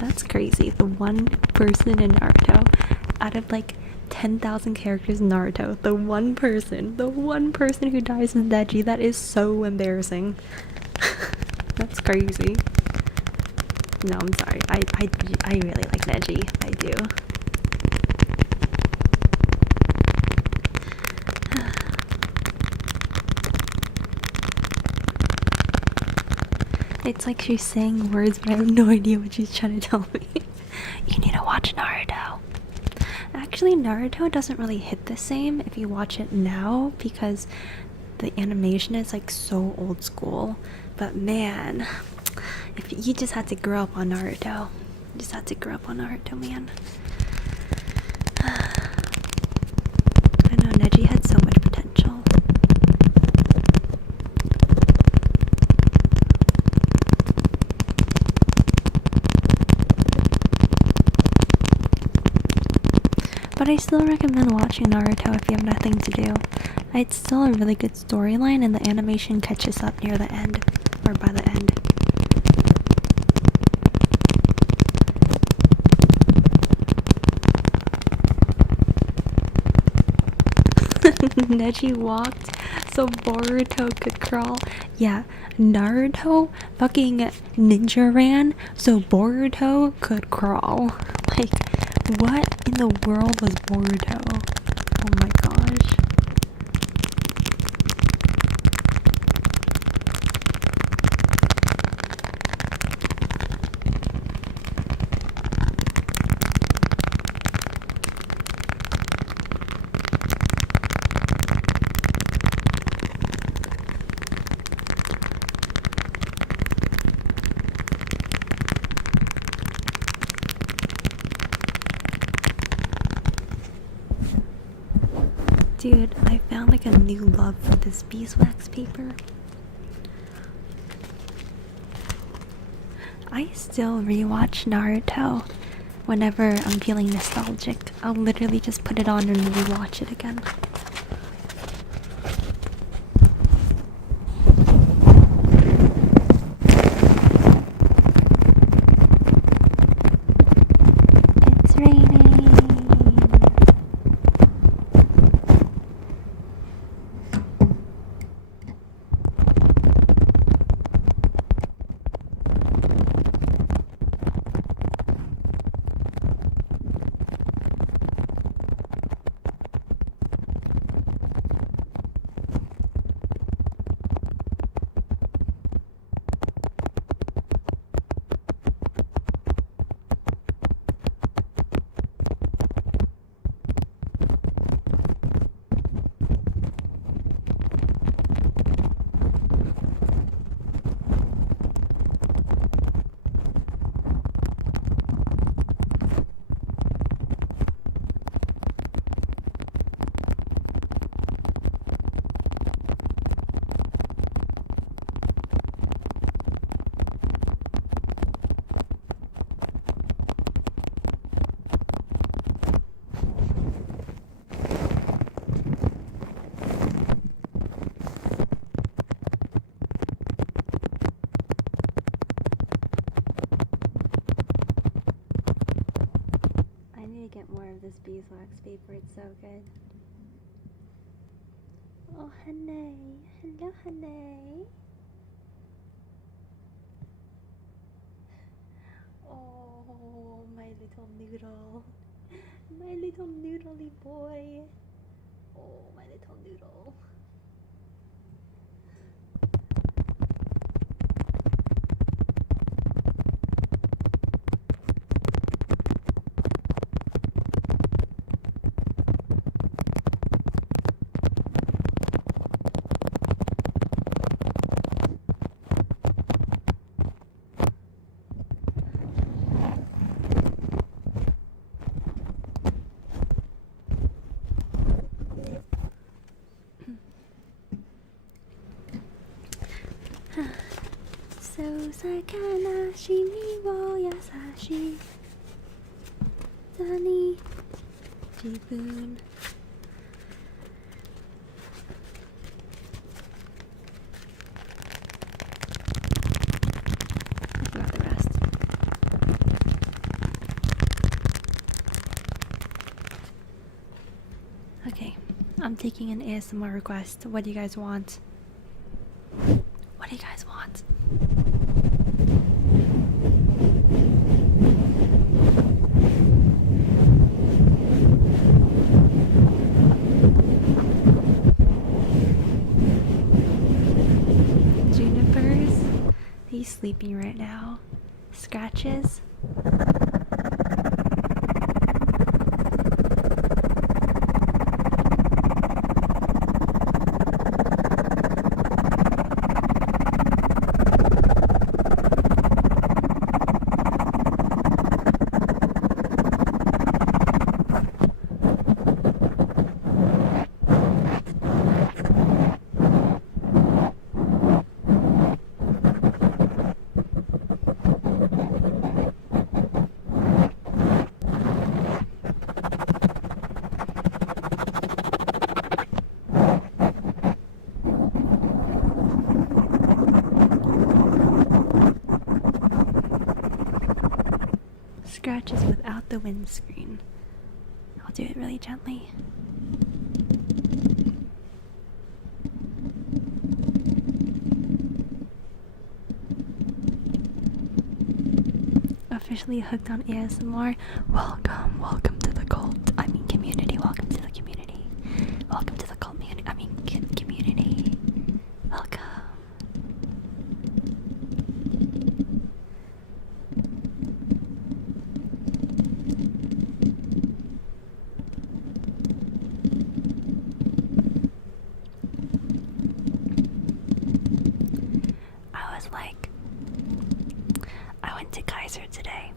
That's crazy. The one person in Naruto, out of like 10,000 characters in Naruto, the one person who dies is Neji. That is so embarrassing. That's crazy. No, I'm sorry. I really like Neji. I do. It's like she's saying words, but I have no idea what she's trying to tell me. You need to watch Naruto. Actually, Naruto doesn't really hit the same if you watch it now, because the animation is like so old school. But man, if you just had to grow up on Naruto. You just had to grow up on Naruto, man. I know, Neji had so much potential. But I still recommend watching Naruto if you have nothing to do. It's still a really good storyline, and the animation catches up near the end, or by the end. Neji walked so Boruto could crawl. Yeah, Naruto fucking ninja ran so Boruto could crawl. Like, what in the world was Boruto? Oh my gosh. Dude, I found like a new love for this beeswax paper. I still rewatch Naruto whenever I'm feeling nostalgic. I'll literally just put it on and rewatch it again. It's raining. this beeswax paper. It's so good. Oh, honey. Hello, honey. Oh, my little noodle. My little noodly boy. Oh, my little noodle. So sakanashi wo yasashi Dani Jibun. I forgot the rest. Okay, I'm taking an ASMR request. What do you guys want? What do you guys want? Junipers? He's sleeping right now. Scratches? Scratches without the windscreen. I'll do it really gently. Officially hooked on ASMR. Welcome to the cult. I mean community. Welcome to the community. Welcome to the cult community. Community. Welcome. I went to Kaiser today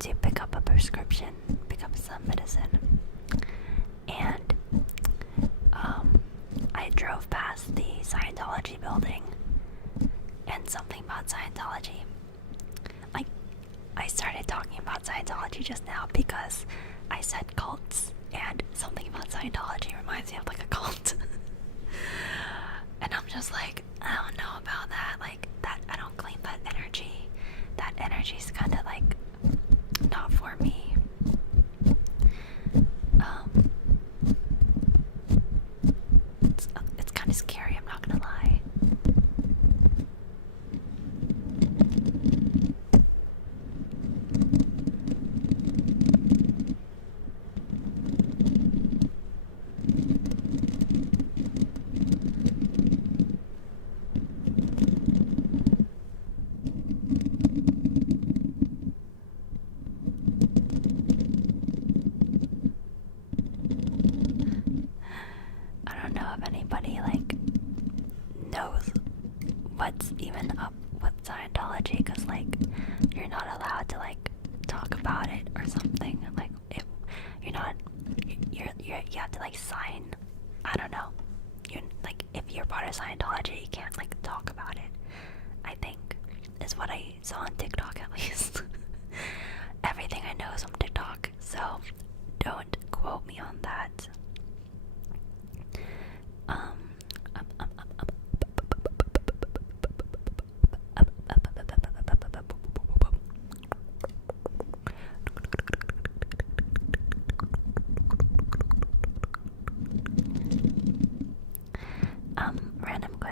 to pick up a prescription, pick up some medicine, and I drove past the Scientology building, and something about Scientology. I started talking about Scientology just now because I said cults, and something about Scientology reminds me of like a cult. And I'm just like, I don't know about that. Like, that, I don't claim that energy. That energy's kind of like not for me. It's kind of scary, I'm not gonna lie. What's even up with Scientology, because like you're not allowed to like talk about it or something. Like if you have to like sign. I don't know. You like if you're part of Scientology, you can't like talk about it. I think is what I saw on TikTok at least. Everything I know is from TikTok, so don't quote me on that.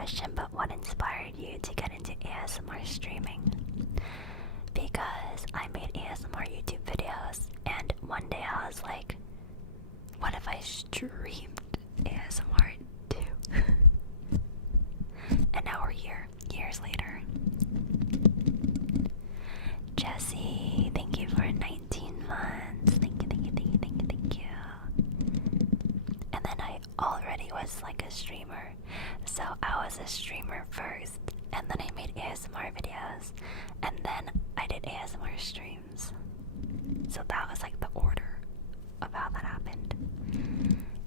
question, but what inspired you to get into ASMR streaming? Because I made ASMR YouTube videos, and one day I was like, what if I streamed ASMR too? And now we're here, years later. Jesse, thank you for 19 months. Thank you, thank you, thank you, thank you, thank you. And then I already was like a streamer. So I was a streamer first, and then I made ASMR videos, and then I did ASMR streams. So that was like the order of how that happened.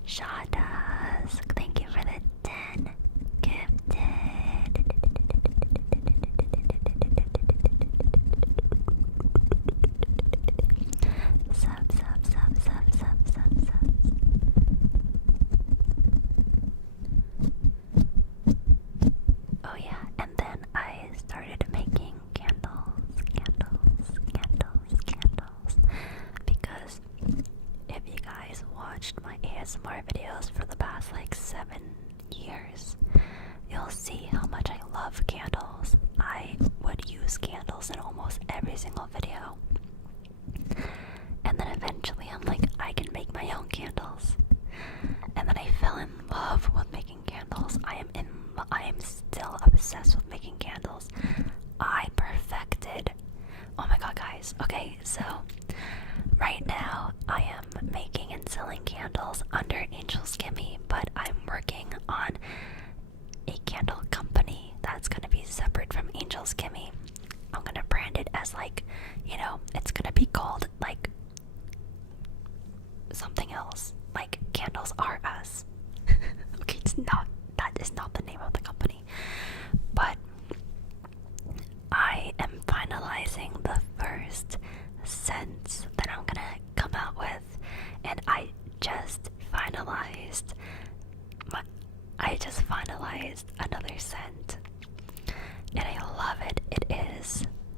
Shadas, thank you for the 10 gifted. Subs. Oh yeah, and then I started making candles. Because if you guys watched my ASMR videos for the past like 7 years, you'll see how much I love candles. I would use candles in almost every single video. And then eventually I'm like, I can make my own candles. And then I fell in love with making candles. I am still obsessed with making candles. I perfected. Oh my god, guys. Okay, so right now I am making and selling candles under AngelsKimi, but I'm working on a candle company that's gonna be separate from AngelsKimi. I'm gonna brand it as like, you know, it's gonna be called like something else, like Candles Are Us. Okay, that is not the name of the company, but I am finalizing the first scents that I'm gonna come out with, and I just finalized another scent, and I love it.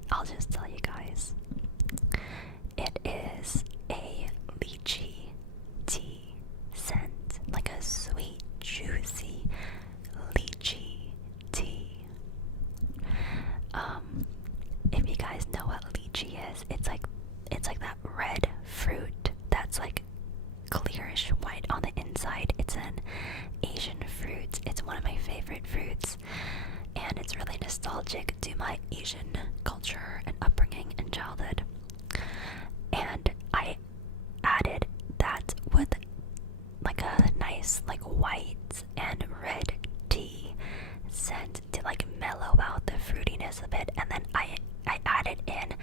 I'll just tell you guys, it is a lychee tea scent, like a sweet, juicy lychee tea. If you guys know what lychee is, it's like that red fruit that's like clearish white on the inside. It's an Asian fruit. It's one of my favorite fruits, and it's really nostalgic to my Asian culture and upbringing and childhood. And I added that with like a nice like white and red tea scent to like mellow out the fruitiness of it, and then I added in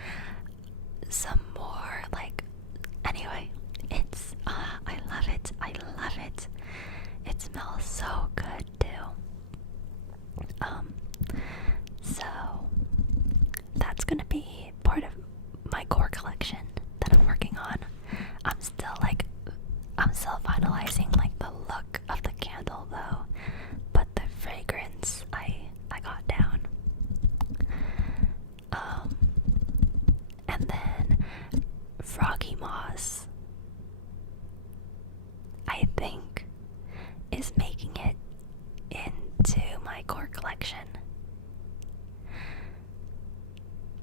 some more like, anyway, it's I love it. It smells so good too. So that's gonna be part of my core collection that I'm working on. I'm still finalizing like the look of the candle though, but the fragrance I got down. And then Froggy Moss, I think, is making it into my core collection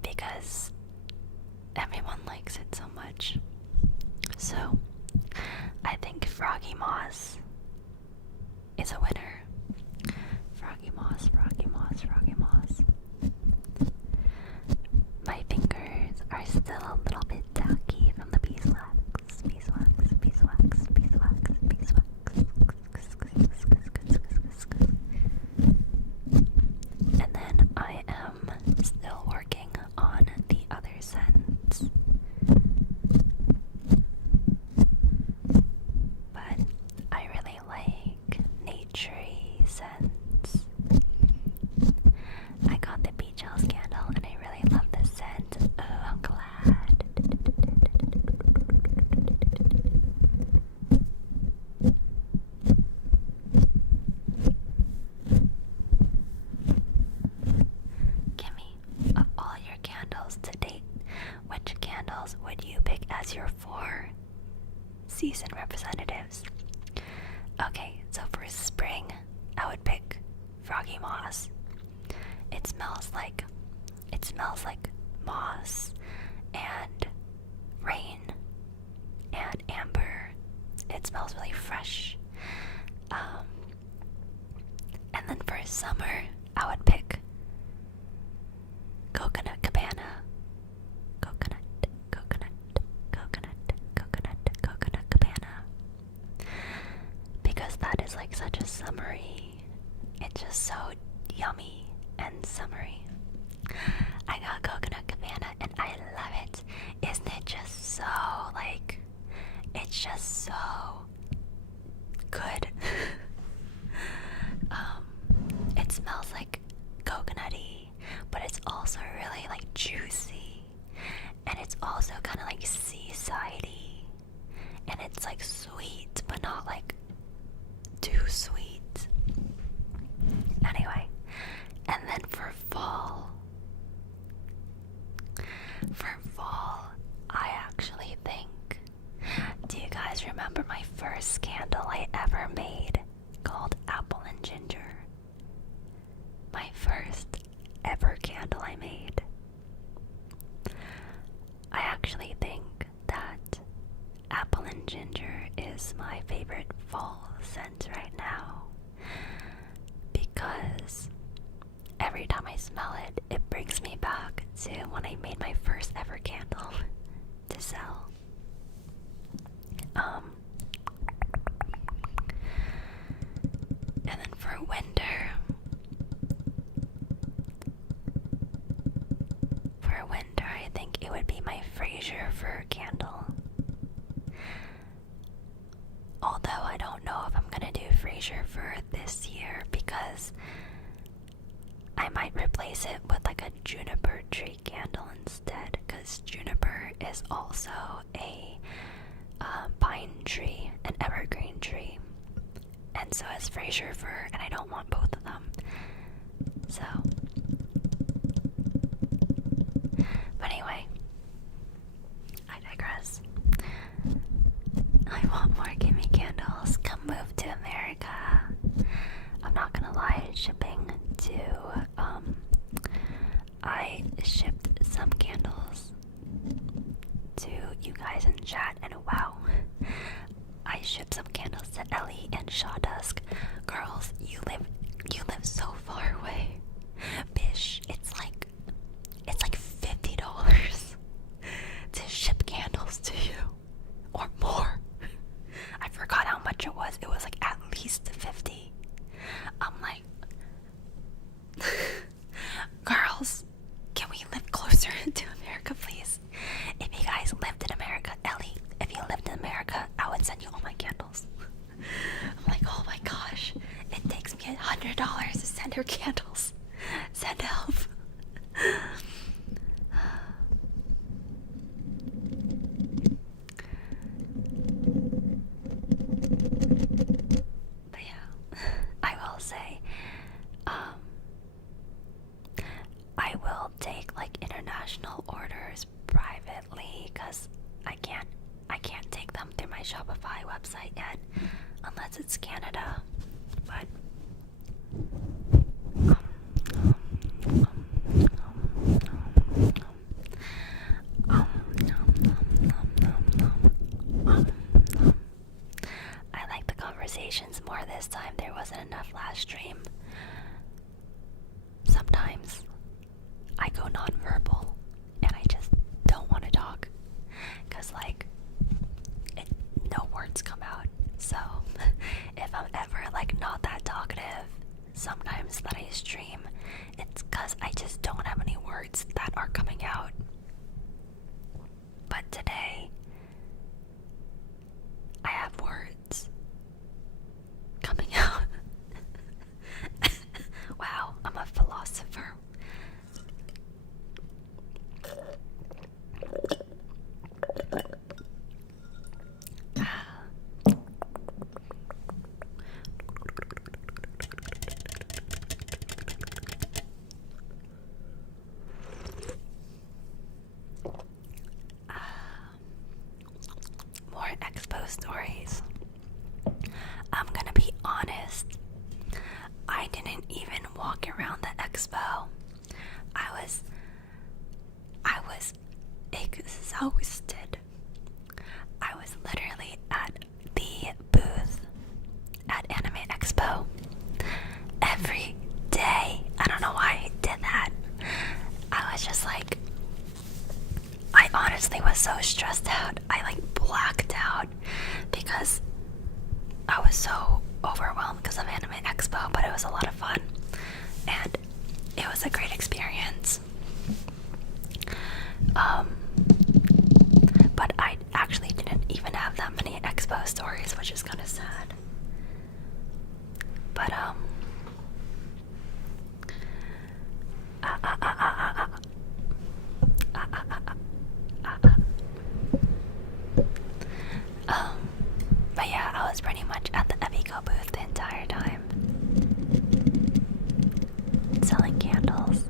because everyone likes it so much. So I think Froggy Moss is a winner. Froggy Moss. My fingers are still a little bit tacky from the beeswax. And then I am still working on the other scents. But I really like naturey scents. I got the beach house candle and I really love the scent. Oh, I'm glad. Kimmy, of all your candles to date, which candles would you pick as your 4 season representatives? Okay, so for spring, I would pick froggy moss. It smells like moss and rain and amber. It smells really fresh. And then for summer, I would pick coconut cabana. Coconut cabana. Because that is like such a summery, it's just so yummy and summery. I got coconut cabana and I love it. Isn't it just so like, it's just so good. It smells like coconutty, but it's also really like juicy, and it's also kind of like seasidey, and it's like sweet, but not like too sweet. Anyway, and then for fall, I actually think, do you guys remember my first candle I ever made called Apple and Ginger? My first ever candle I made. I actually think that Apple and Ginger is my favorite fall scent right now, because every time I smell it, it brings me back to when I made my first ever candle to sell. And then for winter, I think it would be my Fraser fir candle. Although I don't know if I'm gonna do Fraser fir this year, because I might replace it with like a juniper tree candle instead, because juniper is also a pine tree, an evergreen tree, and so is Fraser fir, and I don't want both of them. So, but anyway, I digress. I want more Kimi candles. Come move to America. I'm not gonna lie, shipping to I shipped some candles to you guys in chat, and wow, I shipped some candles to Ellie and Shawdusk. Girls, you live so far away. Bish, it's like $50 to ship candles to you, or more. I forgot how much it was. It was like at least 50. I'm like, girls, can we live closer to America, please? If you guys lived in America, Ellie, if you lived in America, I would send you all my candles. I'm like, oh my gosh, it takes me $100 to send her candles. Send help. But yeah, I will say, I will take like international orders privately, because I can't take them through my Shopify website yet, unless it's Canada. But I like the conversations more this time. There wasn't enough last stream. Sometimes I go nonverbal and I just don't want to talk, because like no words come out. So if I'm ever like not that talkative sometimes that I stream, it's because I just don't have any words that are coming out. But today I have words coming out. Wow, I'm a philosopher. exhausted. I was literally at the booth at Anime Expo every day. I don't know why I did that. I was just like, I honestly was so stressed out. I like blacked out because I was so overwhelmed because of Anime Expo, but it was a lot of fun and it was a great experience. But I actually didn't even have that many Expo stories, which is kind of sad. But but yeah, I was pretty much at the Evico booth the entire time, selling candles.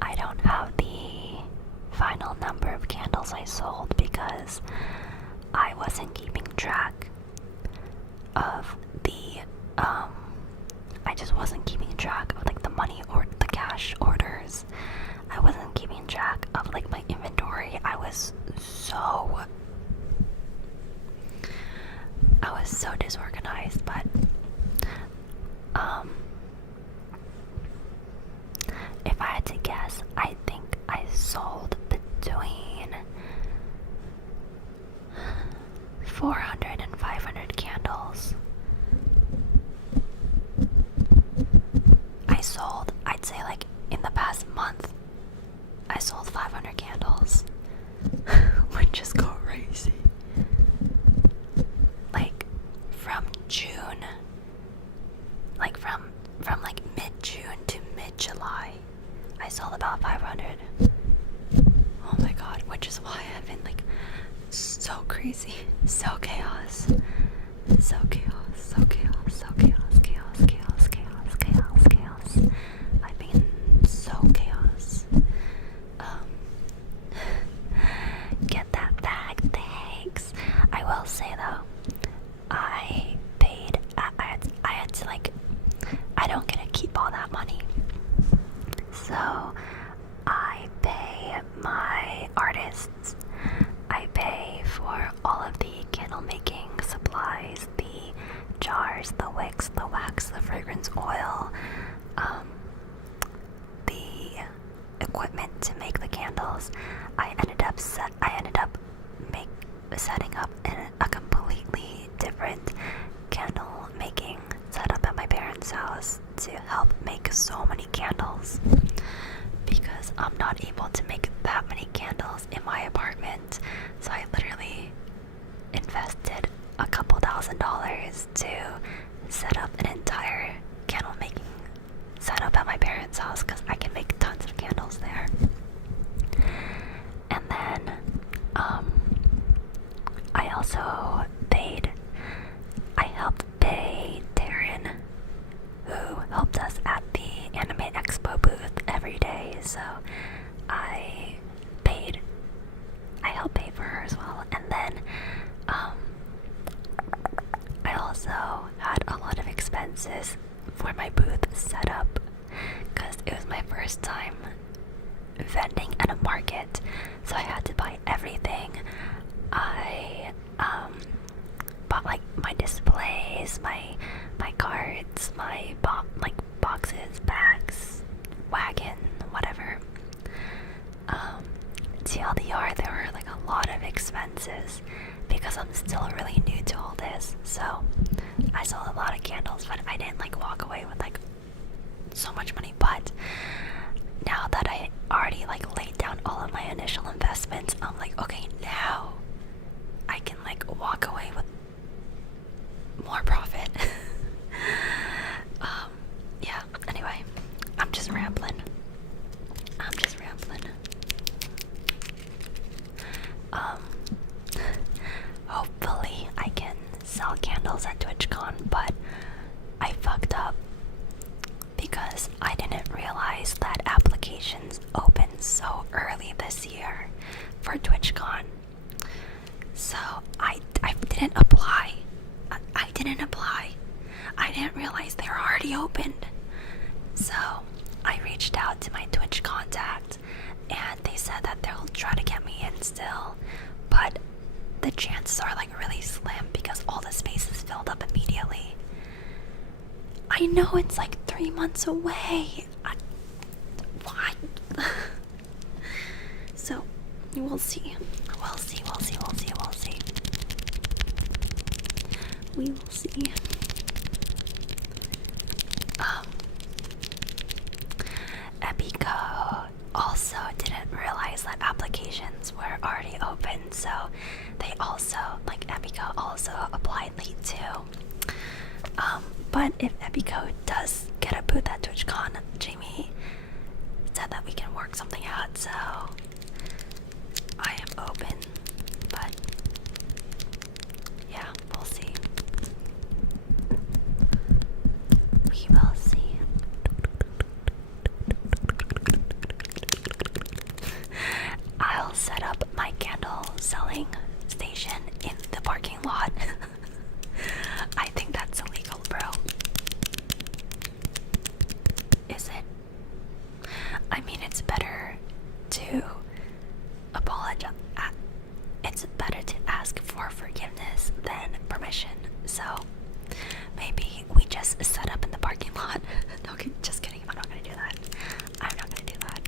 I don't have the final number of candles I sold because I wasn't keeping track of the I just wasn't keeping track of like the money or the cash orders. I wasn't keeping track of like my inventory. I was so disorganized, but if I had to guess, I think I sold between 400 and 500 candles. I'd say like in the past month, I sold 500 candles, which is crazy. Like from June, like from like mid-June to mid-July, I sold about 500. Oh my god, which is why I've been like so crazy, so chaos, so chaos, so chaos, so chaos, chaos, chaos, chaos, chaos, chaos. I've been so chaos. Get that bag, thanks. I will say though, I paid. I had to like. I don't get to keep all that money, so I pay my artists. I pay for all of the candle making supplies, the jars, the wicks, the wax, the fragrance oil, the equipment to make the candles. I ended up setting up in a completely different candle making setup at my parents' house to help make so many candles, because I'm not able to make that many candles in my apartment. So I literally invested a couple $1,000s to set up an entire candle making setup at my parents' house, because I can make tons of candles there. And then I also I helped pay Darren, who helped us at the Anime Expo booth every day, so I helped pay for her as well. And then I also had a lot of expenses for my booth setup, because it was my first time vending at a market, so I had to buy everything. I bought like my displays, my cards, my boxes, bags, wagon, whatever. TLDR, there were like a lot of expenses because I'm still really new to all this. So I sold a lot of candles, but I didn't like walk away with like so much money. But now that I already like laid down all of my initial investments, I'm like, okay, now I can like walk away with more profit. Yeah, anyway, I'm just rambling. Hopefully I can sell candles at TwitchCon, but I fucked up because I didn't realize that applications open so early this year for TwitchCon. So I didn't apply. I didn't realize they were already opened. So I reached out to my Twitch contact and they said that they'll try to get me in still, but the chances are like really slim because all the space is filled up immediately. I know it's like 3 months away. What? So, we'll see. We'll see. We will see. Epico also didn't realize that applications were already open, so they also, like Epico also applied late too. But if Epico does get a booth at TwitchCon, Jamie said that we can work something out, so I am open, but yeah, we'll see. We will see. I'll set up my candle selling station in the parking lot. I think that's illegal, bro. Is it? I mean, it's better to apologize. It's better to ask for forgiveness than permission. So maybe we just set up in the parking lot. No, just kidding. I'm not gonna do that. I'm not gonna do that.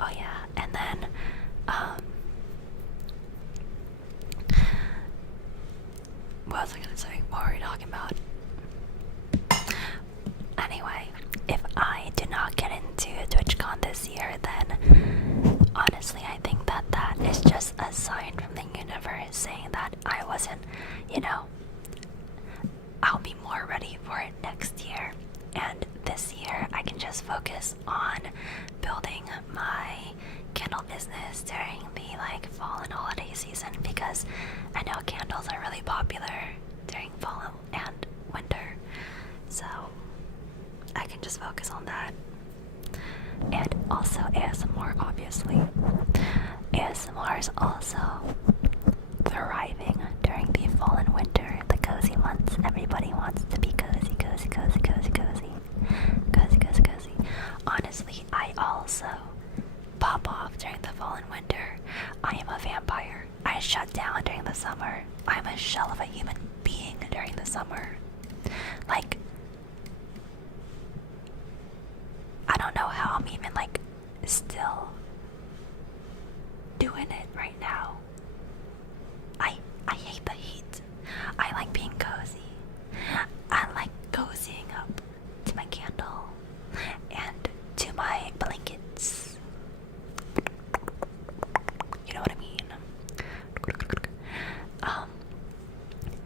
Oh yeah, and then what was I gonna say? What were we talking about? Anyway, if I do not get into TwitchCon this year, then honestly I think that that is just a sign from the universe saying that I wasn't, I'll be more ready for it next year. And this year I can just focus on building my candle business during the fall and holiday season, because I know candles are really popular during fall and winter, so I can just focus on that. And also ASMR, obviously. ASMR is also thriving during the fall and winter, the cozy months. Everybody wants to be cozy, cozy, cozy, cozy, cozy. Cozy, cozy, cozy. Honestly, I also pop off during the fall and winter. I am a vampire. I shut down during the summer. I'm a shell of a human being during the summer. I don't know how I'm even still doing it right now. I hate the heat. I like being cozy. I like cozying up to my candle and to my blankets. You know what I mean?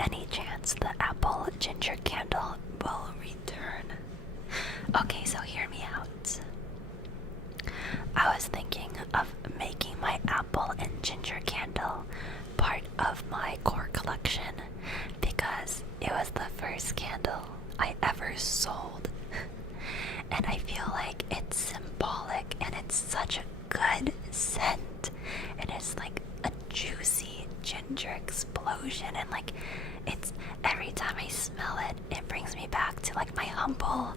Any chance the apple ginger candle will return? Okay, so hear me out. I was thinking of making my apple and ginger candle part of my core collection because it was the first candle I ever sold. And I feel like it's symbolic and it's such a good scent. And it's like a juicy ginger explosion, and it's every time I smell it, it brings me back to my humble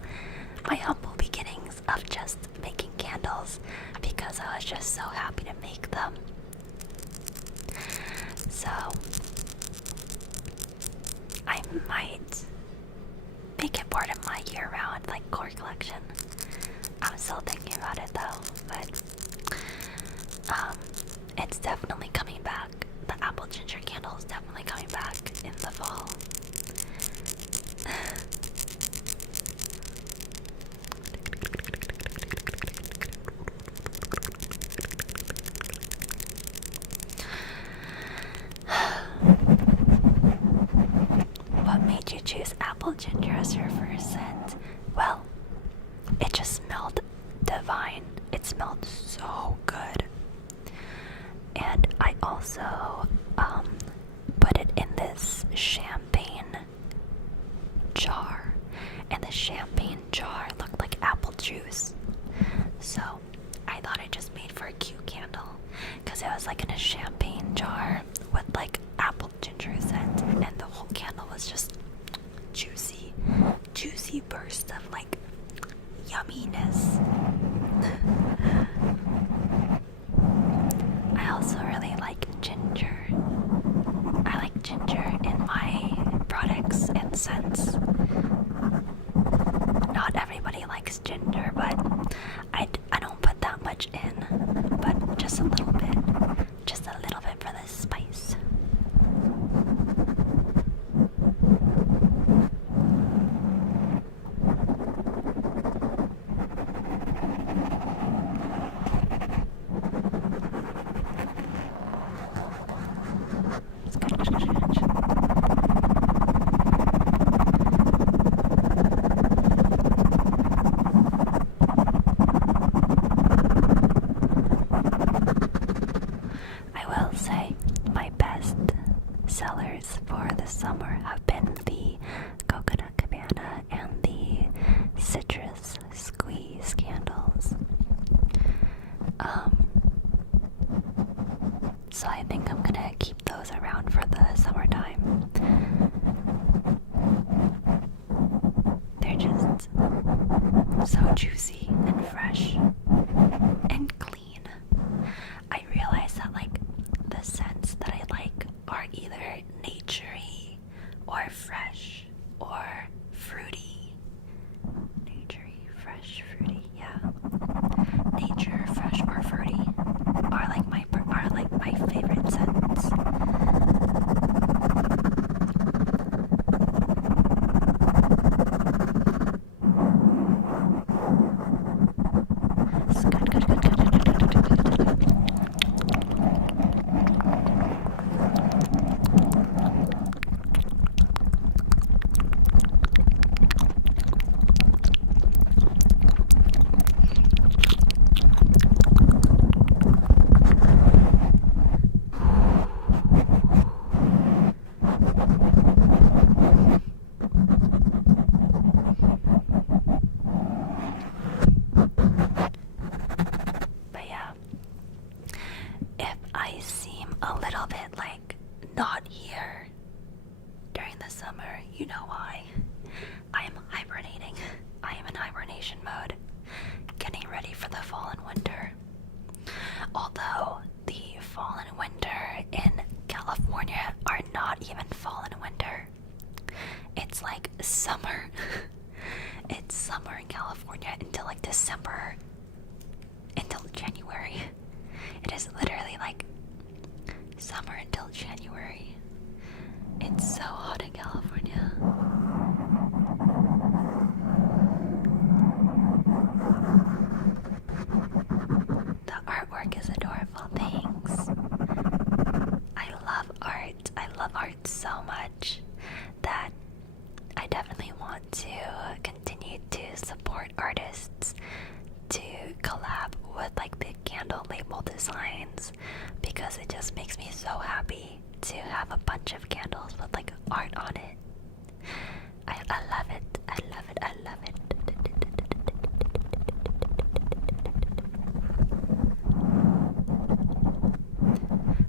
beginnings of just making candles, because I was just so happy to make them. So I might make it part of my year-round core collection. I'm still thinking about it though, but it's definitely coming back. The apple ginger candle is definitely coming back in the fall. What made you choose apple ginger as your first scent? Well, it just smelled divine. It smelled so good. And I also was like in a champagne jar with like apple ginger scent, and the whole candle was just juicy, juicy bursts of like yumminess. I also really like ginger. I like ginger in my products and scents. Not everybody likes ginger, but I don't put that much in, but just a little bit. Just a little bit for the spice. I will say my best sellers for the summer have been the Coconut Cabana and the Citrus Squeeze candles. So I think I'm gonna keep those around for the summertime. They're just so juicy and fresh and clean. I realize that like the scents that I like are either naturey or fresh or fruity. Naturey, fresh, fruity, yeah. Nature, fresh, or fruity are like my favorite scents. But yeah, if I seem a little bit like not here during the summer, you know why. I am hibernating. I am in hibernation mode, getting ready for the fall and winter. Although the fall and winter in California are not even fall and winter. It's like summer. It's summer in California until like December, until January. It is literally like summer until January. It's so hot in California. The artwork is adorable. Thanks. I love art. I love art so much that I definitely want to continue to support artists to collab with like the candle label designs, because it just makes me so happy to have a bunch of candles with like art on it. I love it. I love it. I love it.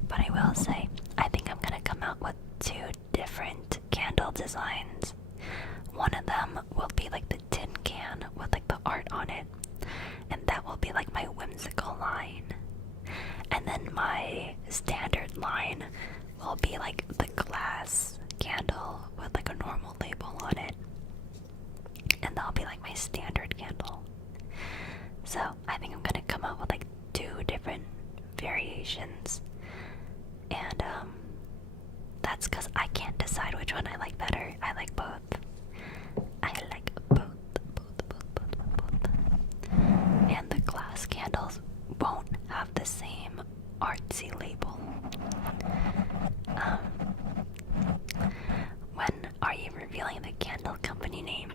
But I will say, I think I'm gonna come out with 2 different candle designs. One of them will be like the tin can with like the art on it, and that will be like my whimsical line. And then my standard line will be like the glass candle with like a normal label on it, and that'll be like my standard candle. So I think I'm gonna come out with like 2 different variations, and that's because I can't decide which one I like better. I like both. I like both. And the glass candles won't have the same artsy label. When are you revealing the candle company name?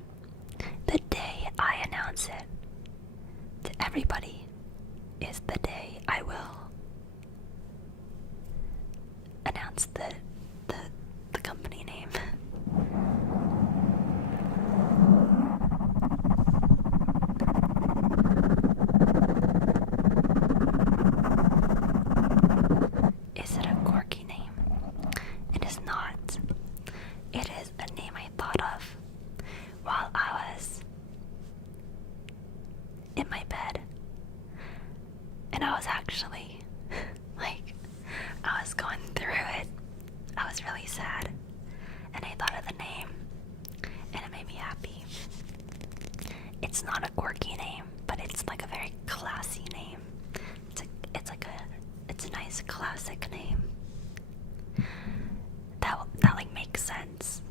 The day I announce it to everybody is the day I will announce the company name. classic name. That like makes sense.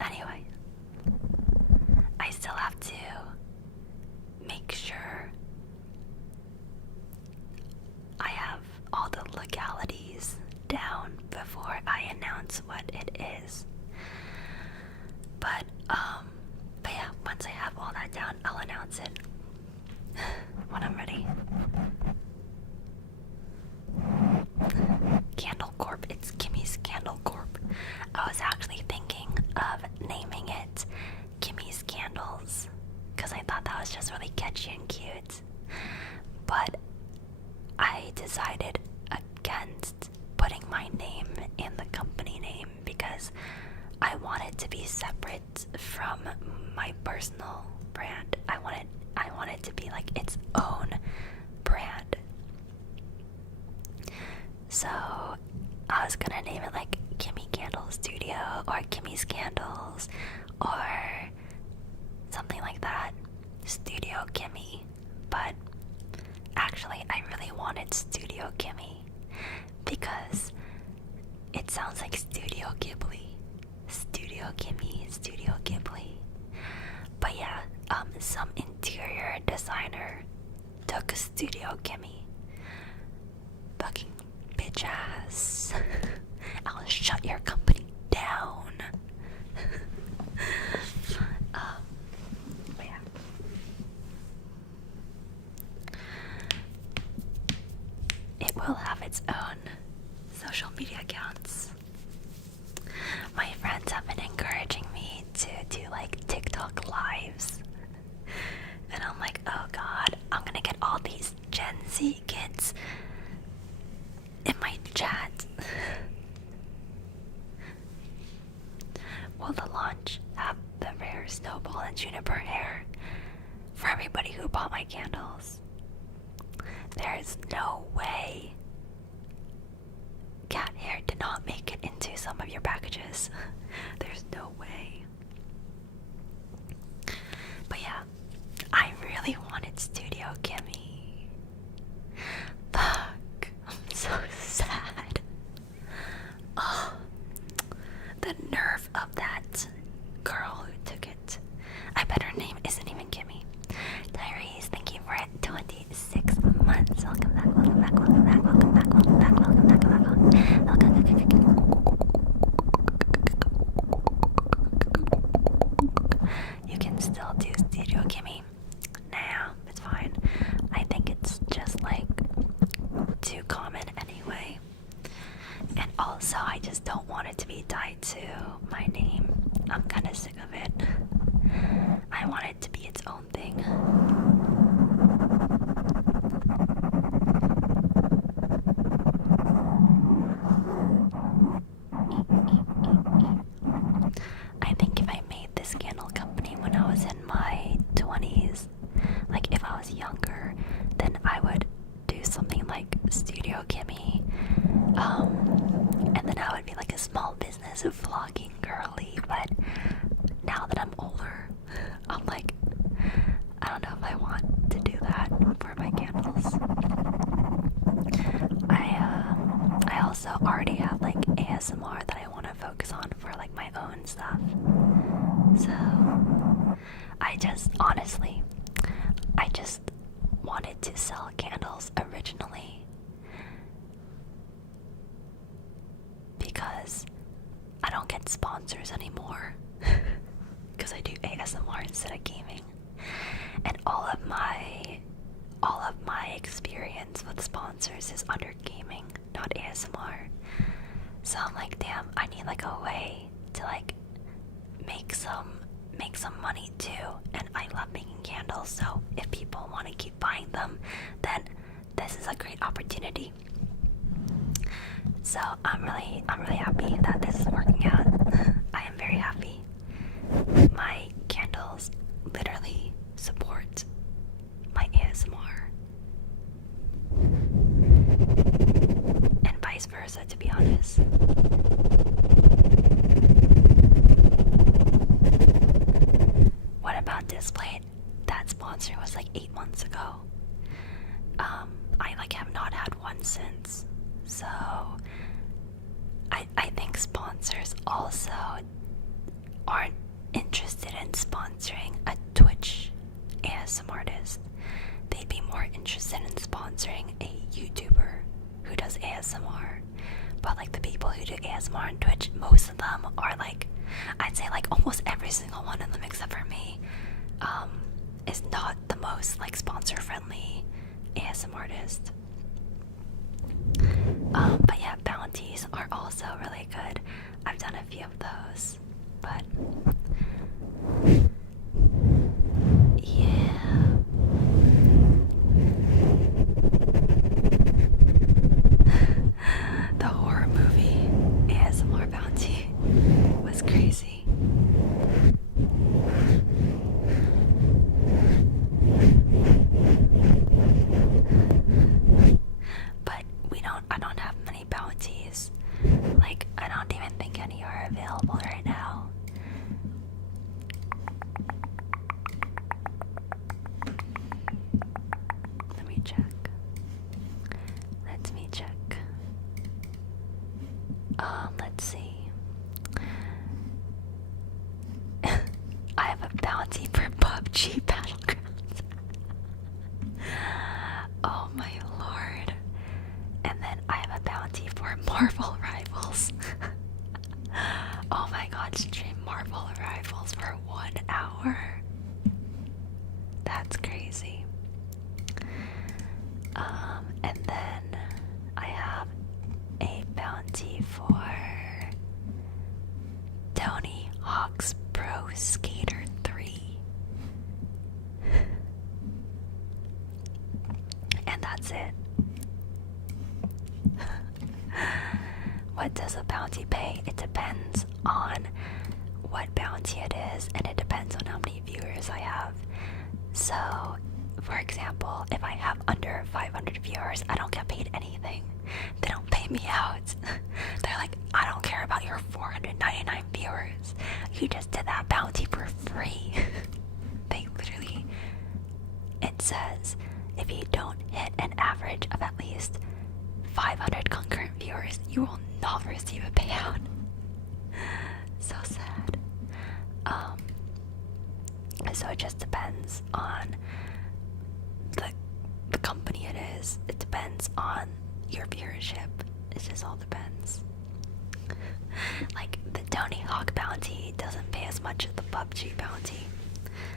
Anyway, I still have to make sure I have all the legalities down before I announce what it is. But yeah, once I have all that down, I'll announce it when I'm ready. Candle Corp, it's Kimi's Candle Corp. I was actually thinking of naming it Kimi's Candles because I thought that was just really catchy and cute. But I decided against putting my name in the company name because I want it to be separate from my personal brand. I want it to be like its own brand. So I was gonna name it like Kimi Candle Studio or Kimi's Candles or something like that. Studio Kimi. But actually I really wanted Studio Kimi because it sounds like Studio Ghibli. Studio Kimi, Studio Ghibli. But yeah, some interior designer took Studio Kimi. Fucking bitch ass. I'll shut your company down. But yeah. It will have its own social media accounts. My friends have been encouraging me to do like TikTok lives. And I'm like, oh god, I'm gonna get all these Gen Z kids in my chat. Will the launch have the rare snowball and juniper hair for everybody who bought my candles? There's no way cat hair did not make it into some of your packages. There's no way. But yeah, I really wanted Studio Kimi. Fuck, I'm so sad. Oh, the nerve of that girl who took it. I bet her name isn't even Kimi. Tyrese, thank you for 26 months. Welcome back, welcome back, welcome back, welcome back, welcome back, welcome back, welcome back. You can still do Studio Kimi. Nah, it's fine. I think it's just like too common anyway. And also, I just don't want it to be tied to my name. I'm kind of sick of it. I want it to be its own thing. I think if I made this candle company when I was in my 20s, like if I was younger, then I would do something like Studio Kimi, and then I would be like a small business vlogging girly. But now that I'm older, I'm like, I don't know if I want to do that for my candles. I also already have like ASMR that I want to focus on for like my own stuff. So I just wanted to sell candles originally because I don't get sponsors anymore because I do ASMR instead of gaming, and all of my experience with sponsors is under gaming, not ASMR. So I'm like, damn, I need like a way to like make some money too. And I love making candles, so if people want to keep buying them, then this is a great opportunity. So I'm really happy that this is working out. I am very happy. My candles literally support my ASMR. And vice versa, to be honest. What about Display? That sponsor was like 8 months ago. I instance. So I think sponsors also aren't interested in sponsoring a Twitch ASMR artist. They'd be more interested in sponsoring a YouTuber who does ASMR. But like the people who do ASMR on Twitch, most of them are like, I'd say like almost every single one of them except for me, is not the most like sponsor friendly ASMR artist. But yeah, bounties are also really good. I've done a few of those, but yeah. The horror movie ASMR bounty was crazy. But I don't have many bounties. Like, I don't even think any are available right now. Let me check. Let me check. Let's see. I have a bounty for PUBG Battlegrounds. Oh my lord. And then I have a bounty for Marvel Rivals. Oh my god, stream Marvel Rivals for 1 hour. That's crazy. And then I have a bounty for Tony Hawk's Pro Skater 3. And that's it. What does a bounty pay? It depends on what bounty it is, and it depends on how many viewers I have. So, for example, if I have under 500 viewers, I don't get paid anything. They don't pay me out. They're like, I don't care about your 499 viewers. You just did that bounty for free. They literally, it says, if you don't hit an average of at least 500 concurrent viewers, you will not receive a payout. So sad. So it just depends on the company it is. It depends on your viewership. It just all depends. Like the Tony Hawk bounty doesn't pay as much as the PUBG bounty,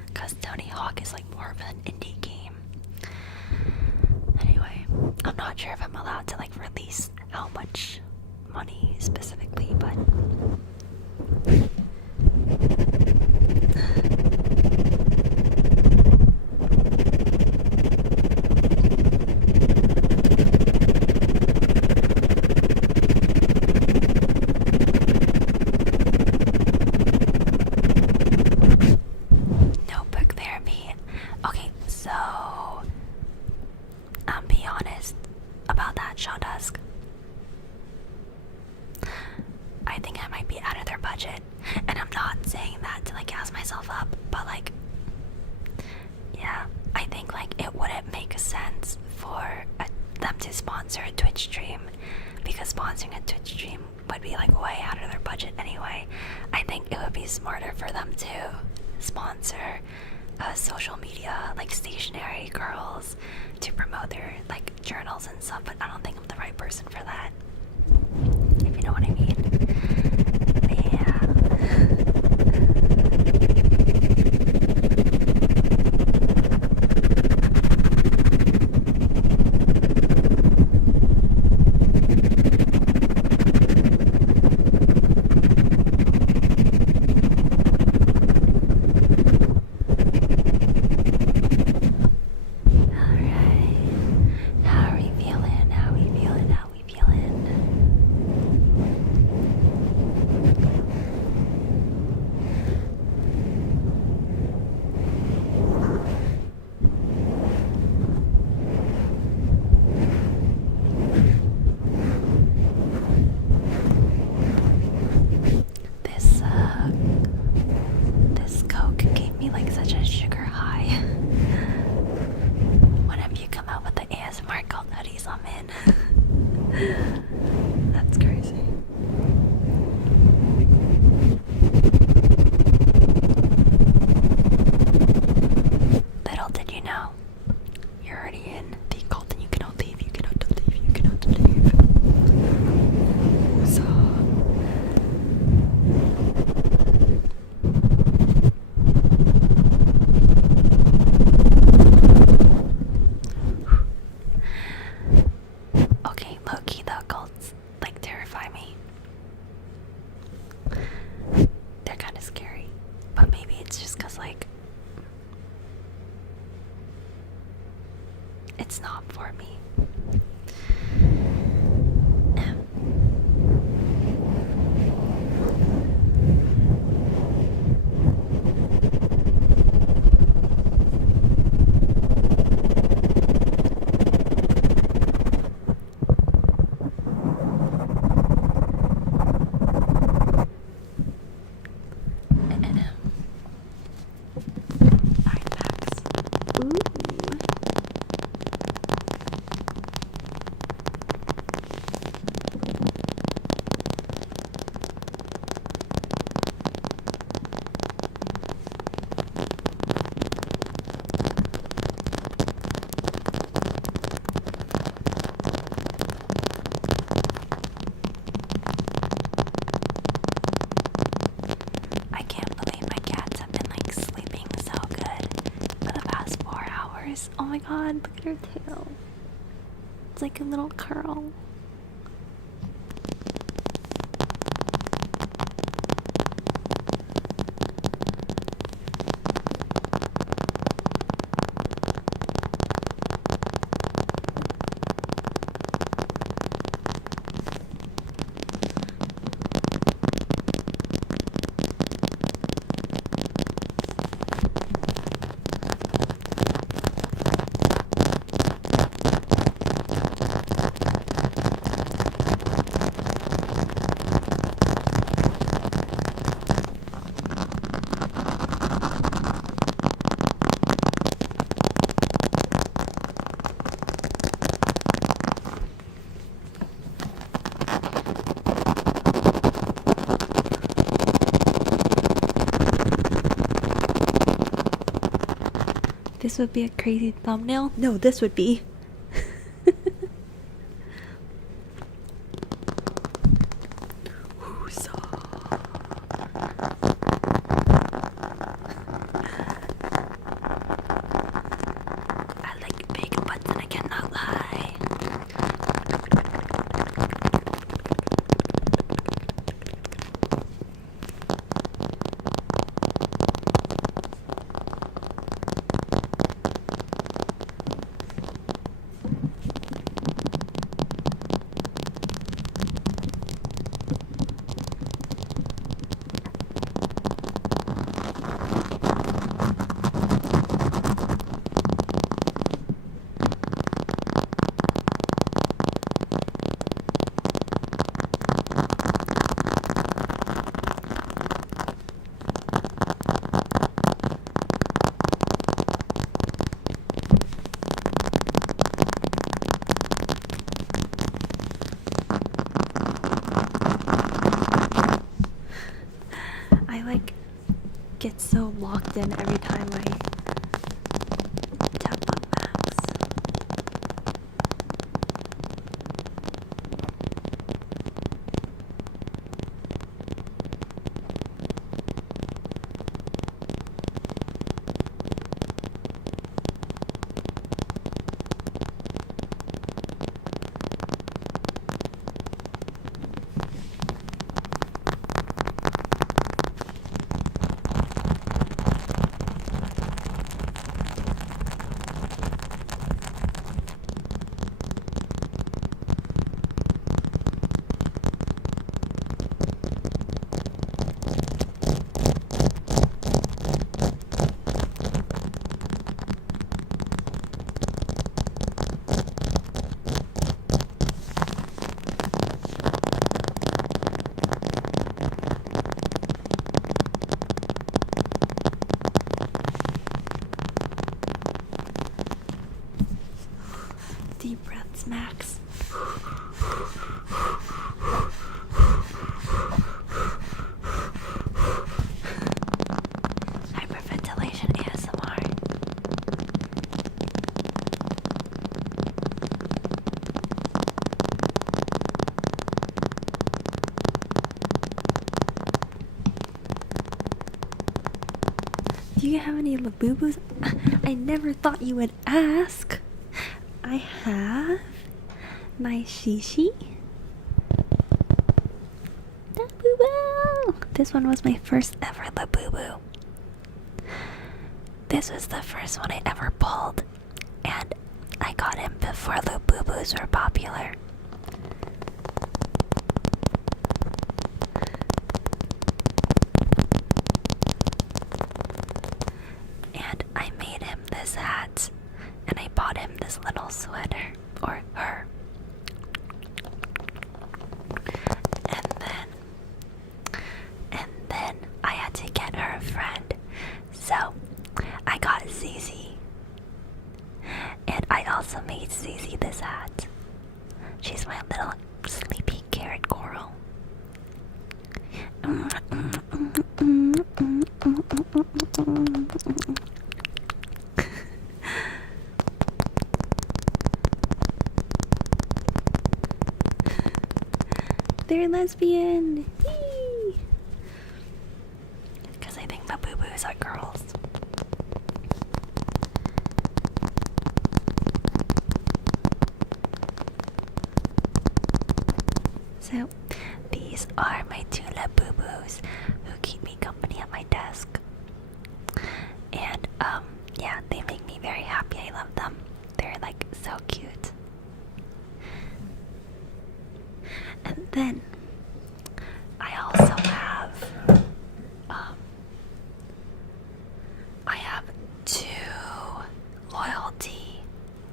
because Tony Hawk is like more of an indie game. Anyway, I'm not sure if I'm allowed to like release how much money specifically, but notebook therapy. Okay, so be honest about that, Shaw Dusk. I think I might be out of their budget, and I'm not saying that to like gas myself up, but like, yeah, I think like it wouldn't make sense for them to sponsor a Twitch stream, because sponsoring a Twitch stream would be like way out of their budget anyway. I think it would be smarter for them to sponsor social media, like stationery girls, to promote their like journals and stuff, but I don't think I'm the right person for that, if you know what I mean. But yeah. This Coke gave me like such a sugar high. Whenever you come out with the ASMR cult hoodies, I'm in. That's crazy. Little did you know, you're already in the cult and you cannot leave, you cannot leave, you cannot leave. So. Okay, low-key, the occults like terrify me. They're kind of scary, but maybe it's just cause like it's not for me. Alright, Max. Ooh. I can't believe my cats have been like sleeping so good for the past 4 hours. Oh my god, look at her tail. It's like a little curl. This would be a crazy thumbnail. No, this would be. I like big butts and I cannot lie. I like get so locked in every time I tap on Max. Deep breaths, Max. Hyperventilation ASMR. Do you have any Labubus? I never thought you would ask. I have my Shishi. Labubu! This one was my first ever Labubu. This was the first one I ever pulled, and I got him before Labubus were popular. And I made him this hat, and I bought him this little sweater, or her. And then I had to get her a friend, so I got Zizi. And I also made Zizi this hat. She's my little sleepy carrot coral. They're lesbian! Because I think Labubus are girls. So, these are my two Labubus who keep me company at my desk. And, yeah, they make me very happy. I love them. They're like so cute. And then I also have I have two loyalty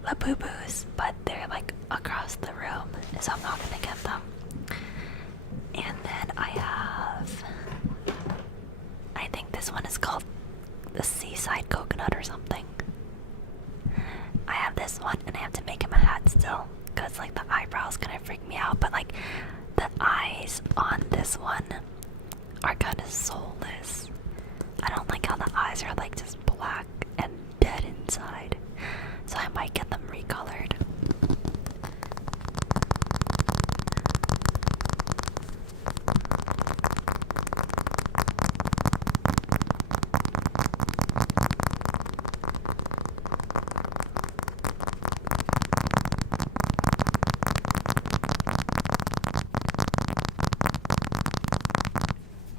Labubus, but they're like across the room, so I'm not gonna get them. And then I have, I think this one is called the Seaside Coconut or something. I have this one, and I have to make him a hat still, because like the eyebrows kind of freak me out, but like the eyes on this one are kind of soulless. I don't like how the eyes are like just black and dead inside, so I might get them recolored.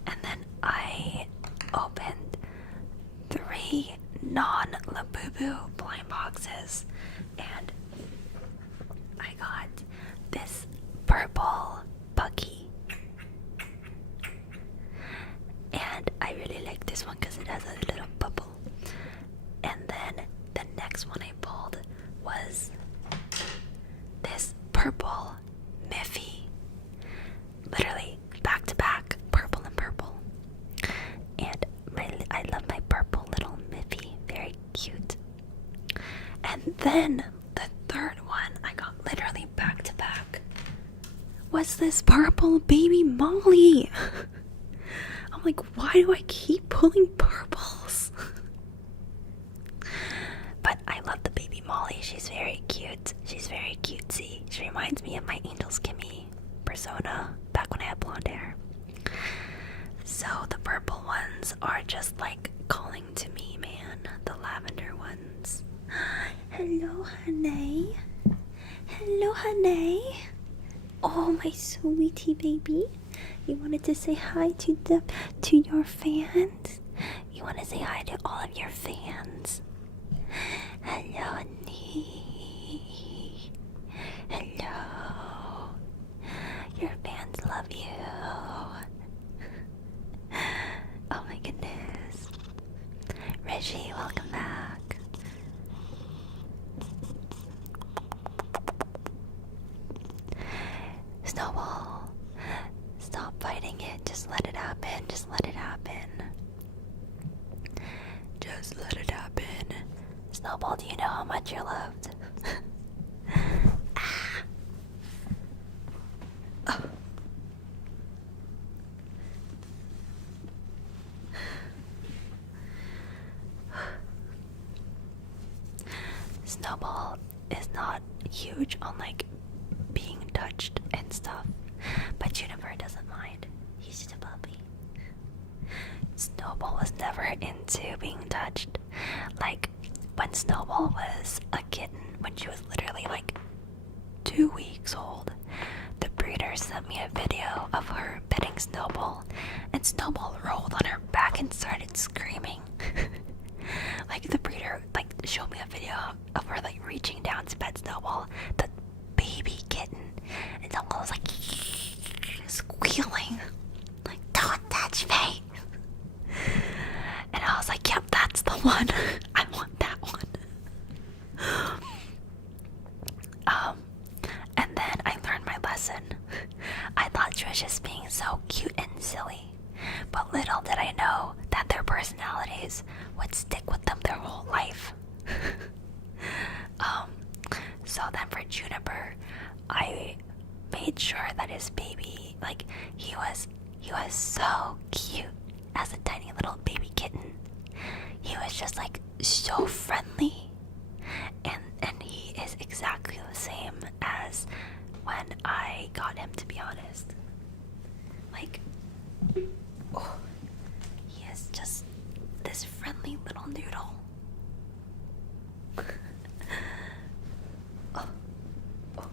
And then I opened 3 non-Labubu blind boxes, and I got this purple Bucky, and I really like this one because it has a little bubble. And then the next one I pulled was this purple Miffy, literally back to back, purple and purple. And I love my purple little Miffy, very cute. And then the third one I got literally back to back was this purple baby Molly. I'm like, why do I keep pulling purples? But I love the baby Molly. She's very cute. She's very cutesy. She reminds me of my AngelsKimi persona back when I had blonde hair. So the purple ones are just like calling to me, man. The lavender ones. Hello, honey. Hello, honey. Oh, my sweetie baby. You wanted to say hi to your fans? You want to say hi to all of your fans? Hello, honey. Hello. Your fans love you. Oh my goodness. Reggie, welcome back. Snowball, stop fighting it. Just let it happen. Just let it happen. Just let it happen. Snowball, do you know how much you're loved? on like being touched and stuff. But Juniper doesn't mind. He's just a puppy. Snowball was never into being touched. Like when Snowball was a kitten, when she was literally like 2 weeks old, the breeder sent me a video of her petting Snowball, and Snowball rolled on her back and started screaming. Like the breeder like showed me a video of her like reaching down to pet Snowball, the baby kitten, and Snowball was like squealing, like don't touch me. And I was like, yep, that's the one. I want that one. And then I learned my lesson. I thought she was just being so cute and silly, but little did I know that their personalities would stick with them their whole life. So then for Juniper, I made sure that his baby, like he was so cute as a tiny little baby kitten. He was just like so friendly, and he is exactly the same as when I got him, to be honest. Like, oh, he is just this friendly little noodle. Oh, oh.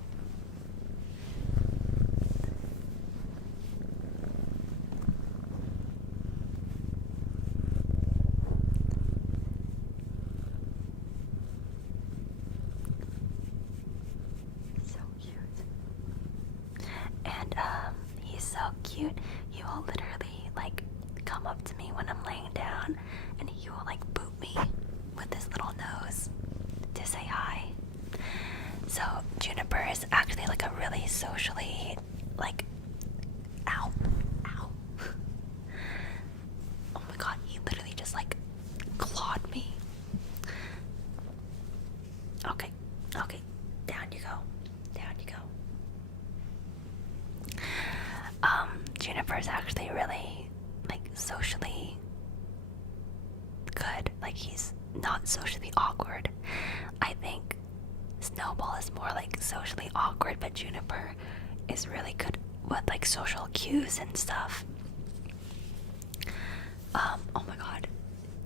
So cute. And he's so cute. He will literally like come up to me when I'm laying down, and he will like boop me with his little nose to say hi. So Juniper is actually like a really socially like ow. Oh my god, he literally just like clawed me. Okay, down you go. Juniper is actually really like socially good. Like he's not socially awkward. I think Snowball is more like socially awkward, but Juniper is really good with like social cues and stuff. Oh my god,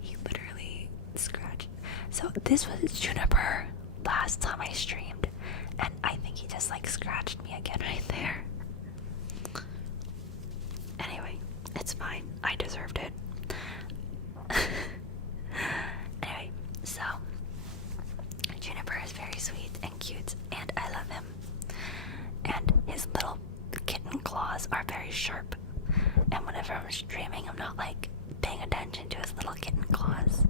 he literally scratched. So this was Juniper last time I streamed, and I think he just like scratched me again right there. Anyway, it's fine. I deserved it. Anyway, so Juniper is very sweet and cute, and I love him. And his little kitten claws are very sharp. And whenever I'm streaming, I'm not like paying attention to his little kitten claws.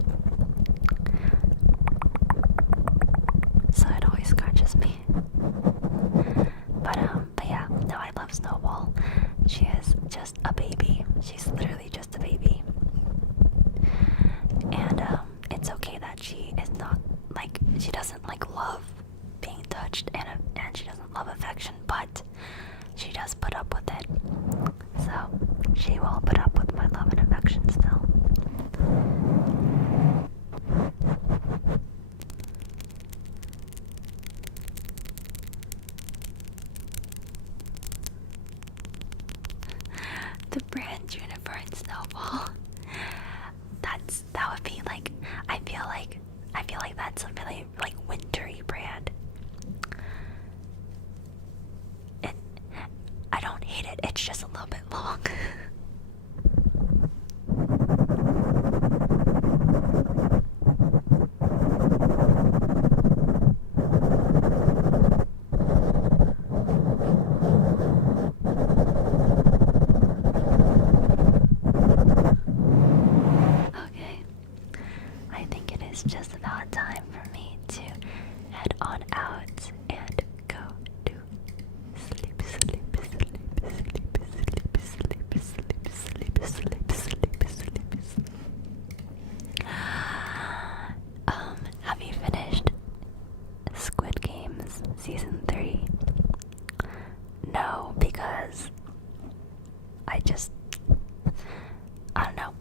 So it always scratches me. But yeah, no, I love Snowball. She is just a baby. She's literally just a baby. And it's okay that she is not like, she doesn't like love being touched, and she doesn't love affection, but she does put up with it. So she will put up with my love and affection still. The brand Juniper and Snowball. That would be like, I feel like that's a really like wintry brand. I don't hate it, it's just a little bit long. Okay, I think it is just about time for me to head on out and go to sleep. Have you finished Squid Games Season 3? No, because I don't know.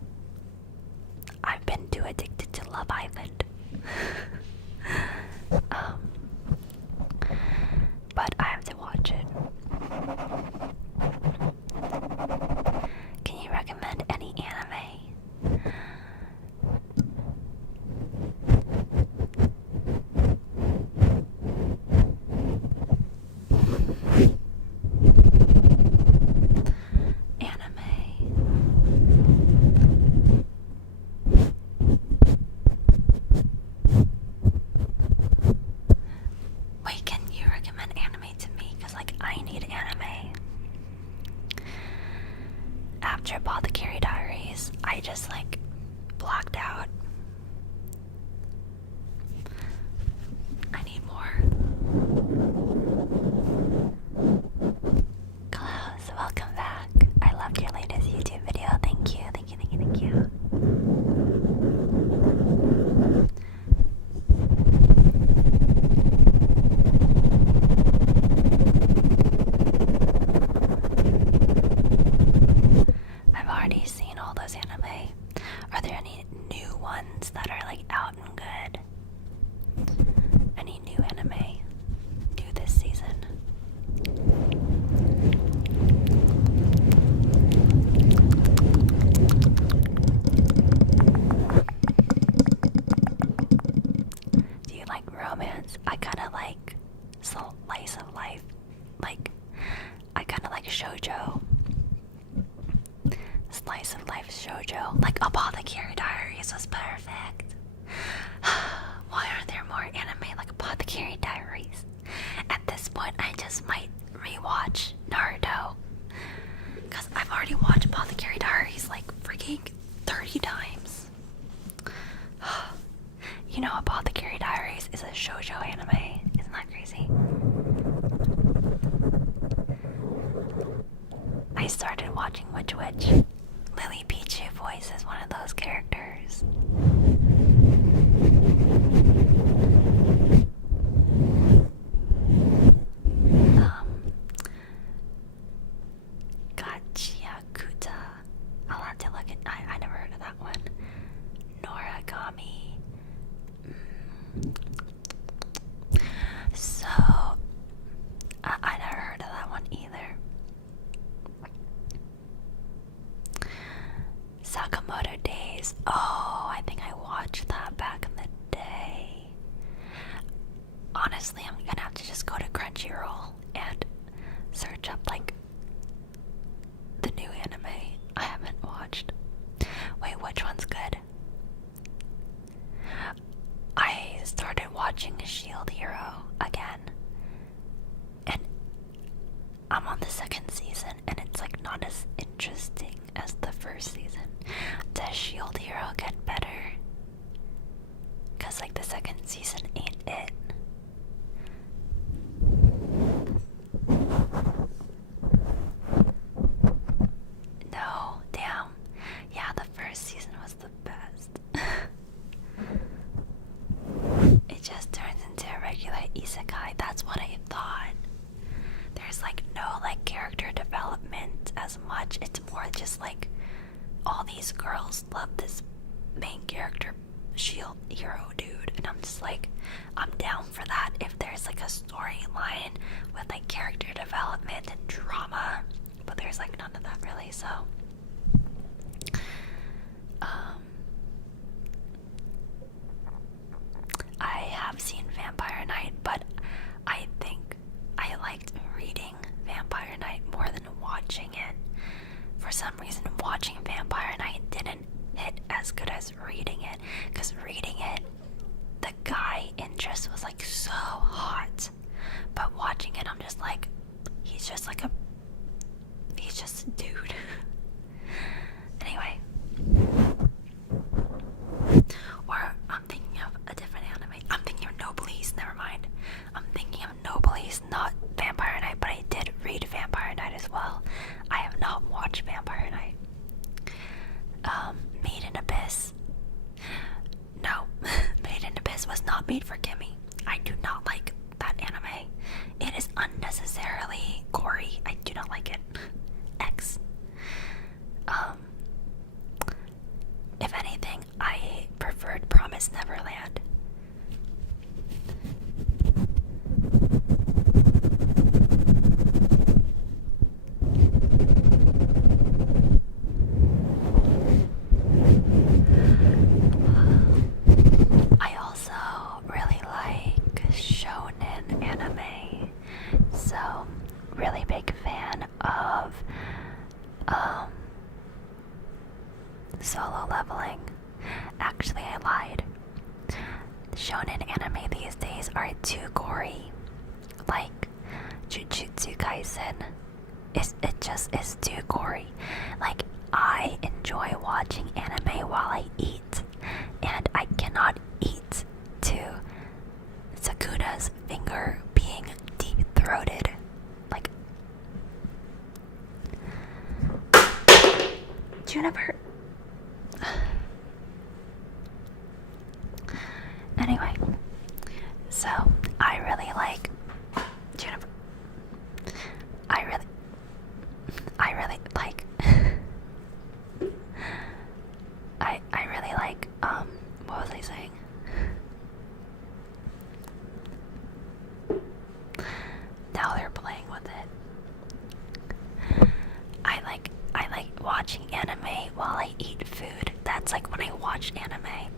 I've been too addicted to Love Island. I need anime. After Apothecary Diaries, I just like blocked out. I need more. Klaus, welcome back. I loved your latest YouTube video. Thank you, thank you, thank you, thank you. I've already seen all those anime. Are there any new ones that are like out and good? Any new anime new this season? Do you like romance? I kind of like slice of life. Like, I kind of like shoujo. Slice of life shoujo. Like Apothecary Diaries was perfect. Why aren't there more anime like Apothecary Diaries? At this point, I just might rewatch Naruto. Because I've already watched Apothecary Diaries like freaking 30 times. You know, Apothecary Diaries is a shoujo anime. Isn't that crazy? I started watching Witch Witch. Lily Pichu voices one of those characters. Gachiakuta. I'll have to look at. I never heard of that one. Noragami. So, I never heard of that one either. Sakamoto Days. Oh, I think I watched that back in the day. Honestly, I'm gonna have to just go to Crunchyroll and search up like the new anime I haven't watched. Wait, which one's good? I started watching Shield Hero again, and I'm on the second season, and it's like not as interesting as the first season. Does Shield Hero get better? Cause like the second season ain't it. No, damn. Yeah, the first season was the best. It just turns into a regular isekai. That's what I thought. There's like no like character development as much. It's more just like all these girls love this main character shield hero dude, and I'm just like, I'm down for that if there's like a storyline with like character development and drama, but there's like none of that really. So I have seen Vampire Knight, but I think I liked reading Vampire Knight more than watching it. For some reason, watching Vampire Knight didn't hit as good as reading it, because reading it, the guy in dress was like so hot, but watching it, I'm just like, he's just a dude. Anyway, or I'm thinking of a different anime. I'm thinking of Noblesse. Never mind. I'm thinking of Noblesse, not Vampire Knight, but I did read Vampire Knight as well. I have not watched Vampire Knight. Made in Abyss. No, Made in Abyss was not made for Kimi. I do not like that anime. It is unnecessarily gory. I do not like it. X. If anything, I preferred Promised Neverland. I also really like shonen anime, so really big fan of Solo Leveling. Actually, I lied. Shonen anime these days are too gory. Like Jujutsu Kaisen bison. It just is too gory. Like, I enjoy watching anime while I eat, and I cannot eat to Sakura's finger being deep-throated. Like, Juniper. Anyway, so I really like Juniper. I really like I really like what was I saying? Now they're playing with it. I like watching anime while I eat food. That's like when I watch anime.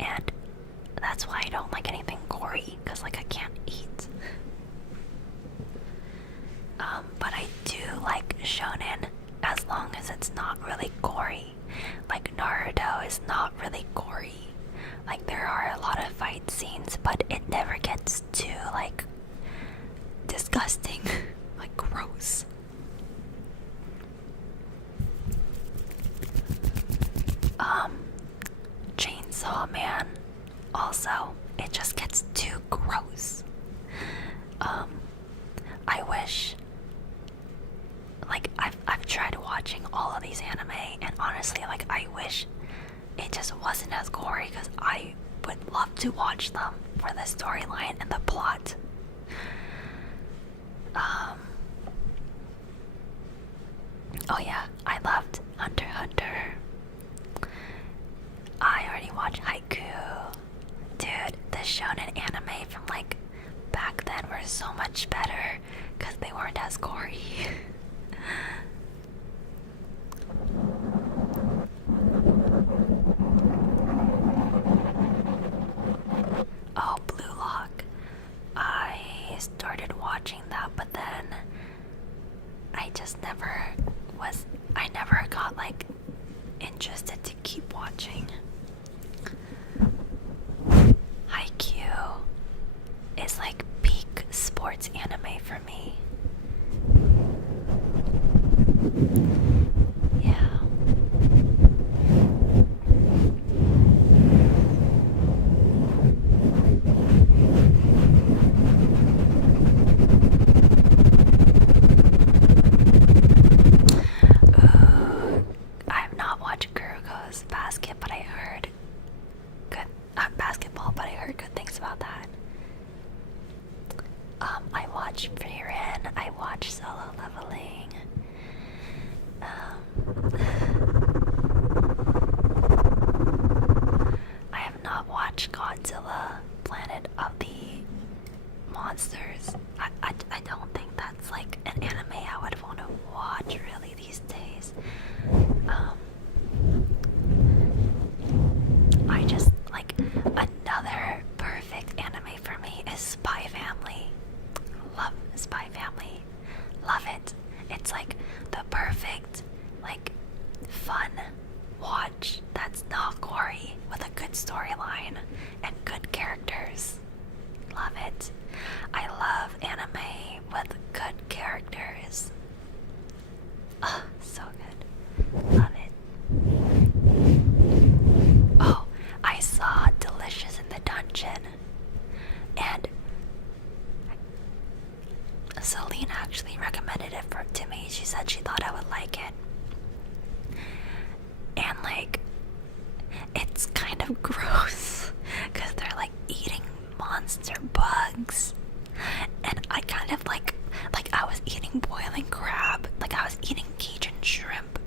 And that's why I don't like anything gory, because like I can't eat. But I do like shonen as long as it's not really gory. Like Naruto is not really gory. Like there are a lot of fight scenes, but it never gets too like disgusting, like gross. Chainsaw Man, also, it just gets too gross. I wish, like, I've tried watching all of these anime, and honestly, like, I wish it just wasn't as gory, because I would love to watch them for the storyline and the plot. Oh yeah, I loved Hunter x Hunter. I already watched Haiku. Dude, the shonen anime from like back then were so much better because they weren't as gory. Oh, Blue Lock. I started watching that, but then I just never got like interested to keep watching. Haikyuu is like peak sports anime for me. Yeah. Ooh, I have not watched Kuroko's basketball, but I heard good things about that. I watched Frieren, I watched Solo Leveling. I have not watched Godzilla, Planet of the Monsters. I don't think that's like an anime I would want to watch really these days. I just like another perfect anime for me is Spy Family. Love Spy Family. Love it. It's like the perfect, like, fun watch that's not gory with a good storyline and good characters. Love it. I love anime with good characters. Oh, so good. Love it. Oh, I saw Delicious in the Dungeon, and Celine actually recommended it to me. She said she thought I would like it. And like, it's kind of gross because they're like eating monster bugs. And I kind of like I was eating boiling crab, like I was eating Cajun shrimp.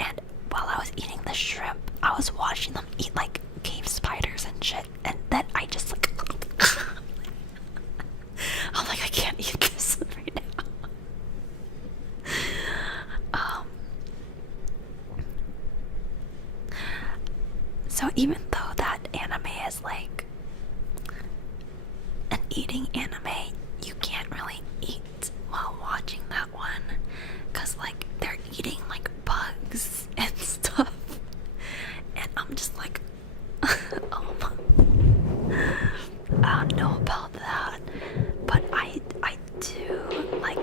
And while I was eating the shrimp, I was watching them eat like cave spiders and shit. And then I just like, I'm like, I can't eat this right now. So even though that anime is like an eating anime, you can't really eat while watching that one, cause like they're eating like bugs and stuff, and I'm just like, I don't know about that, but I do like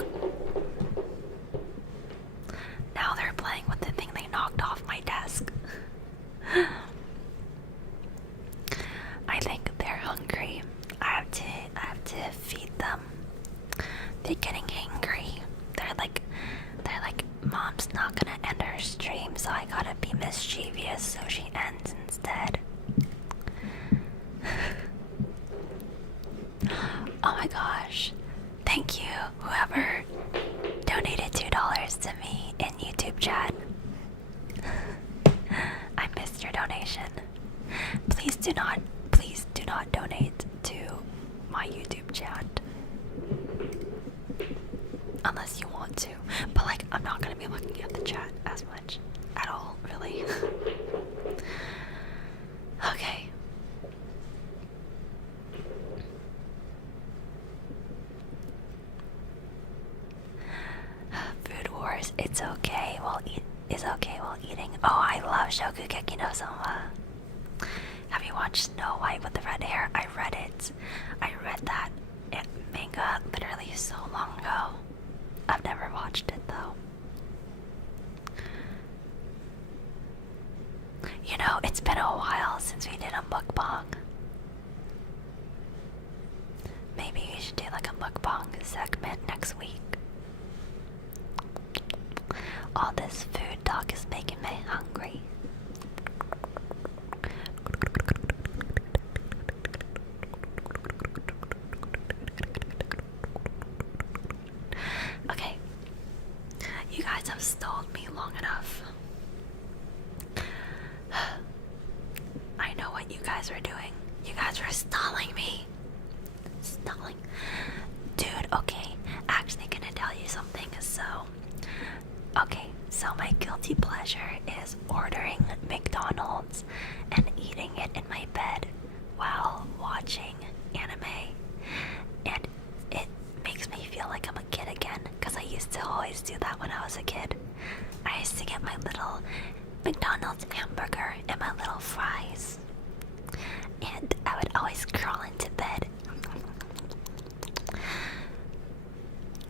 mischievous, so she ends instead. Oh my gosh. Thank you, whoever donated $2 to me in YouTube chat. I missed your donation. Please do not donate to my YouTube chat. Unless you want to. But like, I'm not gonna be looking at the chat as much at all, really. Okay. Food Wars, it's okay while eating. Oh, I love Shokugeki no Soma. Have you watched Snow White with the red hair? I read it. I read that manga literally so long ago. I've never watched it though. You know, it's been a while since we did a mukbang. Maybe we should do like a mukbang segment next week. All this food talk is making me hungry. Okay, you guys have stalled me long enough. I know what you guys are doing. You guys are stalling me. Stalling. Dude, okay, actually gonna tell you something. So my guilty pleasure is ordering McDonald's and eating it in my bed while watching anime. And it makes me feel like I'm a kid again, because I used to always do that when I was a kid. I used to get my little McDonald's hamburger and my little fries. And I would always crawl into bed.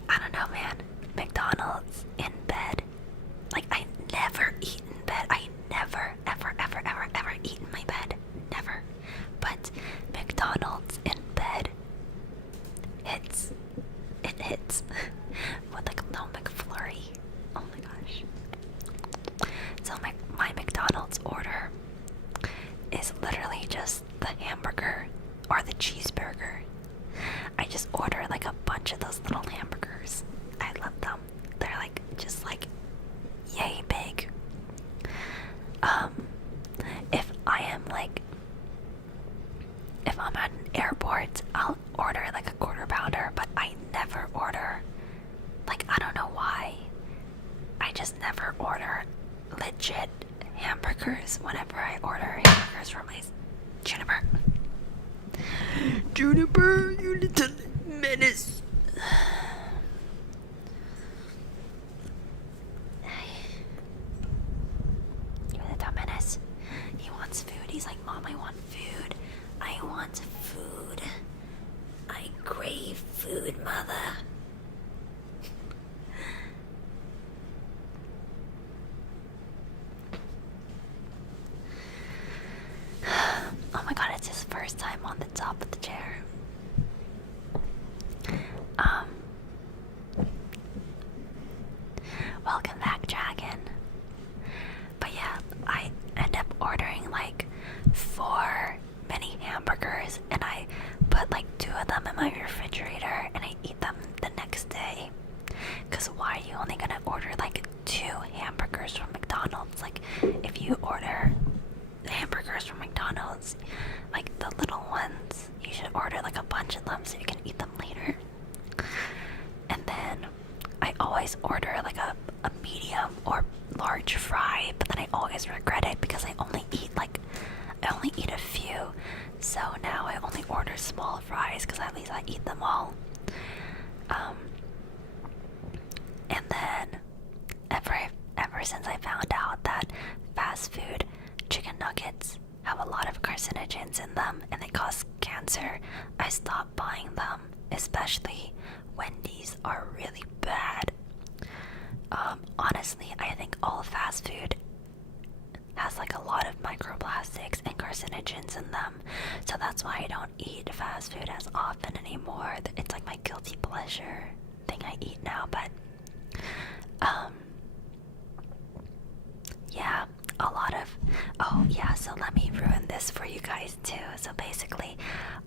I don't know, man. McDonald's in bed. Like, I never eat in bed. I never, ever, ever, ever, ever eat in my bed. Never. But McDonald's in bed hits. It hits. With like a little McFlurry. Oh my gosh. So my McDonald's order is literally just the hamburger or the cheeseburger. I just order like a bunch of those little hamburgers. I love them. They're like just like yay big. If I'm at an airport, I'll order like a quarter pounder, but I never order, like, I don't know why. I just never order legit hamburgers whenever I order hamburgers for my Juniper. Juniper, you little menace. You little menace. He wants food. He's like, Mom, I want food. I want food. I crave food, Mother. Oh my god, it's his first time on the top of the chair. Welcome back, Dragon. But yeah, I end up ordering like 4 mini hamburgers, and I put like 2 of them in my refrigerator, and I eat them the next day. Cause why are you only gonna order like 2 hamburgers from McDonald's? Like, if you order hamburgers from McDonald's, like the little ones, you should order like a bunch of them so you can eat them later. And then I always order like a medium or large fry, but then I always regret it because I only eat a few. So now I only order small fries because at least I eat them all. And then ever since I found out that fast food chicken nuggets have a lot of carcinogens in them and they cause cancer, I stopped buying them, especially Wendy's are really bad. Honestly, I think all fast food has like a lot of microplastics and carcinogens in them, so that's why I don't eat fast food as often anymore. It's like my guilty pleasure thing I eat now. But yeah, a lot of Oh, yeah, so let me ruin this for you guys too. So basically,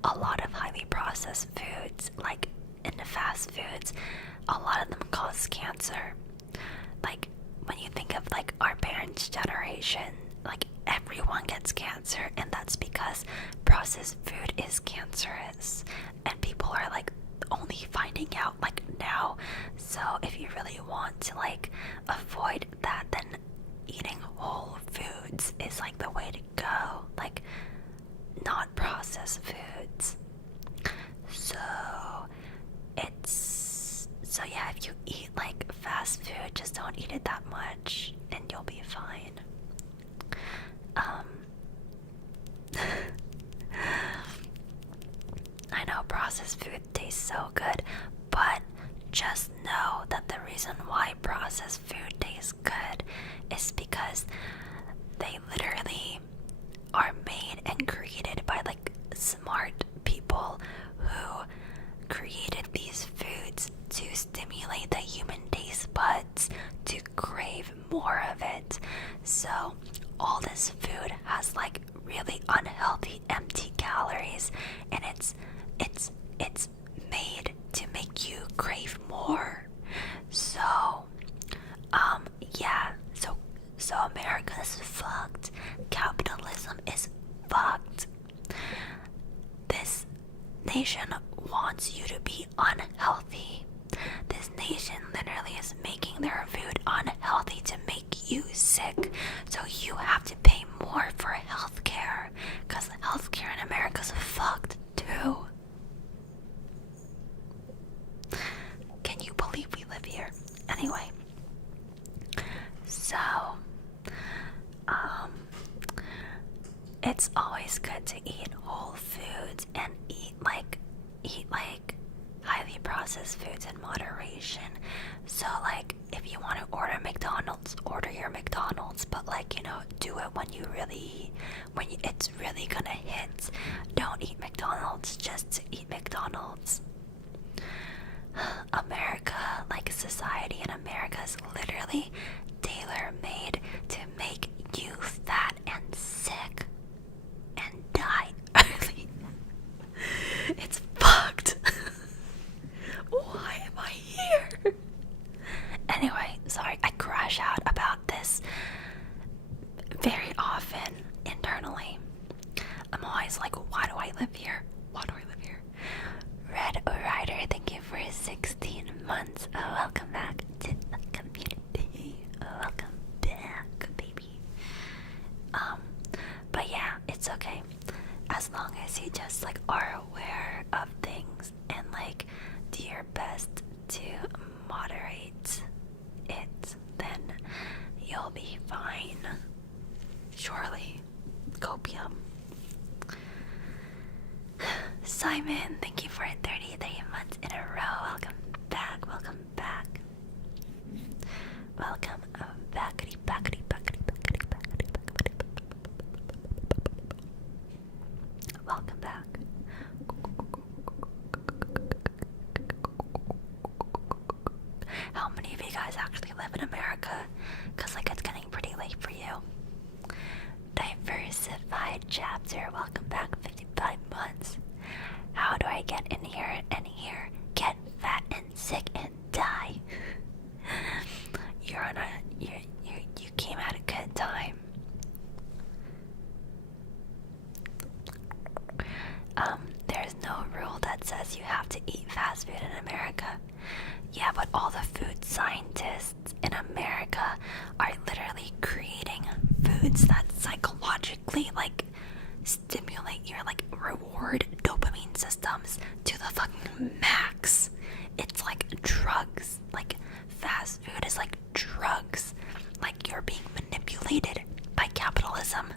a lot of highly processed foods, like in the fast foods, a lot of them cause cancer. Like, when you think of like our parents' generation, like everyone gets cancer, and that's because processed food is cancerous. And people are like only finding out like now. So if you really want to like avoid that, then eating whole foods is like the way to go, like not processed foods. So yeah, if you eat like fast food, just don't eat it that much and you'll be fine. I know processed food tastes so good, but just know that the reason why processed food tastes good is because they literally are made and created by like smart people who created these foods to stimulate the human taste buds to crave more of it. So all this food has like really unhealthy empty calories, and it's made to make you crave more. So yeah, so America is fucked. Capitalism is fucked. This nation wants you to be unhealthy. This nation literally is making their food unhealthy to make you sick. So you have to pay more for healthcare, because healthcare in America is fucked too. Can you believe we live here? Anyway, so it's always good to eat whole foods and eat like highly processed foods in moderation. So like if you want to order McDonald's, order your McDonald's, but like, you know, do it when it's really gonna hit. Don't eat McDonald's just to eat McDonald's. America, like society in America, is literally tailor-made to make you fat and sick and die early. It's fucked. Why am I here? Anyway, sorry, I crash out about this very often internally. I'm always like, why do I live here? Why do I live here? Red Rider, thank you for 16 months. Welcome back to the community. Welcome back, baby. But yeah, it's okay. As long as you just like are aware of things and like do your best to moderate it, then you'll be fine. Surely. Copium. Simon, thank you for 33 months in a row. Welcome back, welcome back. Welcome backity, backity, backity, backity, backity, backity. Welcome back. How many of you guys actually live in America? Because like it's getting pretty late for you. Diversified chapter, welcome back, 55 months. How do I get in here and here, get fat and sick and die? You came at a good time. There's no rule that says you have to eat fast food in America. Yeah, but all the food scientists in America are literally creating foods that psychologically like stimulate your like reward dopamine systems to the fucking max. It's like drugs. Like fast food is like drugs. Like you're being manipulated by capitalism.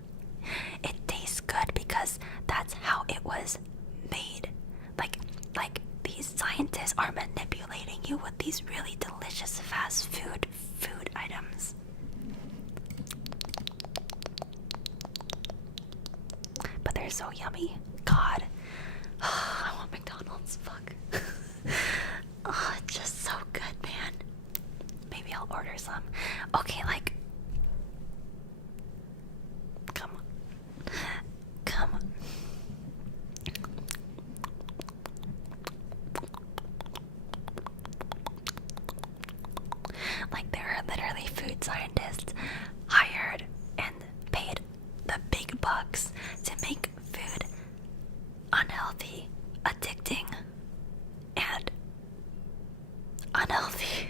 It tastes good because that's how it was made. Like these scientists are manipulating you with these really delicious fast food items. But they're so yummy. God. I want McDonald's. Fuck. Oh, it's just so good, man. Maybe I'll order some. Okay, like, come Like, there are literally food scientists hired and paid the big bucks to make food unhealthy, addicting, and unhealthy.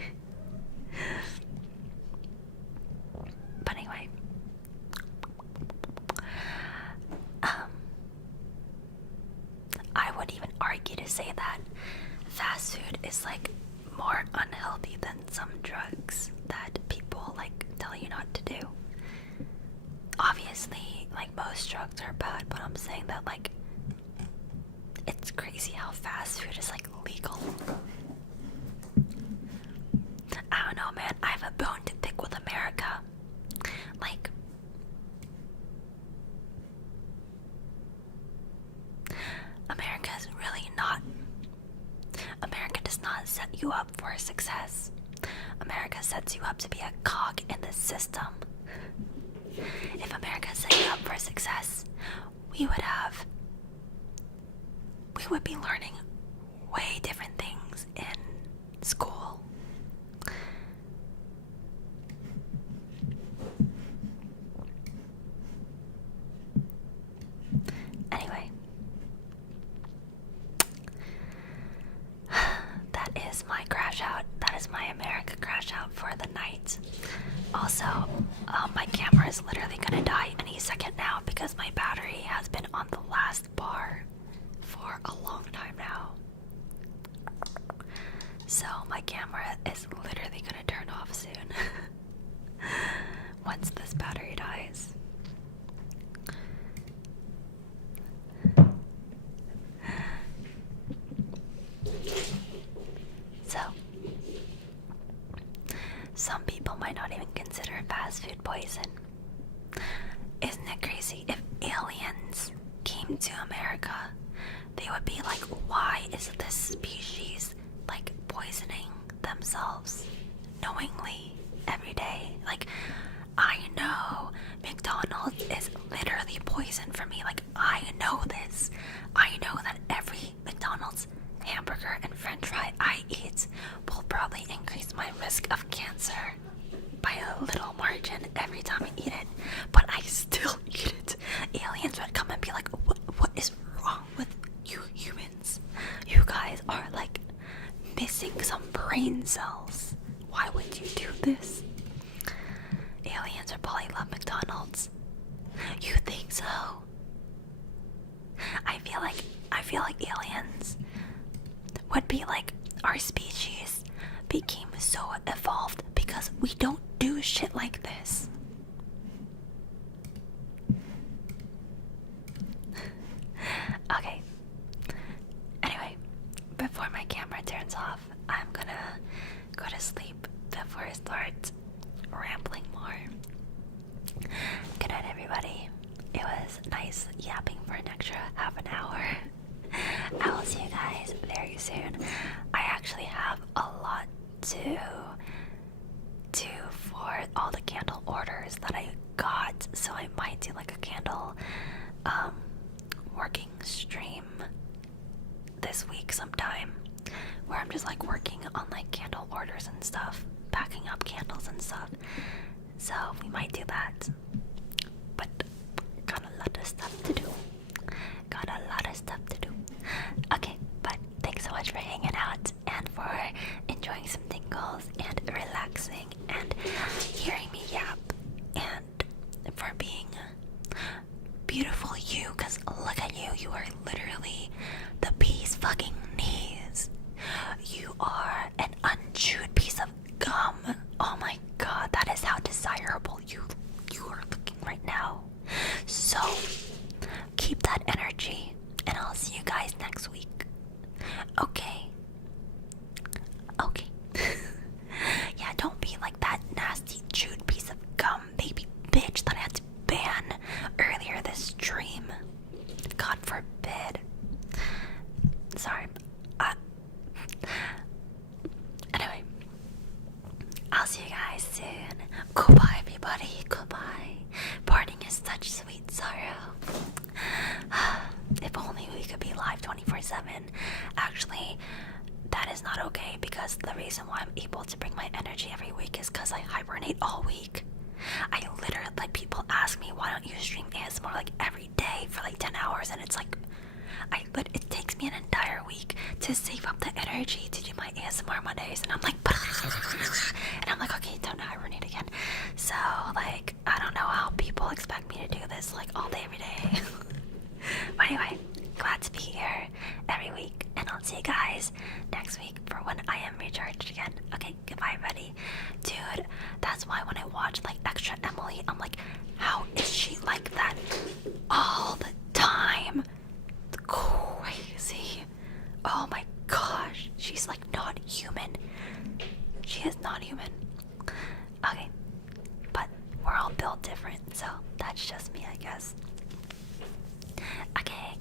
But anyway, I would even argue to say that fast food is like more unhealthy than some drugs that people like tell you not to do. Obviously, like, most drugs are bad, but I'm saying that, like, it's crazy how fast food is like legal. I don't know, man. I have a bone to pick with America. Like, America does not set you up for success. America sets you up to be a cog in the system. If America set you up for success, we would be learning way different things in school. Anyway, that is my crash out. That is my America crash out for the night. Also, my camera is literally gonna die any second now because my battery has been on the last bar for a long time now. So my camera is literally gonna turn off soon once this battery dies. So, some people might not even consider fast food poison. Isn't it crazy? If aliens came to America, they would be like, why is this species like poisoning themselves knowingly every day? Like, I know McDonald's is literally poison for me. Like, I know this. I know that every McDonald's hamburger and french fry I eat will probably increase my risk of cancer by a little margin every time I eat it, but I still eat it. Aliens would come and be like, what is wrong with you humans? You guys are like missing some brain cells. Why would you do this? Aliens would probably love McDonald's. You think so? I feel like aliens would be like, our species became so evolved because we don't do shit like this. Okay. Anyway, before my camera turns off, I'm gonna go to sleep before I start rambling more. Good night, everybody. It was nice yapping for an extra half an hour. I will see you guys very soon. I actually have a lot to do for all the candle orders that I got, so I might do like a candle working stream this week sometime, where I'm just like working on like candle orders and stuff, packing up candles and stuff. So we might do that, but got a lot of stuff to do. Okay, but thanks so much for hanging out and for enjoying some tingles and relaxing and hearing me yap, and for being beautiful you, because look at you, you are literally the bee's fucking knees. You are an unchewed piece of gum. Oh my god, that is how desirable you are looking right now. So keep that energy, and I'll see you guys next week. Okay. Yeah, don't be like that nasty chewed piece of gum baby bitch that I had to ban earlier this stream. God forbid. Sorry. Anyway, I'll see you guys soon. Goodbye, everybody. Goodbye. Parting is such sweet sorrow. If only we could be live 24/7. Actually, that is not okay, because the reason why I'm able to bring my energy every week is because I hibernate all week. I literally, like, people ask me, why don't you stream ASMR like every day for like 10 hours? And it's like, but it takes me an entire week to save up the energy to do my ASMR Mondays, and I'm like, and I'm like, okay, don't hibernate again. So, like, I don't know how people expect me to do this like all day, every day. But anyway, glad to be here every week, and I'll see you guys next week for when I am recharged again. Okay, goodbye, everybody. Dude, that's why when I watch like Extra Emily, I'm like, how is she like that all the time? Crazy. Oh my gosh, she's like not human. She is not human. Okay, but we're all built different, so that's just me, I guess. Okay,